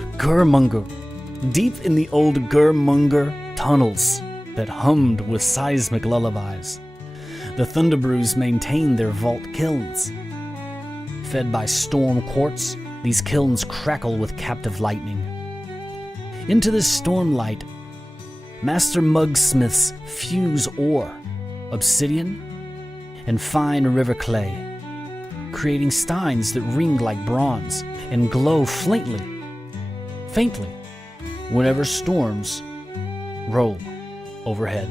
deep in the old Gurmunger tunnels that hummed with seismic lullabies, the Thunderbrews maintained their vault kilns. Fed by storm quartz, these kilns crackle with captive lightning. Into this stormlight, master mugsmiths fuse ore, obsidian, and fine river clay, creating steins that ring like bronze and glow faintly, whenever storms roll overhead.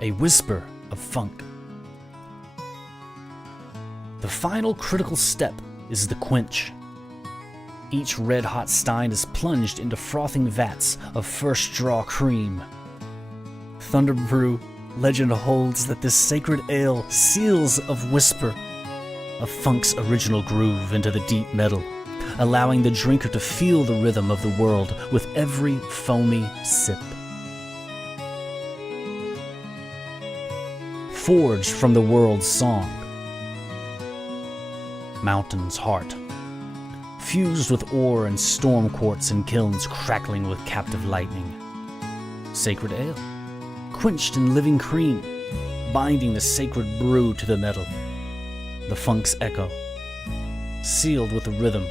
A whisper of funk. The final critical step is the quench. Each red-hot stein is plunged into frothing vats of first draw cream. Thunderbrew legend holds that this sacred ale seals of whisper of funk's original groove into the deep metal, allowing the drinker to feel the rhythm of the world with every foamy sip. Forged from the world's song, Mountain's heart, fused with ore and storm quartz and kilns crackling with captive lightning. Sacred ale, quenched in living cream, binding the sacred brew to the metal. The funk's echo, sealed with the rhythm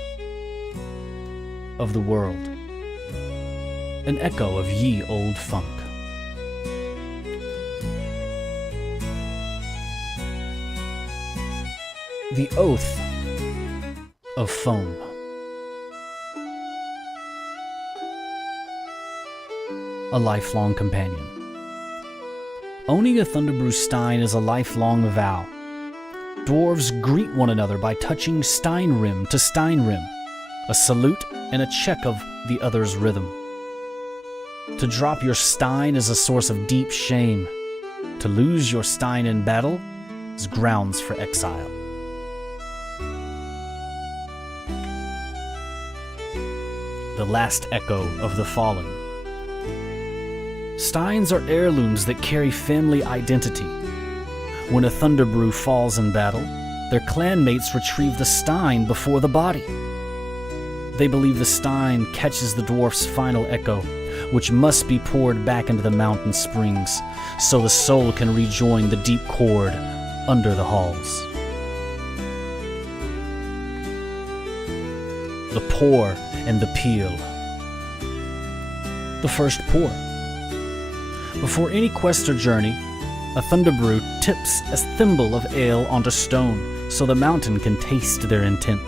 of the world. An echo of ye old funk. The oath of foam. A lifelong companion. Owning a Thunderbrew stein is a lifelong vow. Dwarves greet one another by touching stein rim to stein rim, a salute and a check of the other's rhythm. To drop your stein is a source of deep shame. To lose your stein in battle is grounds for exile. The last echo of the fallen. Steins are heirlooms that carry family identity. When a Thunderbrew falls in battle, their clanmates retrieve the stein before the body. They believe the stein catches the dwarf's final echo, which must be poured back into the mountain springs, so the soul can rejoin the deep chord under the halls. The pour and the peel. The first pour. Before any quest or journey, a Thunderbrew tips a thimble of ale onto stone so the mountain can taste their intent.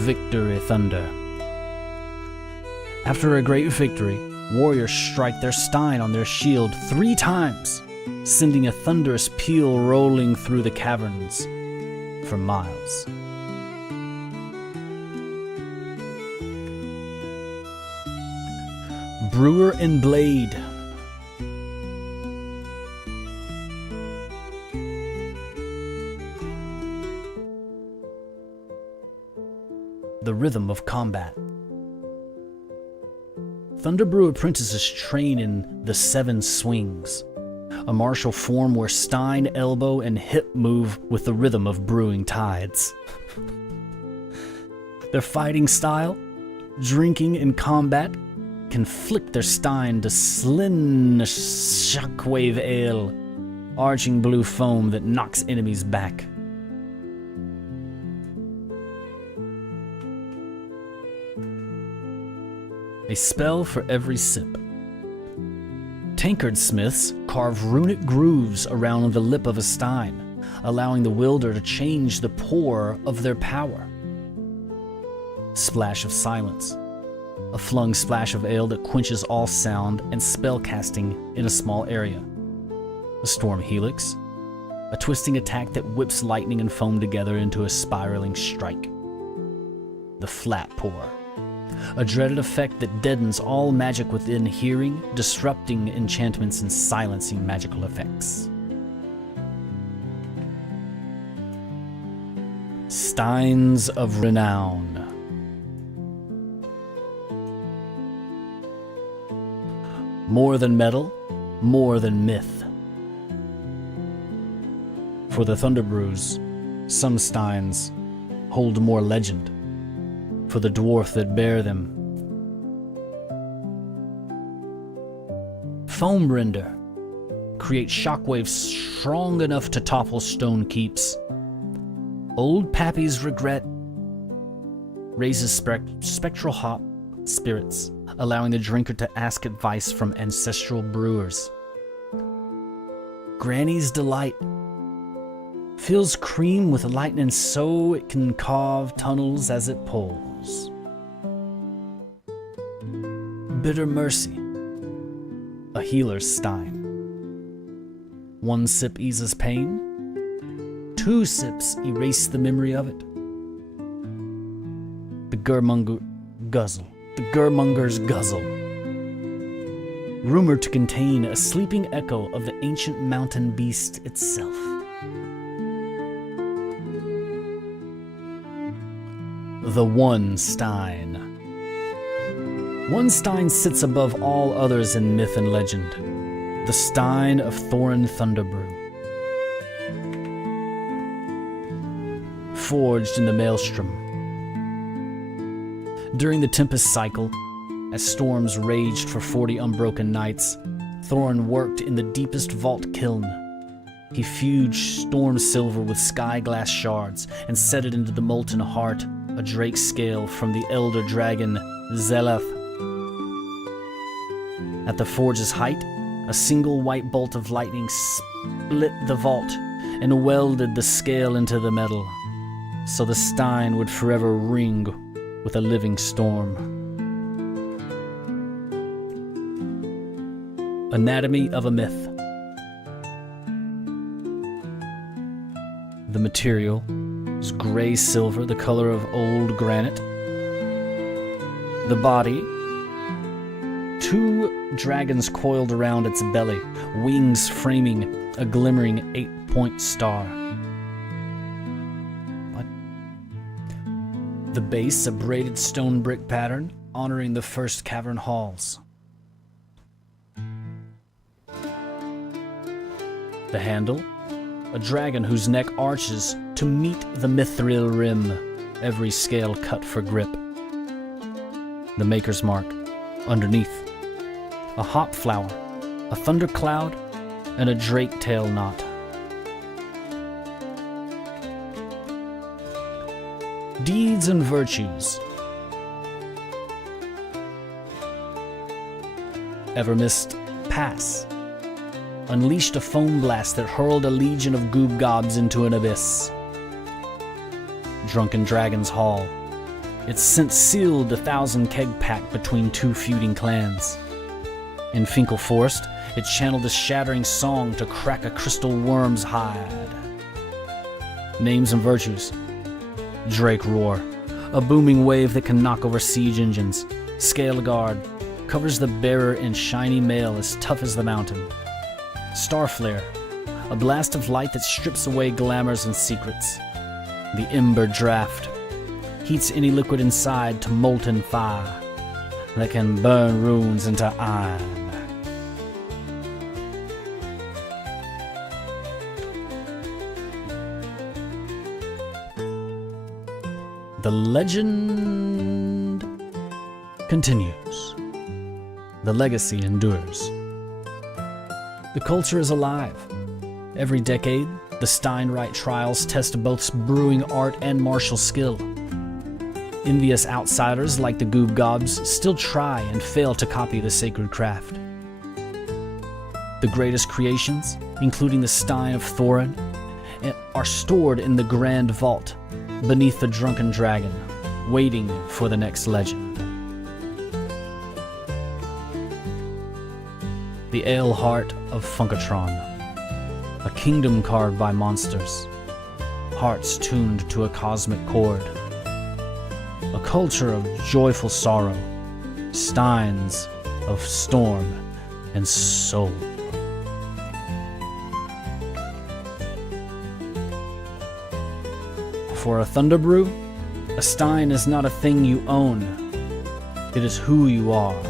Victory Thunder. After a great victory, warriors strike their stein on their shield 3 times, sending a thunderous peal rolling through the caverns for miles. Brewer and Blade. The rhythm of combat. Thunderbrew apprentices train in the 7 swings, a martial form where stein, elbow, and hip move with the rhythm of brewing tides. Their fighting style, drinking in combat, can flick their stein to slim shockwave ale, arching blue foam that knocks enemies back. A spell for every sip. Tankard smiths carve runic grooves around the lip of a stein, allowing the wielder to change the pour of their power. Splash of silence. A flung splash of ale that quenches all sound and spell casting in a small area. A storm helix. A twisting attack that whips lightning and foam together into a spiraling strike. The flat pour. A dreaded effect that deadens all magic within hearing, disrupting enchantments and silencing magical effects. Steins of Renown. More than metal, more than myth. For the Thunderbrews, some steins hold more legend. For the dwarf that bear them. Foamrender. Create shockwaves strong enough to topple stone keeps. Old Pappy's Regret raises spectral hop spirits, allowing the drinker to ask advice from ancestral brewers. Granny's Delight fills cream with lightning so it can carve tunnels as it pulls. Bitter Mercy, a healer's stein. 1 sip eases pain, 2 sips erase the memory of it. The Gurmunger's Guzzle. Rumored to contain a sleeping echo of the ancient mountain beast itself. The One Stein. One Stein sits above all others in myth and legend. The Stein of Thorin Thunderbrew. Forged in the Maelstrom. During the Tempest cycle, as storms raged for 40 unbroken nights, Thorin worked in the deepest vault kiln. He fused storm silver with sky glass shards and set it into the molten heart, a drake scale from the elder dragon Zeleth. At the forge's height, a single white bolt of lightning split the vault and welded the scale into the metal, so the stein would forever ring with a living storm. Anatomy of a myth. The material is gray silver, the color of old granite. The body, 2 dragons coiled around its belly, wings framing a glimmering 8-point star. The base, a braided stone brick pattern, honoring the first cavern halls. The handle, a dragon whose neck arches to meet the mithril rim, every scale cut for grip. The maker's mark, underneath, a hop flower, a thundercloud, and a drake tail knot. Deeds and virtues. Evermist Pass unleashed a foam blast that hurled a legion of goob gobs into an abyss. Drunken Dragon's Hall. Its scent sealed the 1,000 keg pact between 2 feuding clans. In Finkel Forest, it channeled a shattering song to crack a crystal worm's hide. Names and virtues. Drake Roar, a booming wave that can knock over siege engines. Scale Guard covers the bearer in shiny mail as tough as the mountain. Starflare, a blast of light that strips away glamours and secrets. The Ember Draft heats any liquid inside to molten fire that can burn runes into iron. The legend continues. The legacy endures. The culture is alive. Every decade, the Steinrite trials test both brewing art and martial skill. Envious outsiders like the Goob Gobs still try and fail to copy the sacred craft. The greatest creations, including the Stein of Thorin, are stored in the Grand Vault beneath the Drunken Dragon, waiting for the next legend. The Ale Heart of Funkatron, a kingdom carved by monsters, hearts tuned to a cosmic chord, a culture of joyful sorrow, steins of storm and soul. For a Thunderbrew, a stein is not a thing you own, it is who you are.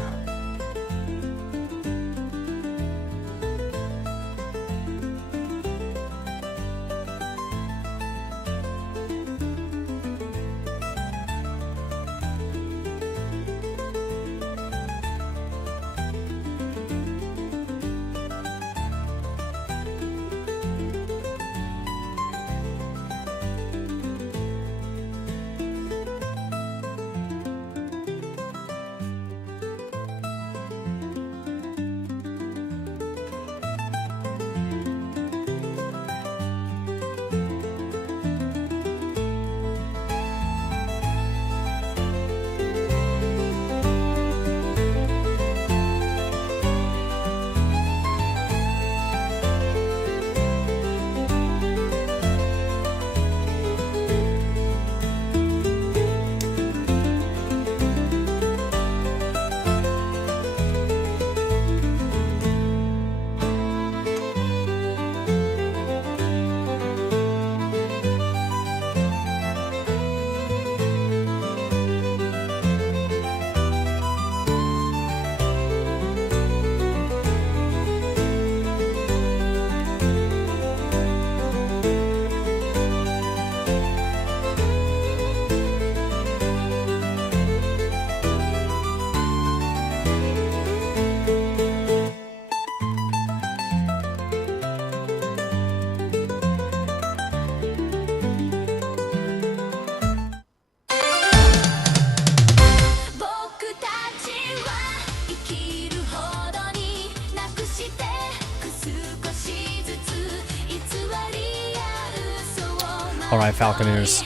Alright, Falconeers.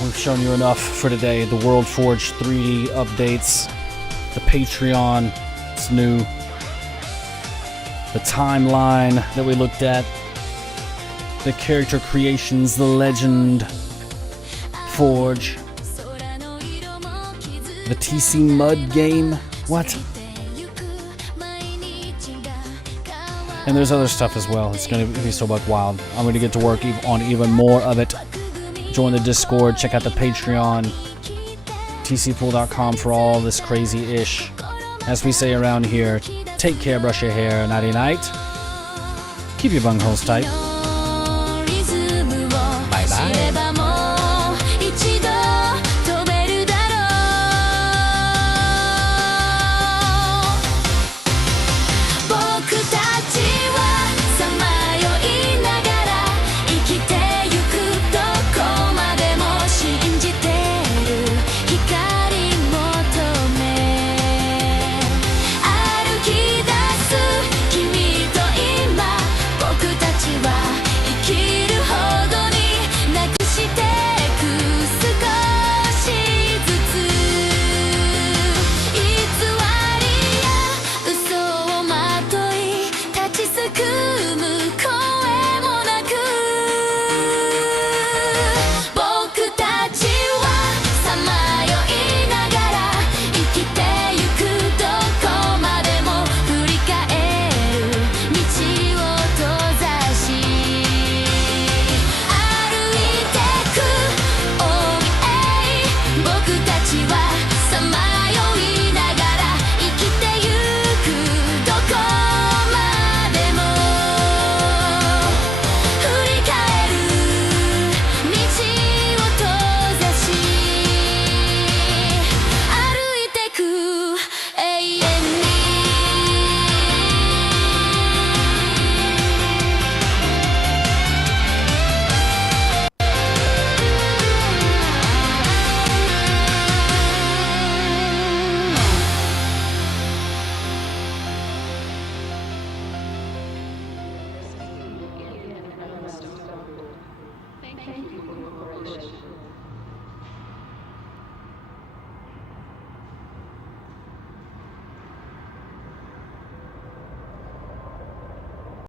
We've shown you enough for today. The World Forge 3D updates, the Patreon, it's new, the timeline that we looked at, the character creations, the Legend Forge, the TC Mud game. What? And there's other stuff as well. It's going to be so buck wild. I'm going to get to work on even more of it. Join the Discord. Check out the Patreon. tcpool.com for all this crazy-ish. As we say around here, take care, brush your hair, nighty-night. Keep your bungholes tight.